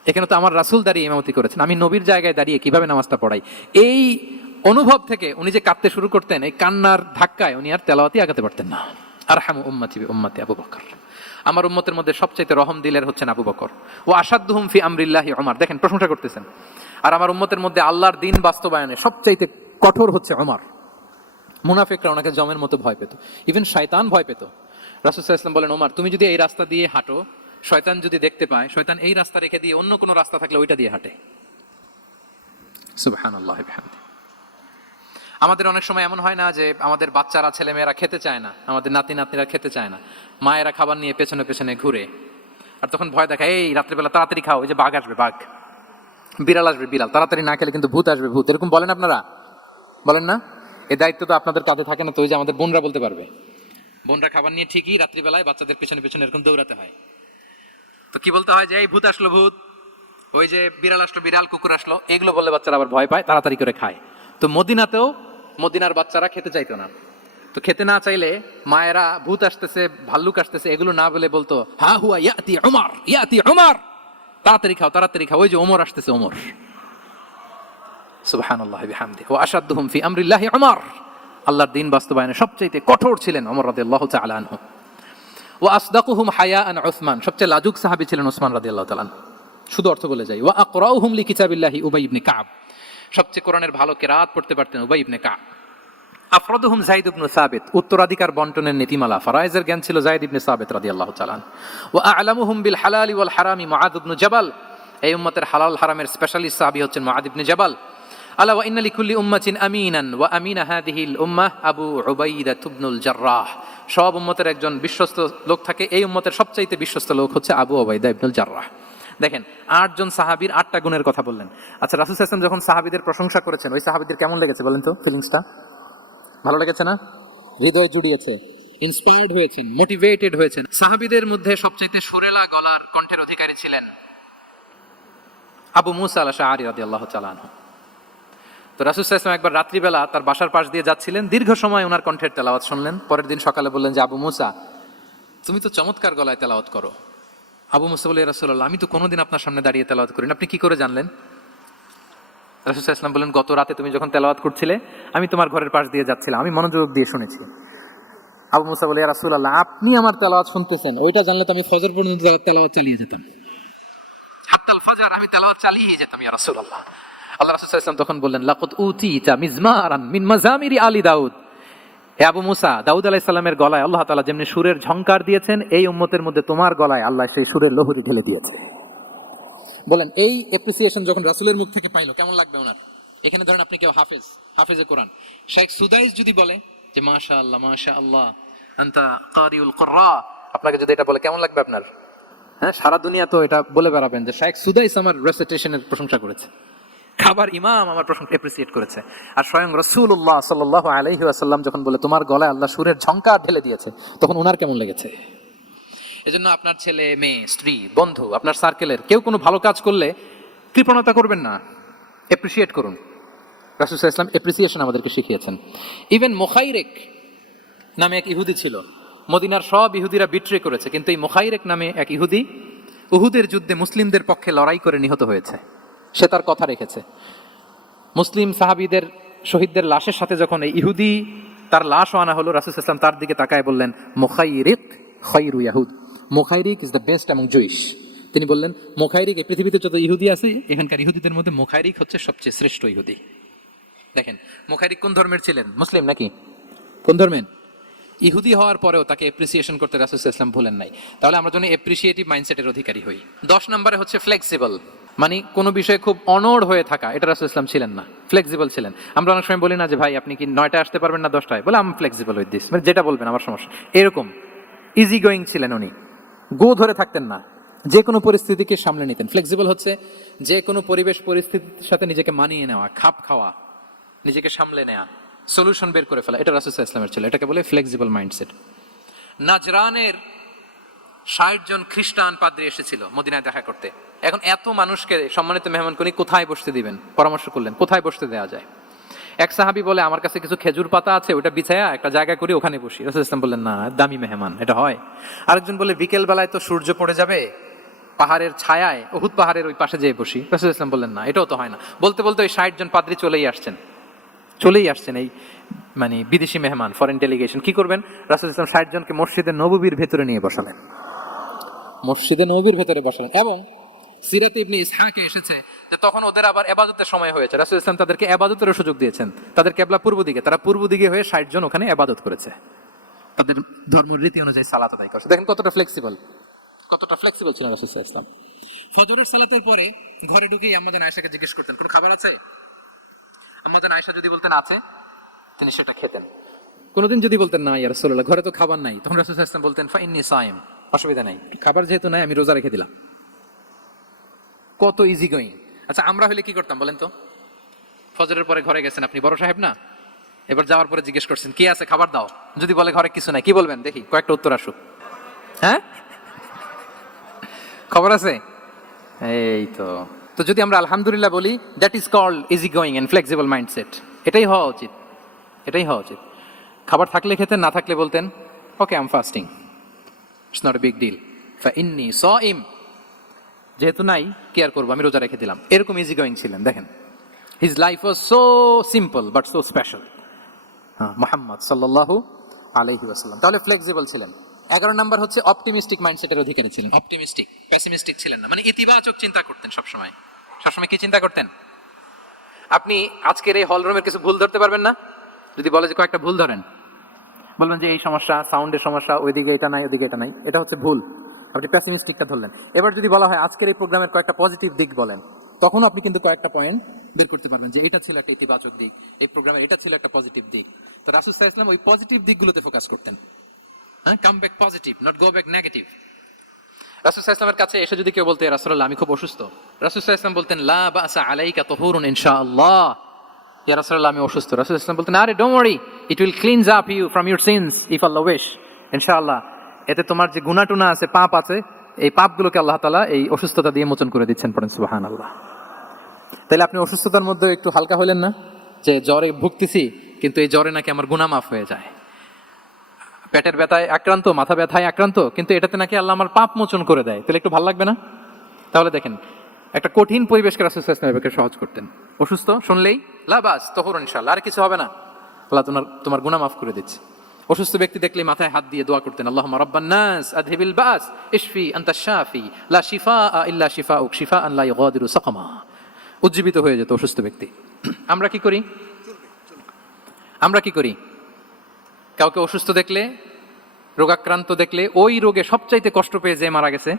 এখানে তো আমার রাসূল দাঁড়িয়ে ইমামতি করেছেন, আমি নবীর জায়গায় দাঁড়িয়ে কিভাবে নামাজটা পড়াই? এই অনুভব থেকে উনি যে কাঁদতে শুরু করতেন, এই কান্নার ধাক্কায় উনি আর তেলাওয়াতই আগাতে পারতেন না। আরহামু উম্মতি বি উম্মতি আবু বকর। আমার উম্মতের মধ্যে সবচাইতে রহম দিলের হচ্ছেন আবু বকর। ওয়া আশাদ্দুহুম ফি আমরিল্লাহি ওমর। দেখেন, প্রশংসা করতেছেন। আর আমার উম্মতের মধ্যে আল্লাহর দ্বীন বাস্তবায়নে সবচাইতে কঠোর হচ্ছে ওমর। মুনাফিকরা ওনাকে জমের মতো ভয় পেত, ইভেন শয়তান ভয় পেত। রাসূল সাল্লাল্লাহু আলাইহি ওয়াসাল্লাম বলেন ওমর, তুমি যদি এই রাস্তা দিয়ে হাঁটো, শয়তান যদি দেখতে পায়, শয়তান এই রাস্তা রেখে দিয়ে অন্য কোনো রাস্তা থাকলে ওইটা দিয়ে হাঁটে। সুবহানাল্লাহ ওয়া বিহামদিহি। আমাদের অনেক সময় এমন হয় না যে আমাদের বাচ্চারা, ছেলেমেয়েরা খেতে চায় না, আমাদের নাতি নাতনিরা খেতে চায় না, মায়েরা খাবার নিয়ে পেছনে পেছনে ঘুরে, আর তখন ভয় দেখায় এই রাত্রিবেলা তাড়াতাড়ি খাও, ওই যে বাঘ আসবে বাঘ, বিড়াল আসবে বিড়াল, তাড়াতাড়ি না খেলে কিন্তু ভূত আসবে ভূত। এরকম বলেন আপনারা? বলেন না? এই দায়িত্ব তো আপনাদের কাঁধে থাকে না? তো ওই যে আমাদের বোনরা বলতে পারবে, বোনরা খাবার নিয়ে ঠিকই রাত্রিবেলায় বাচ্চাদের পেছনে পেছনে এরকম দৌড়াতে হয়। তো কি বলতে হয় যে এই ভূত আসলো ভূত, ওই যে বিড়াল আসলো বিড়াল, কুকুর আসলো, এগুলো বললে বাচ্চারা আবার ভয় পায়, তাড়াতাড়ি করে খায়। তো মদিনাতেও মদিনার বাচ্চারা খেতে চাইতো না। তো খেতে না চাইলে মায়েরা ভূত আসতেছে ভাল্লুক আসতেছে এগুলো না বলে বলতো হা হুয়া ইয়াতি উমর, ইয়াতি উমর, তাড়াতাড়ি খাও তাড়াতাড়ি খাও, ওই যে ওমর আসতেছে ওমর। সুবহানাল্লাহ বিহামদিহি। ওয়া আশাদ্দুহুম ফি আমরিল্লাহি উমর। আল্লাহর দ্বীন বাস্তবায়নে সবচেয়ে কঠোর ছিলেন ওমর রাদিয়াল্লাহু তাআলা আনহু। ওয়া আসদাকুহুম হায়াআন উসমান। সবচেয়ে লাজুক সাহাবী ছিলেন ওসমান রাদিয়াল্লাহু তাআলা। শুধু অর্থ বলে যাই। ওয়া আকরাউহুম লিকিতাবিল্লাহি উবাই ইবনে কাব। সবচেয়ে কোরআনের ভালো কিরাত পড়তে পারতেন উবাই ইবনে কাব। আফরাদুহুম যায়েদ ইবনে সাবিত। উত্তরাধিকার বন্টনের নীতিমালা ফরায়েজের জ্ঞান ছিল যায়েদ ইবনে সাবিত রাদিয়াল্লাহু তাআলা। ওয়া আ'লামুহুম বিল হালালি ওয়াল হারামি মুআদ ইবনে জাবাল। এই উম্মতের হালাল হারামের স্পেশালিস্ট সাহাবী হচ্ছেন মুআদ ইবনে জাবাল। আলা ওয়া ইন্না লিকুল্লি উম্মাতিন আমিনান ওয়া আমিনা হাযিহিল উম্মাহ আবু উবাইদা ইবনুল জাররাহ। সব উম্মতের একজন বিশ্বস্ত লোক থাকে, এই উম্মতের সবচাইতে বিশ্বস্ত লোক হচ্ছে আবু উবাইদা ইবনুল জাররাহ। দেখেন, 8 জন সাহাবীর 8টা গুণের কথা বললেন। আচ্ছা, রাসূল সাল্লাল্লাহু আলাইহি ওয়াসাল্লাম যখন সাহাবীদের প্রশংসা করেছেন, ওই সাহাবীদের কেমন লেগেছে বলেন তো? ফিলিংসটা ভালো লেগেছে না? হৃদয় জুড়িয়েছে, ইন্সপায়ার্ড হয়েছেন, মোটিভেটেড হয়েছেন। সাহাবীদের মধ্যে সবচাইতে সুরেলা গলার কণ্ঠের অধিকারী ছিলেন আবু মুসা আল-আশআরী রাদিয়াল্লাহু তাআলা আনহু। তো রাসূল সাল্লাল্লাহু আলাইহি ওয়াসাল্লাম একবার রাত্রিবেলা তার বাসার পাশ দিয়ে যাচ্ছিলেন, দীর্ঘ সময় ওনার কণ্ঠের তেলাওয়াত শুনলেন। পরের দিন সকালে বললেন যে আবু মুসা, তুমি তো চমৎকার গলায় তেলাওয়াত করো। আবু মুসা বলে, ইয়া রাসূলুল্লাহ, আমি তো কোনোদিন আপনার সামনে দাঁড়িয়ে তেলাওয়াত করি না, আপনি কি করে জানলেন? রাসূল সাল্লাল্লাহু আলাইহি ওয়াসাল্লাম বললেন, গত রাতে তুমি যখন তেলাওয়াত করছিলে আমি তোমার ঘরের পাশ দিয়ে যাচ্ছিলাম, আমি মনোযোগ দিয়ে শুনেছি। আবু মুসা বলে, ইয়া রাসূলুল্লাহ, আপনি আমার তেলাওয়াত শুনতেছেন, ওইটা জানলে তো আমি ফজর পর্যন্ত তেলাওয়াত চালিয়ে যেতাম, হাত্তাল ফজর আমি তেলাওয়াত চালিয়ে যেতাম ইয়া রাসূলুল্লাহ। আল্লাহ রাসূল সাল্লাল্লাহু আলাইহি ওয়াসাল্লাম তখন বললেন, লাকাদ উতিতা মিজমারান মিন মাজামিরি আলি দাউদ। হে আবু মুসা, দাউদ আলাইহিস সালামের গলায় আল্লাহ তাআলা যেমনি সুরের ঝংকার দিয়েছেন, এই উম্মতের মধ্যে তোমার গলায় আল্লাহ সেই সুরের লহরী ঢেলে দিয়েছে। বলেন, এই অ্যাপ্রিসিয়েশন যখন রাসূলের মুখ থেকে পাইলো কেমন লাগবে ওনার? এখানে ধরেন আপনি কেউ হাফেজে কোরআন শেখ সুদাইস যদি বলে যে মাশাআল্লাহ মাশাআল্লাহ আনতা কারিউল কুররা, আপনাকে যদি এটা বলে কেমন লাগবে আপনার? হ্যাঁ, সারা দুনিয়া তো এটা বলে বেড়াবেন যে শেখ সুদাইস আমার রেসিটেশনের প্রশংসা করেছে, খাবার ইমাম আমার প্রশংসা অ্যাপ্রিসিয়েট করেছে। আর স্বয়ং রাসূলুল্লাহ সাল্লাল্লাহু আলাইহি ওয়াসাল্লাম যখন বলে তোমার গলায় আল্লাহ সুরের ঝংকার ঢেলে দিয়েছে, তখন ওনার কেমন লেগেছে? এজন্য আপনার ছেলে মেয়ে স্ত্রী বন্ধু আপনার সার্কেলের কেউ কোনো ভালো কাজ করলে কৃপণতা করবেন না, অ্যাপ্রিসিয়েট করুন। রাসূল সাল্লাল্লাহু আলাইহি ওয়াসাল্লাম অ্যাপ্রিসিয়েশন আমাদেরকে শিখিয়েছেন। ইভেন মুখাইরেক নামে এক ইহুদি ছিল, মদিনার সব ইহুদিরা বিট্রে করেছে, কিন্তু এই মুখাইরেক নামে এক ইহুদি উহুদের যুদ্ধে মুসলিমদের পক্ষে লড়াই করে নিহত হয়েছে। সে তার কথা রেখেছে। মুসলিম সাহাবীদের শহীদদের লাশের সাথে যখন এই ইহুদি তার লাশও আনা হলো, রাসূল সাল্লাল্লাহু আলাইহি ওয়াসাল্লাম তার দিকে তাকায় বললেন, মুখাইরিক খায়রু ইয়াহুদ, মুখাইরিক is the best among Jewish. তিনি বললেন, মুখাইরিক, এই পৃথিবীতে যত ইহুদি আছে এখানকার ইহুদিদের মধ্যে মুখাইরিক হচ্ছে সবচেয়ে শ্রেষ্ঠ ইহুদি। দেখেন, মুখাইরিক কোন ধর্মের ছিলেন? মুসলিম নাকি? কোন ধর্মের? ইহুদি হওয়ার পরেও তাকে অ্যাপ্রিসিয়েশন করতে রাসূল সাল্লাল্লাহু আলাইহি ওয়াসাল্লাম ভুলেন নাই। তাহলে আমরা যেন অ্যাপ্রিসিয়েটিভ মাইন্ডসেটের অধিকারী হই। 10 নম্বরে হচ্ছে ফ্লেক্সিবল, মানে কোনো বিষয়ে খুব অনড় হয়ে থাকা, এটা রাসূল সাল্লাল্লাহু আলাইহি ওয়াসাল্লাম ছিলেন না, ফ্লেক্সিবল ছিলেন। আমরা অনেক সময় বলি না যে ভাই আপনি কি 9টায় আসতে পারবেন না 10টায়, বলে আম ফ্লেক্সিবল উইথ দিস, মানে যেটা বলবেন আমার সমস্যা, এরকম ইজি গোয়িং ছিলেন উনি, গো ধরে থাকতেন না, যে কোনো পরিস্থিতিকে সামলে নিতেন। ফ্লেক্সিবল হচ্ছে যে কোনো পরিবেশ পরিস্থিতির সাথে নিজেকে মানিয়ে নেওয়া, খাপ খাওয়া, নিজেকে সামলে নেওয়া, সলিউশন বের করে ফেলা, এটা রাসূল সাল্লাল্লাহু আলাইহি ওয়াসাল্লামের ছিল, এটাকে বলে ফ্লেক্সিবল মাইন্ডসেট। নাজরানের 60 জন খ্রিস্টান পাদ্রী এসেছিল মদিনায় দেখা করতে। এখন এত মানুষকে সম্মানিত মেহমান করে কোথায় বসতে দিবেন? পরামর্শ করলেন কোথায় বসতে দেওয়া যায়। এক সাহাবী বলে, আমার কাছে কিছু খেজুর পাতা আছে, ওটা বিছায়া একটা জায়গা করি ওখানে বসি। রাসূল সাল্লাল্লাহু আলাইহি ওয়াসাল্লাম বললেন, না, দামি মেহমান, এটা হয়। আরেকজন বলে, বিকেল বেলায় তো সূর্য পড়ে যাবে, পাহাড়ের ছায়ায় উহুদ পাহাড়ের ওই পাশে যেয়ে বসি। রাসূল সাল্লাল্লাহু আলাইহি ওয়াসাল্লাম বললেন, না, এটাও তো হয় না। বলতে বলতে ওই 60 জন পাদ্রী চলেই আসছেন এই মানে বিদেশি মেহমান, ফরেন ডেলিগেশন। কি করবেন? রাসূল সাল্লাল্লাহু আলাইহি ওয়াসাল্লাম 60 জনকে মসজিদে নববীর ভেতরে নিয়ে বসালেন, মসজিদে নববীর ভেতরে বসালেন। এবং সিরাতে ইবনে ইসহাকে এসেছে যে তখন ওদের আবার ইবাদতের সময় হয়েছে, রাসূল সাল্লাল্লাহু আলাইহি ওয়াসাল্লাম তাদেরকে ইবাদতের সুযোগ দিয়েছেন। তাদের কিবলা পূর্ব দিকে, তারা পূর্ব দিকে হয়ে 60 জন ওখানে ইবাদত করেছে, তাদের ধর্মের রীতি অনুযায়ী সালাত আদায় করছে। দেখেন কতটা ফ্লেক্সিবল ছিলেন রাসূল সাল্লাল্লাহু আলাইহি ওয়াসাল্লাম। ফজরের সালাতের পরে ঘরে ঢুকেই আম্মা জান আয়েশাকে জিজ্ঞেস করতেন, কোন খাবার আছে? আম্মা জান আয়েশা যদি বলতেন আছে, তিনি সেটা খেতেন। কোনোদিন যদি বলতেন না ইয়া রাসূলুল্লাহ ঘরে তো খাবার নাই, তখন রাসূল সাল্লাল্লাহু আলাইহি ওয়াসাল্লাম বলতেন, ফাইন্নী সাইম, অসুবিধা নাই, খাবার যেহেতু নাই আমি রোজা রেখে দিলাম। কত ইজি গোয়িং। আচ্ছা, আমরা হলে কি করতাম বলেন তো? ফজরের পরে ঘরে গেছেন, আপনি বড় সাহেব না, এবার যাওয়ার পরে জিজ্ঞেস করছেন কি আছে, খাবার দাও। যদি বলে ঘরে কিছু নাই, কি বলবেন? দেখি কয়েকটা উত্তর আসুক। হ্যাঁ, খবর আছে? এই তো। তো যদি আমরা আলহামদুলিল্লাহ বলি, that is called easy going and flexible mindset. এটাই হওয়া উচিত। খাবার থাকলে খেতেন, না থাকলে বলতেন, okay I am fasting, it's not a big deal, ফাইন্নী সাইম, যেহেতু নাই কি আর করবো, আমি রোজা রেখে দিলাম। এরকম ইজি গোয়িং ছিলেন। দেখেন, his life was so simple but so special. Muhammad সাল্লাল্লাহু আলাইহি ওয়াসাল্লাম তাহলে ফ্লেক্সিবল ছিলেন। 11 নাম্বার হচ্ছে অপটিমিস্টিক মাইন্ডসেটের অধিকারী ছিলেন। অপটিমিস্টিক, পেসিমিস্টিক ছিলেন না, মানে ইতিবাচক চিন্তা করতেন সবসময়। কি চিন্তা করতেন? আপনি আজকের এই হল রুমের কিছু ভুল ধরতে পারবেন না? যদি বলে যে কয়েকটা ভুল ধরেন, বলবেন যে এই সমস্যা, সাউন্ডের সমস্যা, ওইদিকে এটা নাই, ওইদিকে এটা নাই, এটা হচ্ছে ভুল। আপনি পেসিমিস্টিকটা ধরলেন। এবার যদি বলা হয় আজকের এই প্রোগ্রামের কয়েকটা পজিটিভ দিক বলেন, তখন আপনি কিন্তু কয়েকটা পয়েন্ট বের করতে পারবেন যে এটা ছিল একটা ইতিবাচক দিক, এই প্রোগ্রামে এটা ছিল একটা পজিটিভ দিক। তো রাসূল সাল্লাল্লাহু আলাইহি ওয়াসাল্লাম ওই পজিটিভ দিকগুলোতে ফোকাস করতেন। Come back positive, not go back negative. রাসূল সাল্লাল্লাহু আলাইহি ওয়াসাল্লামের কাছে এসে যদি কেউ বলতে, ইয়া রাসূলুল্লাহ আমি খুব অসুস্থ, রাসূল সাল্লাল্লাহু আলাইহি ওয়াসাল্লাম বলতেন, লা বাসা আলাইকা তুহুরুন ইনশাআল্লাহ। ইয়া রাসূলুল্লাহ আমি অসুস্থ, রাসূল সাল্লাল্লাহু আলাইহি ওয়াসাল্লাম বলতেন, আরে don't worry, it will cleanse up you from your sins if Allah wish, ইনশাআল্লাহ এতে তোমার যে গুনাহ টুনা আছে, পাপ আছে, এই পাপগুলোকে আল্লাহ তাআলা এই অসুস্থতা দিয়ে মোচন করে দিচ্ছেন। পড়েন সুবহানাল্লাহ। তাহলে আপনি অসুস্থতার মধ্যে একটু হালকা হলেন না, যে জ্বরে ভুগতেছি কিন্তু এই জ্বরে নাকি আমার গুনাহ মাফ হয়ে যায়। পেটের ব্যথায় আক্রান্ত, মাথা ব্যথায় আক্রান্ত, কিন্তু এটাতে নাকি আল্লাহ আমার পাপ মোচন করে দেয়, তাহলে একটু ভালো লাগবে না? তাহলে দেখেন, একটা কঠিন পরিবেশকে রাসূল সাল্লাল্লাহু আলাইহি ওয়াসাল্লাম সহজ করতেন। অসুস্থ শুনলেই লা বাস তাহুরুন ইনশাআল্লাহ, আর কিছু হবে না, আল্লাহ তোমার গুনাহ মাফ করে দিচ্ছে। অসুস্থ ব্যক্তি দেখলে মাথায় হাত দিয়ে দোয়া করতেন, আল্লাহুম্মা রাব্বান নাস আযহিবিল বাস ইশফি আনতা শাফি লা শিফাআ ইল্লা শিফাউক শিফাআন লা ইগাদিরু সাকামা। উজ্জীবিত হয়ে যেত অসুস্থ ব্যক্তি। আমরা কি করি? কাউকে অসুস্থ দেখলে, রোগাক্রান্ত দেখলে, ওই রোগে সবচাইতে কষ্ট পেয়ে যে মারা গেছে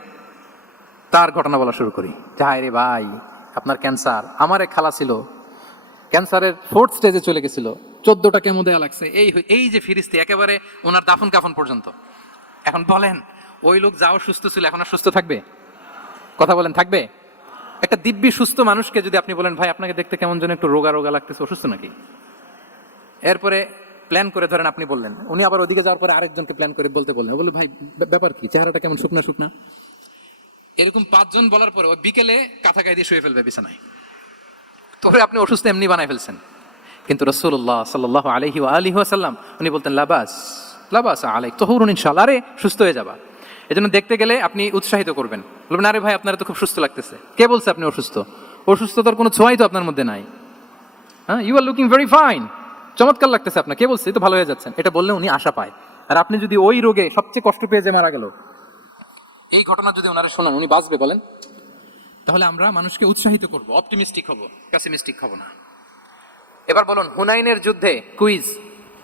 তার ঘটনা বলা শুরু করি। হায় রে ভাই, আপনার ক্যান্সার, আমার এক খালা ছিল ক্যান্সারের 4th স্টেজে চলে গেছিল, 14টা কেমো দেয়া লাগছে, এই যে ফিরিস্তি একেবারে ওনার দাফন কাফন পর্যন্ত। এখন বলেন ওই লোক যাও সুস্থ ছিল, এখন আর সুস্থ থাকবে? কথা বলেন, থাকবে? একটা দিব্যি সুস্থ মানুষকে যদি আপনি বলেন ভাই আপনাকে দেখতে কেমন যেন একটু রোগা রোগা লাগতেছে, অসুস্থ নাকি? এরপরে প্ল্যান করে ধরেন আপনি বললেন, উনি আবার ওদিকে যাওয়ার পরে আরেকজনকে প্ল্যান করে বলতে বললেন, বললো ভাই ব্যাপার কি, চেহারাটা কেমন শুকনা শুকনা। এরকম 5 জন বলার পরে ওই বিকেলে কাঁথা গায়ে দিয়ে শুয়ে ফেলবে বিছানায়। তোরে আপনি অসুস্থ এমনি বানাই ফেলছেন। কিন্তু রাসূলুল্লাহ সাল্লাল্লাহু আলাইহি ওয়া আলিহি ওয়াসাল্লাম উনি বলতেন লাবাস আলাইক তাহুরুন ইনশাআল্লাহ, আরে সুস্থ হয়ে যাবা। এজন্য দেখতে গেলে আপনি উৎসাহিত করবেন, বলবেন আরে ভাই আপনার তো খুব সুস্থ লাগতেছে। কে বলছে আপনি অসুস্থ? অসুস্থতার কোনো ছোঁয়াই তো আপনার মধ্যে নাই। হ্যাঁ, you are looking very fine, চমৎকার লাগতেছে আপনার, কে বলছে? তো ভালো হয়ে যাচ্ছেন। এটা বললে উনি আশা পায়। আর আপনি যদি ওই রোগে সবচেয়ে কষ্ট পেয়ে যে মারা গেল এই ঘটনা যদি ওনারা শোনান, উনি বাঁচবে বলেন? তাহলে আমরা মানুষকে উৎসাহিত করব, অপটিমিস্টিক হব, পেসিমিস্টিক হব না। এবার বলুন হুনাইনের যুদ্ধে, কুইজ,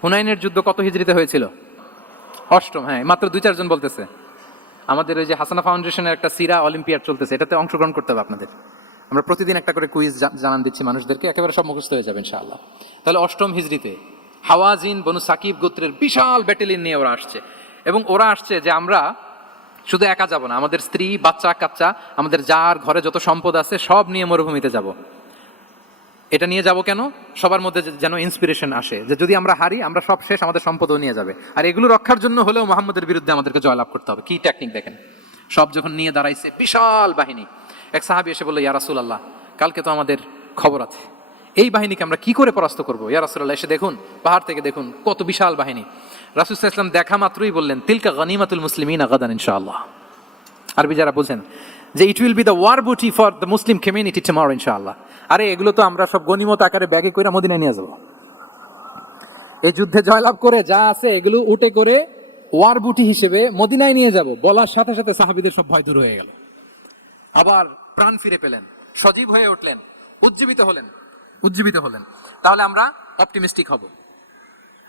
হুনাইনের যুদ্ধ কত হিজরিতে হয়েছিল? 8ম। হ্যাঁ, মাত্র 2-4 জন বলতেছে। আমাদের ওই যে হাসানা ফাউন্ডেশনের একটা সিরা অলিম্পিয়াড চলতেছে, এটাতে অংশগ্রহণ করতে হবে আপনাদের। আমরা প্রতিদিন একটা করে কুইজ জানান দিচ্ছি মানুষদেরকে, একেবারে সব মুখস্থ হয়ে যাবে ইনশাআল্লাহ। তাহলে 8ম হিজরিতে হাওয়াজিন বনু সাকিব গোত্রের বিশাল ব্যাটালিয়ন নিয়ে ওরা আসছে, এবং ওরা আসছে যে আমরা শুধু একা যাব না, আমাদের স্ত্রী বাচ্চা কাচ্চা, আমাদের যার ঘরে যত সম্পদ আছে সব নিয়ে মরুভূমিতে যাব। এটা নিয়ে যাব কেন? সবার মধ্যে যেন ইন্সপিরেশন আসে যে যদি আমরা হারি আমরা সব শেষ, আমাদের সম্পদও নিয়ে যাবে। আর এগুলো রক্ষার জন্য হলেও মুহাম্মদের বিরুদ্ধে আমাদেরকে জয়লাভ করতে হবে। কি টেকনিক দেখেন! সব যখন নিয়ে দাঁড়াইছে বিশাল বাহিনী, এক সাহাবী এসে বলল, ইয়া রাসূলুল্লাহ, কালকে তো আমাদের খবর আছে, এই বাহিনীকে আমরা কি করে পরাস্ত করবো? ইয়া রাসূলুল্লাহ, এসে দেখুন, পাহাড় থেকে দেখুন কত বিশাল বাহিনী। রাসূল সাল্লাল্লাহু আলাইহি ওয়াসাল্লাম দেখা মাত্রই বললেন, তিলকা গনিমাতুল মুসলিমিনা গাদান ইনশাআল্লাহ। আরবি যারা বুঝেন যে it will be the war booty for the Muslim community tomorrow ইনশাআল্লাহ। আরে এগুলো তো আমরা সব গনিমত আকারে ব্যাগে করে মদিনায় নিয়ে যাবো। এই যুদ্ধে জয়লাভ করে যা আছে এগুলো উঠে করে ওয়ার বুটি হিসেবে মদিনায় নিয়ে যাব। বলার সাথে সাথে সাহাবীদের সব ভয় দূর হয়ে গেল, আবার প্রাণ ফিরে পেলেন, সজীব হয়ে উঠলেন, উজ্জীবিত হলেন। তাহলে আমরা অপটিমিস্টিক হব,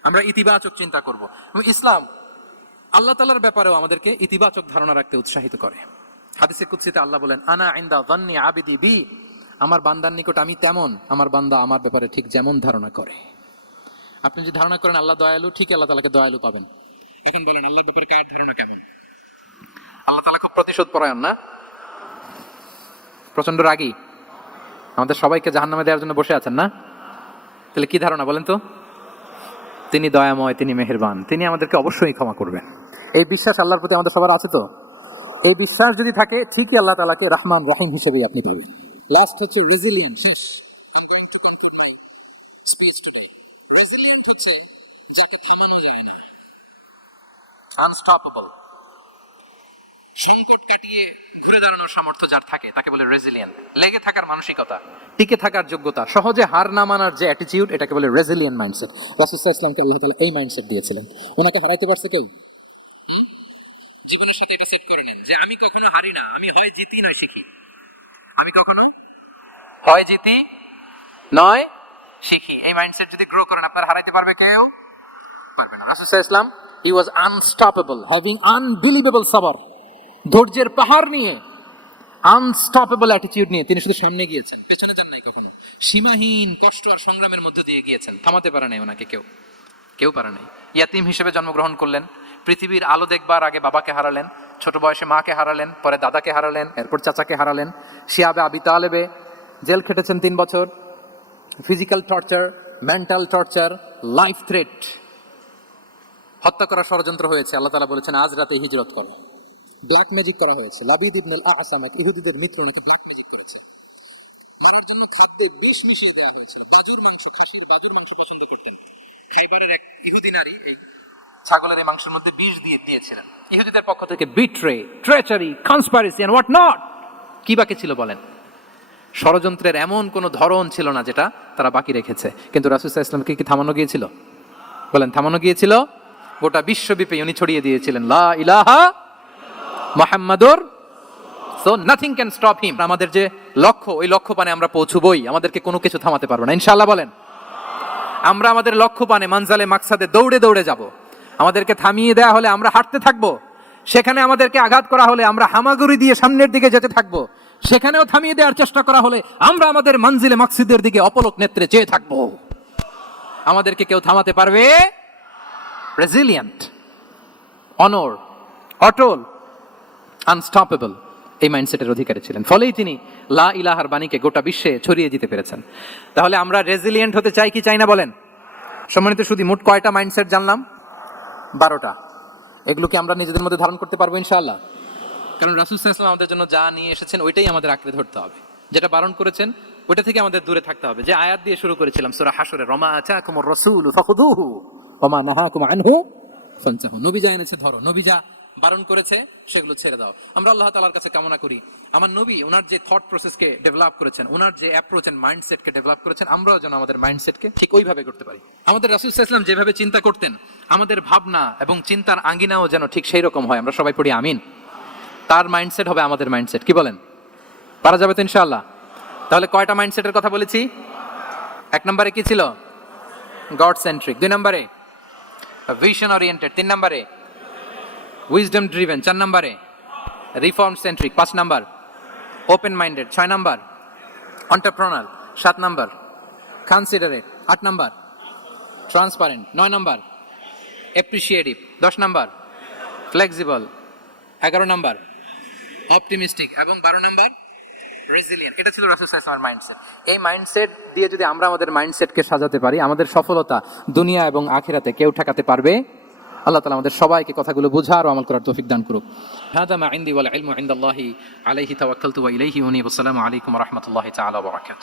আমরা ইতিবাচক চিন্তা করব। এবং ইসলাম আল্লাহ তাআলার ব্যাপারেও আমাদেরকে ইতিবাচক ধারণা রাখতে উৎসাহিত করে। হাদিসে কুদসিতে আল্লাহ বলেন, আনা ইনদা যান্নি আবিদি বি, আমার বান্দার নিকট আমি তেমন, আমার বান্দা আমার ব্যাপারে ঠিক যেমন ধারণা করে। আপনি যদি ধারণা করেন আল্লাহ দয়ালু, ঠিক আল্লাহ তাআলাকে দয়ালু পাবেন। এখন বলেন আল্লাহর ব্যাপারে কার ধারণা কেমন? আল্লাহ তাআলা খুব প্রতিশোধ পরায়ণ না? প্রচন্ড রাগী, আমাদের সবাইকে জাহান্নামে দেওয়ার জন্য বসে আছেন না? তাহলে কি ধারণা বলেন তো? তিনি দয়াময়, তিনি মেহেরবান, তিনি আমাদেরকে অবশ্যই ক্ষমা করবেন। এই বিশ্বাস আল্লাহর প্রতি আমাদের সবার আছে তো? এই বিশ্বাস যদি থাকে, ঠিকই আল্লাহ তাআলাকে রহমান রহিম হিসেবেই আপনি ধরবেন। লাস্ট হচ্ছে রেজিলিয়েন্ট। শেষ, I'm going to conclude my speech today. Resilient হচ্ছে যাকে থামানো যায় না, আনস্টপেবল। সংকট কাটিয়ে ঘুরে দাঁড়ানোর সামর্থ্য যার থাকে তাকে বলে রেজিলিয়েন্ট। লেগে থাকার মানসিকতা, টিকে থাকার যোগ্যতা, সহজে হার না মানার যে অ্যাটিটিউড, এটাকে বলে রেজিলিয়েন্ট মাইন্ডসেট। রাসূল সাল্লাল্লাহু আলাইহি ওয়াসাল্লামকে আল্লাহ তাআলা এই মাইন্ডসেট দিয়েছিলেন। ওনাকে হারাইতে পারছে কেউ? জীবনের সাথে এটা সেট করে নেন যে আমি কখনো হারি না, আমি হয় জিতি নয় শিখি। আমি কখনো হয় জিতি নয় শিখি। এই মাইন্ডসেট যদি গ্রো করেন, আপনার হারাইতে পারবে কেউ? পারবে না। রাসূল সাল্লাল্লাহু আলাইহি ওয়াসাল্লাম he was unstoppable, having unbelievable সাবর, ধৈর্যের পাহাড় নিয়ে, আনস্টপেবল অ্যাটিটিউড নিয়ে তিনি শুধু সামনে গিয়েছেন, পেছনে যান নাই কখনো। সীমাহীন কষ্ট আর সংগ্রামের মধ্য দিয়ে গিয়েছেন, থামাতে পারে নাই ওনাকে কেউ পারে নাই। ইয়াতিম হিসেবে জন্মগ্রহণ করলেন, পৃথিবীর আলো দেখবার আগে বাবাকে হারালেন, ছোট বয়সে মাকে হারালেন, পরে দাদাকে হারালেন, এরপর চাচাকে হারালেন। শিয়াবে আবি তালেবে জেল খেটেছেন 3 বছর, physical torture, mental torture, life threat, হত্যা করার ষড়যন্ত্র হয়েছে। আল্লাহ তাআলা বলেছেন আজ রাতে হিজরত করো। ব্ল্যাক ম্যাজিক করা হয়েছে। লাবিদ ইবনুল আহসাম, এক ইহুদিদের মিত্র, নাকি ব্ল্যাক ম্যাজিক করেছে। মারার জন্য খাদ্যে বিষ মিশিয়ে দেওয়া হয়েছে। বাজুর মাংস, খাসির বাজুর মাংস পছন্দ করতেন। খাইবারের এক ইহুদি নারী এই ছাগলের এই মাংসের মধ্যে বিষ দিয়েছিলেন। ইহুদিদের পক্ষ থেকে betray, treachery, conspiracy and what not, কি বাকি ছিল বলেন? ষড়যন্ত্রের এমন কোনো ধরন ছিল না যেটা তারা বাকি রেখেছে। কিন্তু রাসূল সাল্লাল্লাহু আলাইহি ওয়াসাল্লামকে কি থামানো গিয়েছিল? বলেন, থামানো গিয়েছিল? গোটা বিশ্বব্যাপী উনি ছড়িয়ে দিয়েছিলেন লা ইলাহা মুহাম্মাদুর, so nothing can stop him. আমাদের যে লক্ষ্য, ওই লক্ষ্য পানে আমরা পৌঁছবই, আমাদেরকে কোনো কিছু থামাতে পারবে না ইনশাআল্লাহ। বলেন, আমরা আমাদের লক্ষ্য পানে মানজালে মাকসাদে দৌড়ে দৌড়ে যাব। আমাদেরকে থামিয়ে দেয়া হলে আমরা হাঁটতে থাকবো, সেখানে আমাদেরকে আঘাত করা হলে আমরা হামাগুড়ি দিয়ে সামনের দিকে যেতে থাকবো, সেখানেও থামিয়ে দেওয়ার চেষ্টা করা হলে আমরা আমাদের মানজিলে মাকসিদের দিকে অপলক নেত্রে চেয়ে থাকবো। আমাদেরকে কেউ থামাতে পারবে? রেজিলিয়েন্ট, অনর, অটল, আনস্টপেবল, এই মাইন্ডসেটের অধিকারী ছিলেন। ফলেই তিনি লা ইলাহার বাণীকে গোটা বিশ্বে ছড়িয়ে দিতে পেরেছেন। তাহলে আমরা রেজিলিয়েন্ট হতে চাই কি চাই না বলেন? সম্মানিত সুধী, মোট কয়টা মাইন্ডসেট জানলাম? 12টা। এগুলোকে আমরা নিজেদের মধ্যে ধারণ করতে পারবো ইনশাআল্লাহ। কারণ রাসূল সাল্লাল্লাহু আলাইহি ওয়াসাল্লাম আমাদের জন্য যা নিয়ে এসেছেন ওইটাই আমাদের আঁকড়ে ধরতে হবে। যেটা বারণ করেছেন ওইটা থেকে আমাদের দূরে থাকতে হবে। যে আয়াত দিয়ে শুরু করেছিলাম সূরা হাশরে, রমা আতাকুমুর রাসূলু ফাখুযুহু ওয়া মা নাহাকুম আনহু ফানতাহু। নবী যা এনেছে ধরো, নবী যা বারণ করেছে সেগুলো ছেড়ে দাও। আমরা আল্লাহ তাআলার কাছে কামনা করি আমার নবী ওনার যে থট প্রসেসকে ডেভেলপ করেছেন, ওনার যে অ্যাপ্রোচ এন্ড মাইন্ডসেটকে ডেভেলপ করেছেন, আমরাও যেন আমাদের মাইন্ডসেটকে ঠিক ওইভাবে করতে পারি। আমাদের রাসূল সাল্লাল্লাহু আলাইহি ওয়াসাল্লাম যেভাবে চিন্তা করতেন, আমাদের ভাবনা এবং চিন্তার আঙ্গিনাও যেন ঠিক সেই রকম হয়। আমরা সবাই পড়ি আমিন। তার মাইন্ডসেট হবে আমাদের মাইন্ডসেট। কি বলেন? পারা যাবে তো ইনশাআল্লাহ? তাহলে কয়টা মাইন্ডসেটের কথা বলেছি? 1 নম্বরে কি ছিল? God centric. 2 নম্বরে ভিশন ওরিয়েন্টেড। 3 নম্বরে উইজডম ড্রিভেন। 4 নম্বরে reform centric. 5 number open minded. 6 number entrepreneur. 7 number considerate. 8 number transparent. 9 number appreciative. 10 number flexible. 11 number optimistic এবং 12 নাম্বার রেজিলিয়েন্ট। এটা ছিল রাসূল সাল্লাল্লাহু আলাইহি ওয়াসাল্লামের মাইন্ডসেট। এই মাইন্ডসেট দিয়ে যদি আমরা আমাদের মাইন্ডসেটকে সাজাতে পারি, আমাদের সফলতা দুনিয়া এবং আখিরাতে কেউ ঠেকাতে পারবে? আল্লাহ তাআলা আমাদের সবাইকে কথাগুলো বোঝার ও আমল করার তৌফিক দান করুক। হাদা মা ইনদি ওয়াল ইলমু ইনদাল্লাহি আলাইহি তাওয়াক্কালতু ওয়া ইলাইহি উনীব। আসসালামু আলাইকুম ওয়া রাহমাতুল্লাহি তাআলা ওয়া বারাকাতুহু।